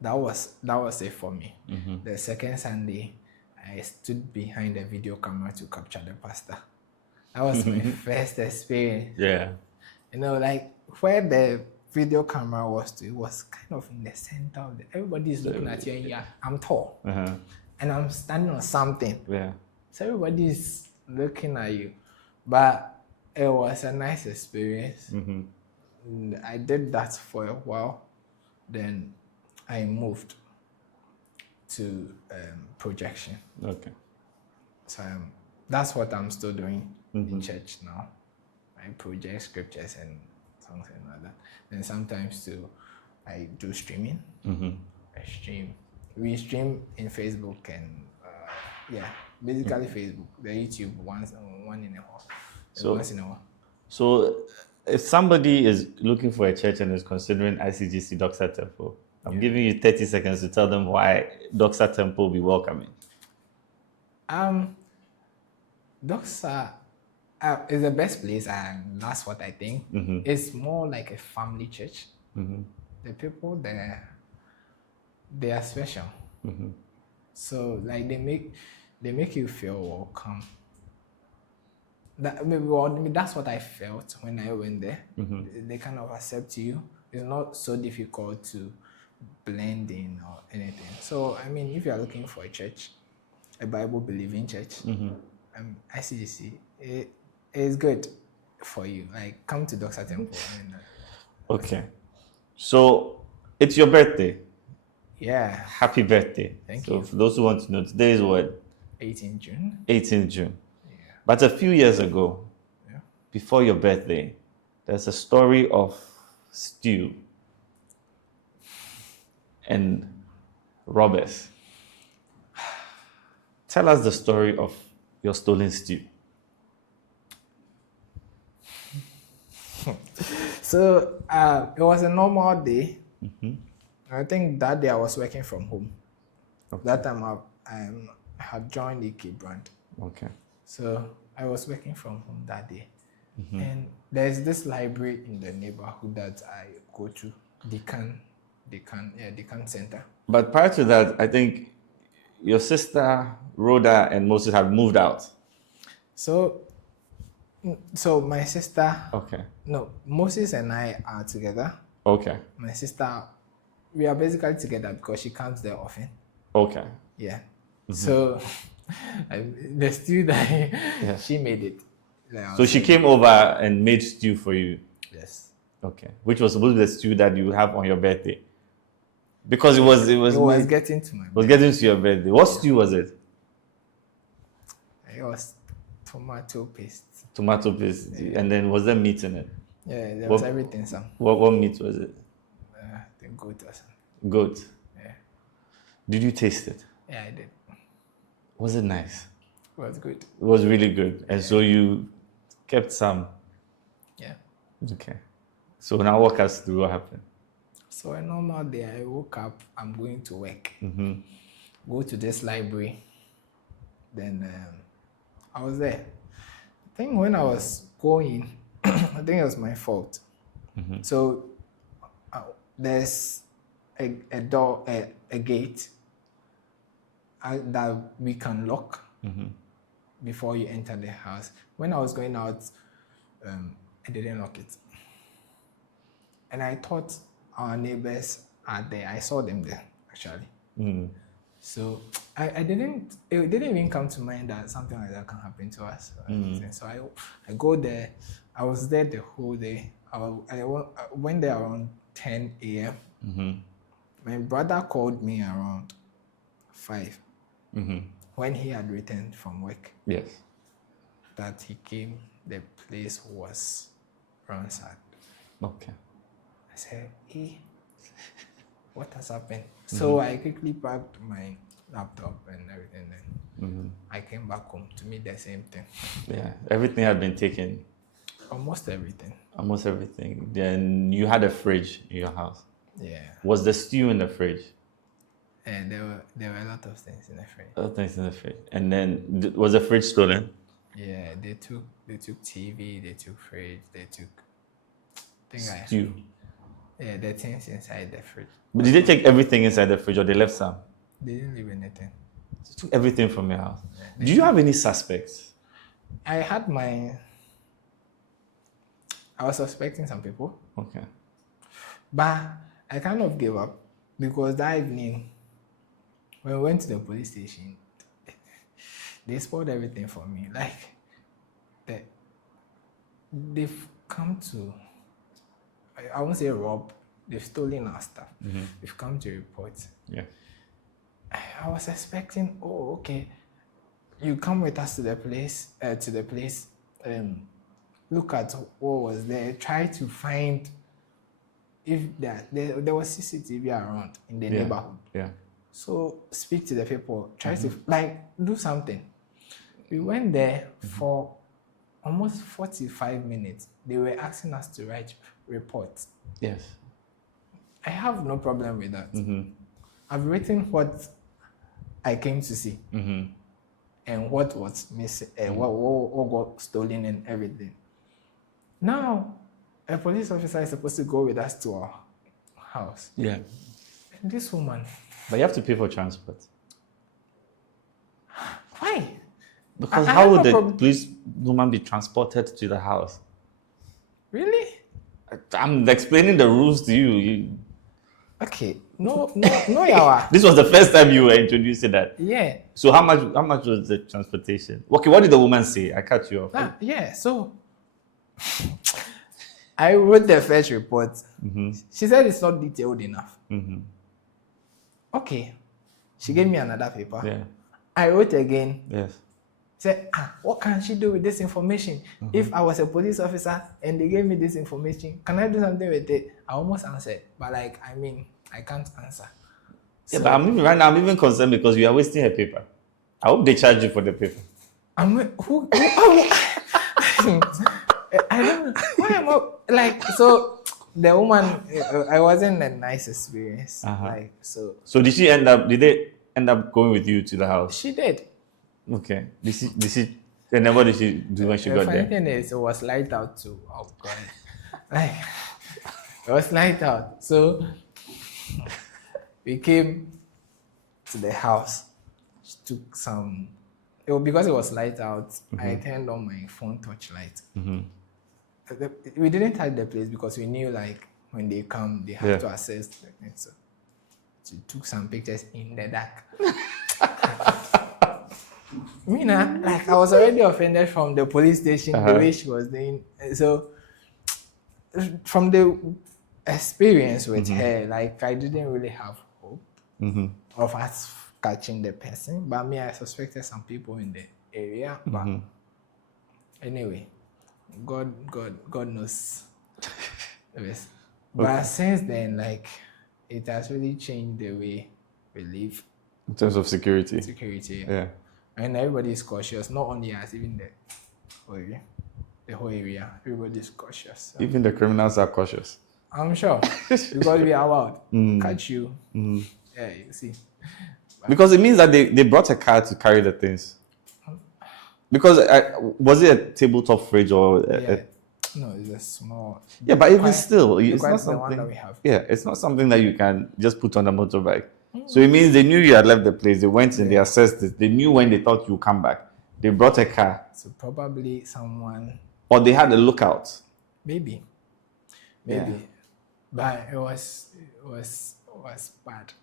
That was it for me. The second Sunday, I stood behind the video camera to capture the pastor. That was my first experience. Yeah. You know, like where the video camera was, it was kind of in the center of everybody's looking at you, and I'm tall. And I'm standing on something. Yeah. So everybody's looking at you. But it was a nice experience. And I did that for a while. Then I moved to projection. Okay. So that's what I'm still doing in church now. I project scriptures and songs and all that. And sometimes too, I do streaming. I stream. We stream in Facebook and basically Facebook, the YouTube once in a while. So if somebody is looking for a church and is considering ICGC Doxa Temple, I'm giving you 30 seconds to tell them why Doxa Temple will be welcoming. Doxa is the best place, and that's what I think. It's more like a family church. The people there, they are special. So like they make you feel welcome. maybe that's what I felt when I went there. Mm-hmm. They kind of accept you. It's not so difficult to blend in or anything. So, I mean, if you are looking for a church, a Bible-believing church, ICGC, it is good for you. Like, come to Doxa Temple. Okay. So, it's your birthday. Yeah. Happy birthday. Thank so you. For those who want to know, today is what? 18 June. 18 June. Yeah. But a few years ago, before your birthday, there's a story of stew and robbers. Tell us the story of your stolen stew. So it was a normal day. I think that day I was working from home. Okay. That time I had joined the K brand. Okay. So I was working from home that day. And there's this library in the neighborhood that I go to, Deacon Center. But prior to that, I think your sister, Rhoda, and Moses have moved out. So my sister, Okay. no, Moses and I are together. Okay. My sister, we are basically together because she comes there often. Okay. Yeah. So the stew that she made it. Like, So she came over and made stew for you. Yes. Okay. Which was supposed to be the stew that you would have on your birthday. Because it was getting to my It was getting to your birthday. What stew was it? It was tomato paste. Tomato paste. And then was there meat in it? Yeah, there was everything. What meat was it? The goat or something. Goat. Yeah. Did you taste it? Yeah, I did. Was it nice? It was good. It was really good. And so you kept some. Yeah. Okay. So now walk us through what happened. So a normal day, I woke up, I'm going to work. Go to this library. Then I was there. I think when I was going, I think it was my fault. So there's a door, a gate that we can lock before you enter the house. When I was going out, I didn't lock it. And I thought our neighbors are there. I saw them there, actually. So it didn't even come to mind that something like that can happen to us. So I go there. I was there the whole day. I went there around 10 a.m. My brother called me around 5 when he had returned from work. Yes. That he came, the place was ransacked. Okay. I said, hey, what has happened? So I quickly packed my laptop and everything. And I came back home to meet the same thing. Yeah, everything had been taken. Almost everything. Almost everything. Then you had a fridge in your house. Yeah. Was the stew in the fridge? And there were a lot of things in the fridge. A lot of things in the fridge. And then was the fridge stolen? Yeah, they took TV, they took fridge, they took stew. Yeah, the things inside the fridge. But did they take everything inside the fridge or they left some? They didn't leave anything. They took everything from your house. Yeah, Do you have any suspects? I was suspecting some people. Okay. But I kind of gave up because that evening, when we went to the police station, they spoiled everything for me. Like, they've come to, I won't say rob, they've stolen our stuff. They've come to report. Yeah. I was expecting, oh, okay, you come with us to the place, look at what was there, try to find if there was CCTV around in the neighborhood. Yeah. So speak to the people, try to do something. We went there for almost 45 minutes. They were asking us to write reports. Yes. I have no problem with that. I've written what I came to see and what was missing, what got stolen and everything. Now, a police officer is supposed to go with us to our house. Yeah. And this woman. But you have to pay for transport. Why? Because I how have would no the problem. police woman be transported to the house? Really? I'm explaining the rules to you. Okay. No, yawa. This was the first time you were introducing that. Yeah. So how much was the transportation? Okay, what did the woman say? I cut you off. Yeah. So I wrote the first report. She said it's not detailed enough. Okay. She gave me another paper. Yeah. I wrote again. Yes. Said, what can she do with this information? If I was a police officer and they gave me this information, can I do something with it? I almost answered, but like, I mean, I can't answer. Yeah, but right now I'm even concerned because you are wasting her paper. I hope they charge you for the paper. I don't know. Why am I like so? The woman, I wasn't a nice experience. Like so. So did she end up? Did they end up going with you to the house? She did. Okay. Did she? And then what did she do when she got The funny there? thing is, it was light out too. Oh God, like it was light out. So we came to the house. She took some. Because it was light out, I turned on my phone torchlight. We didn't touch the place because we knew like when they come, they have to access the thing. So she took some pictures in the dark. Like I was already offended from the police station, the way she was doing. So from the experience with her, like I didn't really have hope of us catching the person. But I suspected some people in the area. But anyway, God knows. Yes. But since then, like it has really changed the way we live. In terms of security. Yeah. And everybody is cautious, not only us, even the whole area. Everybody is cautious. So. Even the criminals are cautious. I'm sure. Because we are out. Catch you. Yeah, you see. Because it means that they brought a car to carry the things. Because was it a tabletop fridge or no, it's a small. Yeah, but even still, it's not the one that something. we have. Yeah, it's not something that you can just put on a motorbike. So it means they knew you had left the place. They went and they assessed it. They knew when they thought you would come back. They brought a car. So probably someone. Or they had a lookout. Maybe. Yeah. But it was bad.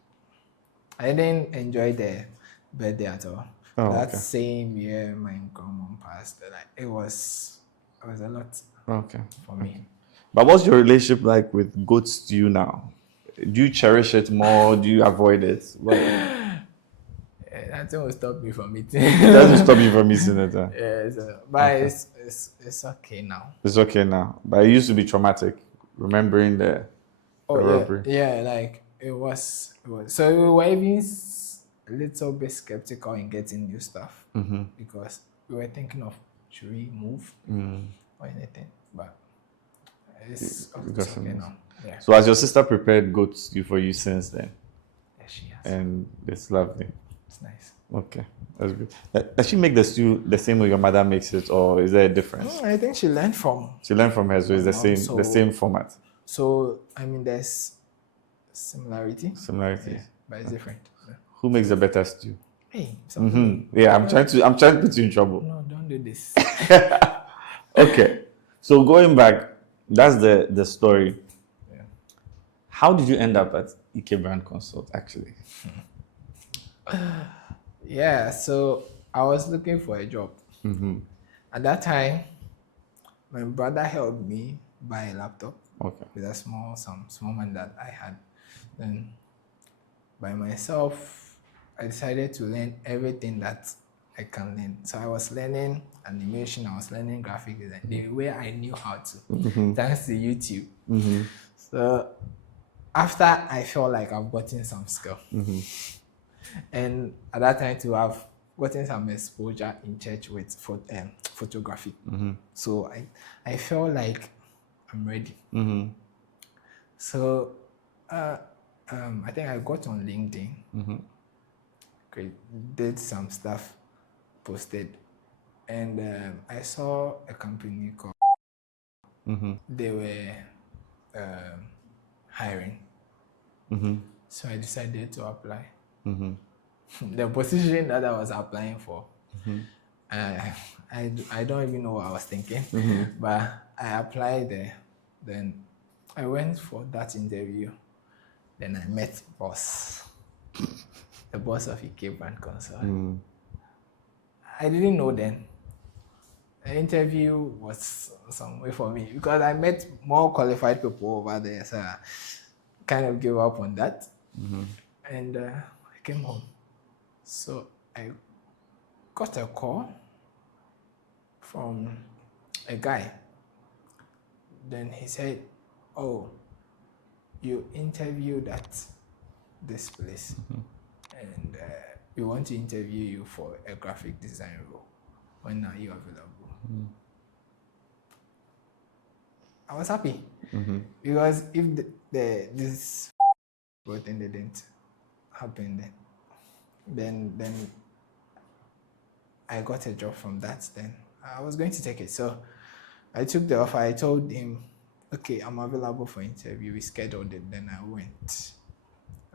I didn't enjoy the birthday at all. That same year my grandma passed. Like it was a lot for me. But what's your relationship like with goats to you now? Do you cherish it more? Do you avoid it? Nothing will stop me from eating. It doesn't stop you from eating it. Huh? But it's okay now. It's okay now. But it used to be traumatic, remembering the robbery. Yeah, like it was. So we were even a little bit skeptical in getting new stuff because we were thinking of should we move or anything. But it's okay now. Yeah. So has your sister prepared goat stew for you since then? Yes, she has. And it's lovely. It's nice. Okay, that's good. Does she make the stew the same way your mother makes it, or is there a difference? I think she learned from. She learned from her, so it's the same format. So I mean, there's similarity. Similarities, but it's different. Yeah. Who makes the better stew? Hey. Yeah, I'm trying to put you in trouble. No, don't do this. Okay, so going back, that's the story. Yeah. How did you end up at EK Brand Consult, actually? Yeah, so I was looking for a job. At that time, my brother helped me buy a laptop with some small money that I had. Then, by myself, I decided to learn everything that I can learn. So I was learning animation, I was learning graphic design, the way I knew how to, thanks to YouTube. So after I felt like I've gotten some skill, and at that time to have gotten some exposure in church with photography. So I felt like I'm ready. So I think I got on LinkedIn, did some stuff, posted, and I saw a company called, they were hiring. So I decided to apply. The position that I was applying for, I don't even know what I was thinking, but I applied there. Then I went for that interview. Then I met boss, the boss of EK Brand Consult. I didn't know then. The interview was some way for me because I met more qualified people over there, so I kind of gave up on that. And I came home. So I got a call from a guy. Then he said, "Oh, you interviewed at this place, and we want to interview you for a graphic design role. When are you available?" I was happy because if this thing didn't happen, then I got a job from that. Then I was going to take it, so I took the offer. I told him, "Okay, I'm available for interview." We scheduled it. Then I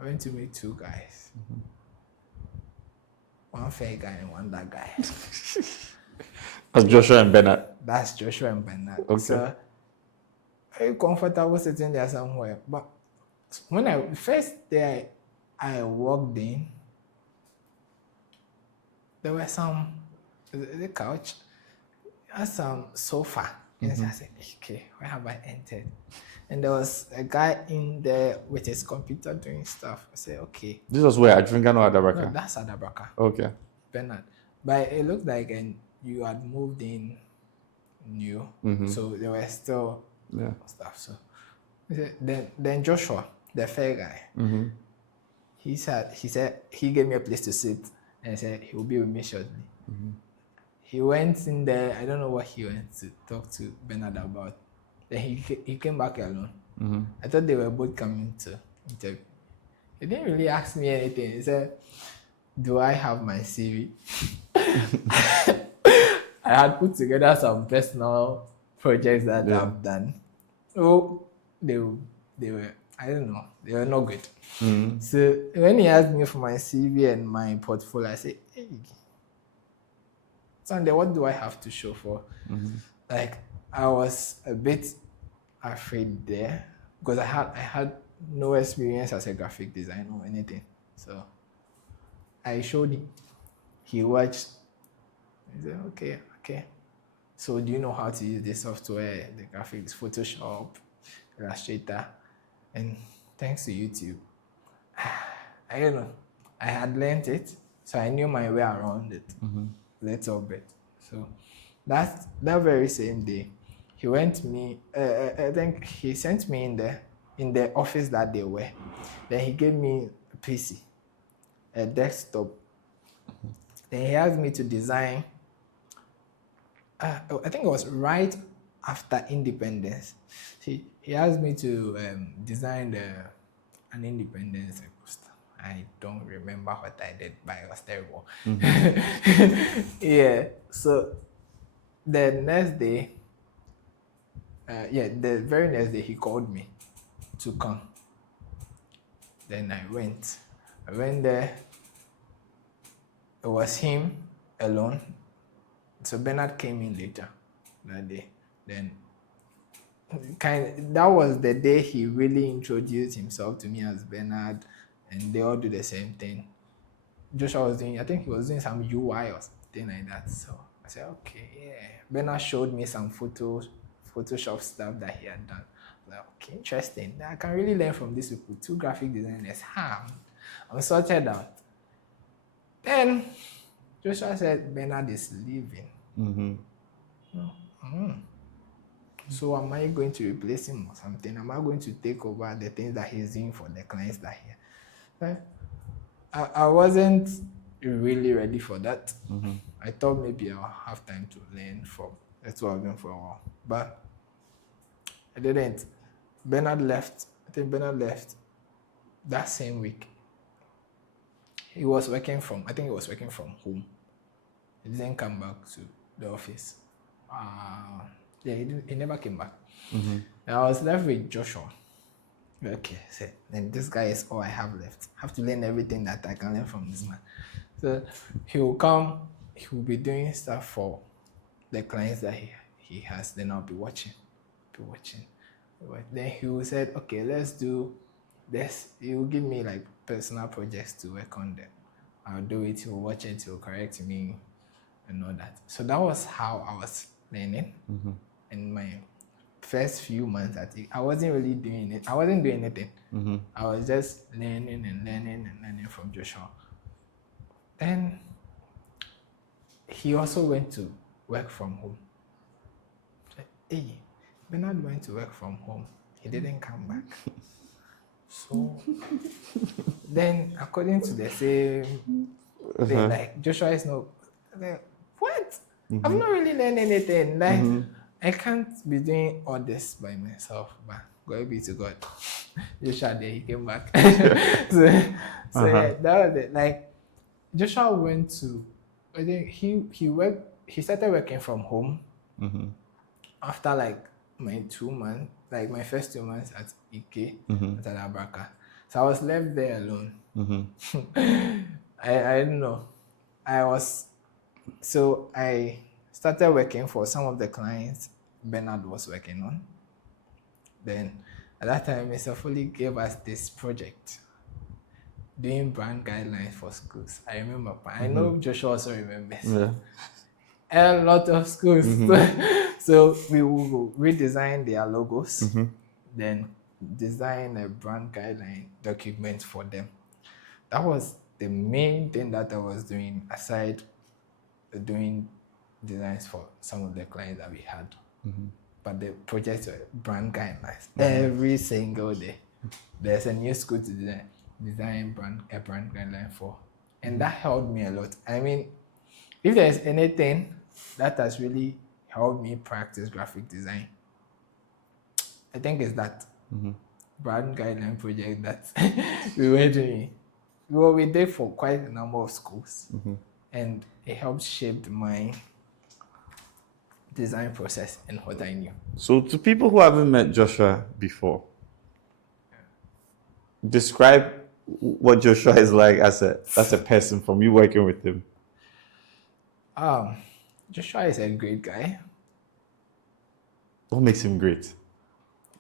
went to meet two guys, one fair guy and one that guy. That's Joshua and Bernard. That's Joshua and Bernard. Okay. So very comfortable sitting there somewhere. But when I first day I walked in, there were the couch, and some sofa. And I said, "Okay, where have I entered?" And there was a guy in there with his computer doing stuff. I said, "Okay." This was where Adringano or Adabraka? No, that's Adabraka. Okay. Bernard. But it looked like you had moved in new, so there were still stuff. So then Joshua, the fair guy, he said he gave me a place to sit and said he will be with me shortly. He went in there. I don't know what he went to talk to Bernard about. Then he came back alone. I thought they were both coming to interview. He didn't really ask me anything. He said, "Do I have my CV?" I had put together some personal projects that I've done. So they were, I don't know, they were not good. So when he asked me for my CV and my portfolio, I said, "Hey, Sunday, what do I have to show for?" Like, I was a bit afraid there because I had no experience as a graphic designer or anything. So I showed him. He watched. He said, okay. So do you know how to use this software, the graphics, Photoshop, Illustrator? And thanks to YouTube, I don't know. I had learned it, so I knew my way around it little bit. So that very same day, he went me. I think he sent me in the office that they were. Then he gave me a PC, a desktop. Then he asked me to design. I think it was right after independence. He asked me to design an independence poster. I don't remember what I did, but it was terrible. Yeah. So the next day, the very next day, he called me to come. Then I went. I went there. It was him alone. So Bernard came in later that day. Then that was the day he really introduced himself to me as Bernard, and they all do the same thing. Joshua was doing, I think he was doing some UI or something like that. So I said, okay, yeah. Bernard showed me some Photoshop stuff that he had done. I was like, okay, interesting. I can really learn from these people. Two graphic designers. I'm sorted out. Then Joshua said Bernard is leaving. So am I going to replace him or something? Am I going to take over the things that he's doing for the clients that he? I wasn't really ready for that. I thought maybe I'll have time to learn from. That's what I've done for a while, but I didn't. Bernard left. I think Bernard left that same week. He was working from home. He didn't come back to the office. He never came back. And I was left with Joshua. Okay, so then this guy is all I have left. I have to learn everything that I can learn from this man. So he will come he will be doing stuff for the clients that he has. Then I'll be watching. Then he will say, okay, let's do this. He will give me like personal projects to work on them. I'll do it. He will watch it. He will correct me and all that. So that was how I was learning. In my first few months, I wasn't really doing it. I wasn't doing anything. I was just learning from Joshua. Then he also went to work from home. Hey, Bernard went to work from home. He didn't come back. So then, according to the same thing, like Joshua is not. Like, what? I'm not really learning anything. Like I can't be doing all this by myself. But glory be to God. Joshua there, he came back. so yeah, that was it. Like Joshua went to. I think he worked. He started working from home after like my 2 months, like my first 2 months at Ike, at Alabraka. So I was left there alone. I don't know. I started working for some of the clients Bernard was working on. Then at that time, Mr. Foley gave us this project, doing brand guidelines for schools. I remember. I know Joshua also remembers. Yeah. A lot of schools. So we will redesign their logos, then design a brand guideline document for them. That was the main thing that I was doing, aside doing designs for some of the clients that we had. But the projects were brand guidelines. Every single day, there's a new school to design a brand guideline for. And that helped me a lot. I mean, if there's anything that has really helped me practice graphic design, I think it's that brand guideline project that we were doing. We did for quite a number of schools, and it helped shape my design process and what I knew. So to people who haven't met Joshua before, describe what Joshua is like as a person from you working with him. Joshua is a great guy. What makes him great?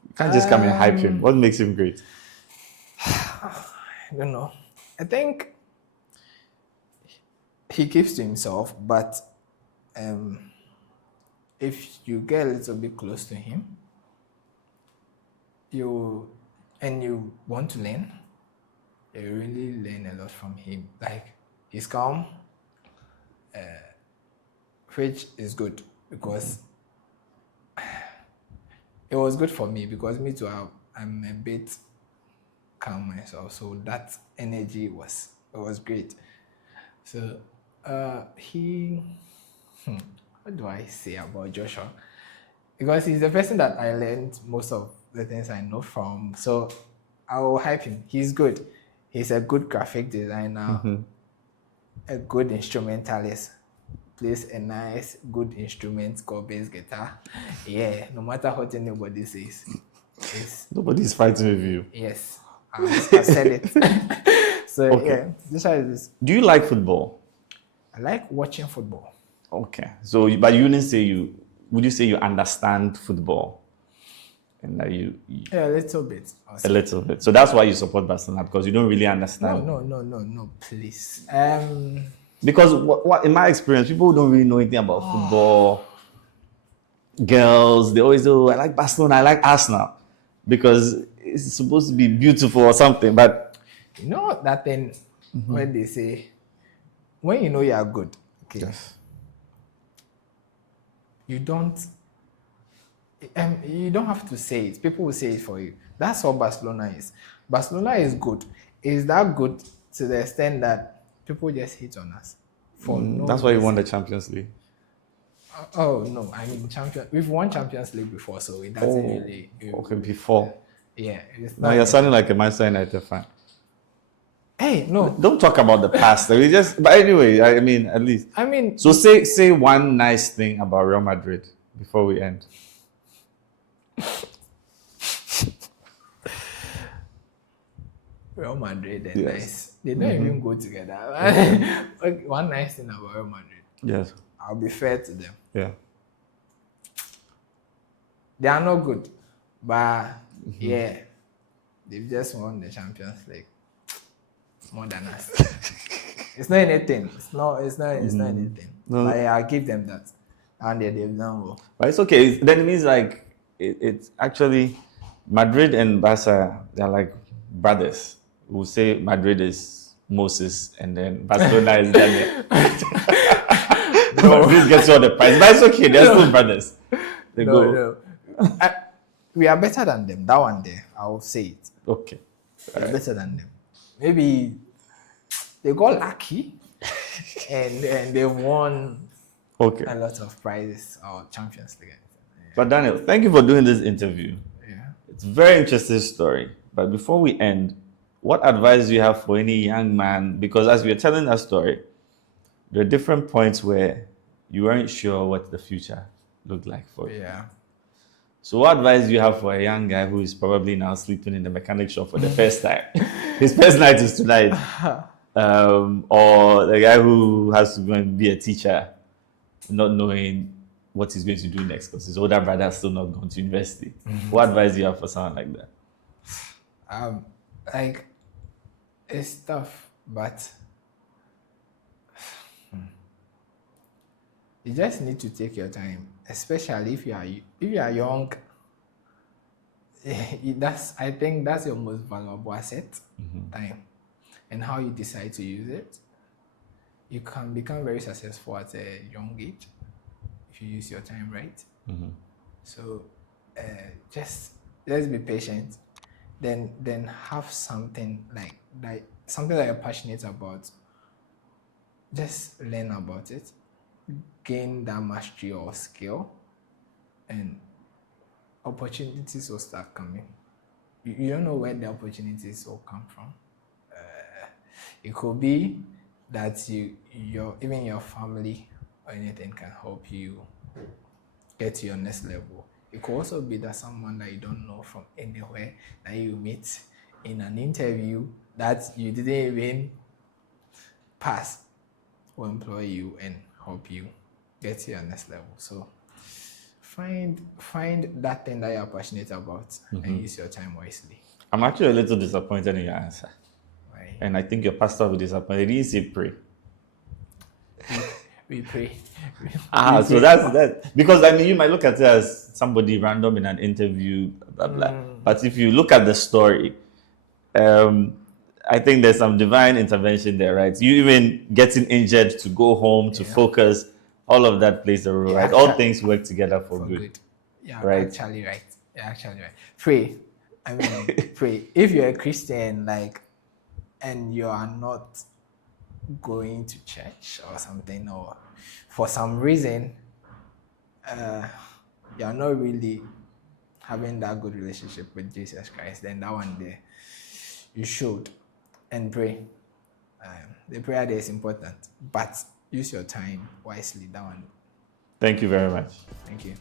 You can't just come and hype him. What makes him great? I don't know. I think he keeps to himself, but if you get a little bit close to him, you want to learn, you really learn a lot from him. Like, he's calm, which is good, because it was good for me, because me too, I'm a bit calm myself, so that energy was great. So what do I say about Joshua? Because he's the person that I learned most of the things I know from, so I will hype him. He's good. He's a good graphic designer, a good instrumentalist, plays a nice, good instrument called bass guitar. Yeah, no matter what anybody says. Nobody's fighting with you. Yes, I've said it. So Okay. Yeah, this. Do you like football? I like watching football. Okay. So, but you wouldn't say would you say you understand football? And that Yeah, a little bit. A little bit. So that's why you support Barcelona, because you don't really understand. No, please. Because what in my experience, people don't really know anything about football. Girls, they always say, I like Barcelona, I like Arsenal, because it's supposed to be beautiful or something. But you know that thing when they say, when you know you are good, okay, yes. You don't have to say it. People will say it for you. That's what Barcelona is. Barcelona is good. Is that good to the extent that people just hate on us? That's why you won the Champions League. Oh no, I mean we've won Champions League before, so it doesn't really. Okay, before. Yeah. Now you're sounding like a Manchester United fan. Hey, no. Don't talk about the past. But anyway, I mean, at least. I mean. So say one nice thing about Real Madrid before we end. Real Madrid and Yes. nice. They don't even go together. Okay, one nice thing about Real Madrid. Yes. I'll be fair to them. Yeah. They are not good, but yeah, they've just won the Champions League. More than us. It's not anything. It's not anything. No. But yeah, I'll give them that. And they've done well. But it's okay. Then it means like it's actually Madrid and Barca. They're like brothers. We'll say Madrid is Moses, and then Barcelona is Daniel. Madrid gets all the prize, but it's okay. They're still brothers. They go. We are better than them. That one there, I will say it. Okay. We're better than them. Maybe they got lucky, and they've won a lot of prizes or Champions League. Yeah. But Daniel, thank you for doing this interview. Yeah. It's a very interesting story. But before we end, what advice do you have for any young man? Because as we are telling that story, there are different points where you weren't sure what the future looked like for you. Yeah. So what advice do you have for a young guy who is probably now sleeping in the mechanic shop for the first time? His first night is tonight. Or the guy who has to go and be a teacher, not knowing what he's going to do next because his older brother is still not going to university. What advice do you have for someone like that? Like, it's tough, but you just need to take your time, especially if you are young. I think that's your most valuable asset, time, and how you decide to use it. You can become very successful at a young age if you use your time right. So just be patient. Then have something something that you're passionate about. Just learn about it, gain that mastery or skill, and opportunities will start coming. You don't know where the opportunities will come from. It could be that even your family or anything can help you get to your next level. It could also be that someone that you don't know from anywhere that you meet in an interview that you didn't even pass will employ you and help you get to your next level. So find that thing that you're passionate about and use your time wisely. I'm actually a little disappointed in your answer. Right. And I think your pastor will be disappointed. He didn't say pray. We pray. So that's that. Because I mean, you might look at it as somebody random in an interview, blah, blah. But if you look at the story, I think there's some divine intervention there, right? You even getting injured to go home, to focus, all of that plays a role, right? All things work together for good. Yeah, right? Actually right. Yeah, actually right. Pray. I mean, pray. If you're a Christian, and you are not going to church or something, or for some reason, you're not really having that good relationship with Jesus Christ, then that one there, you should and pray. The prayer there is important, but use your time wisely. That one. Thank you very much. Thank you.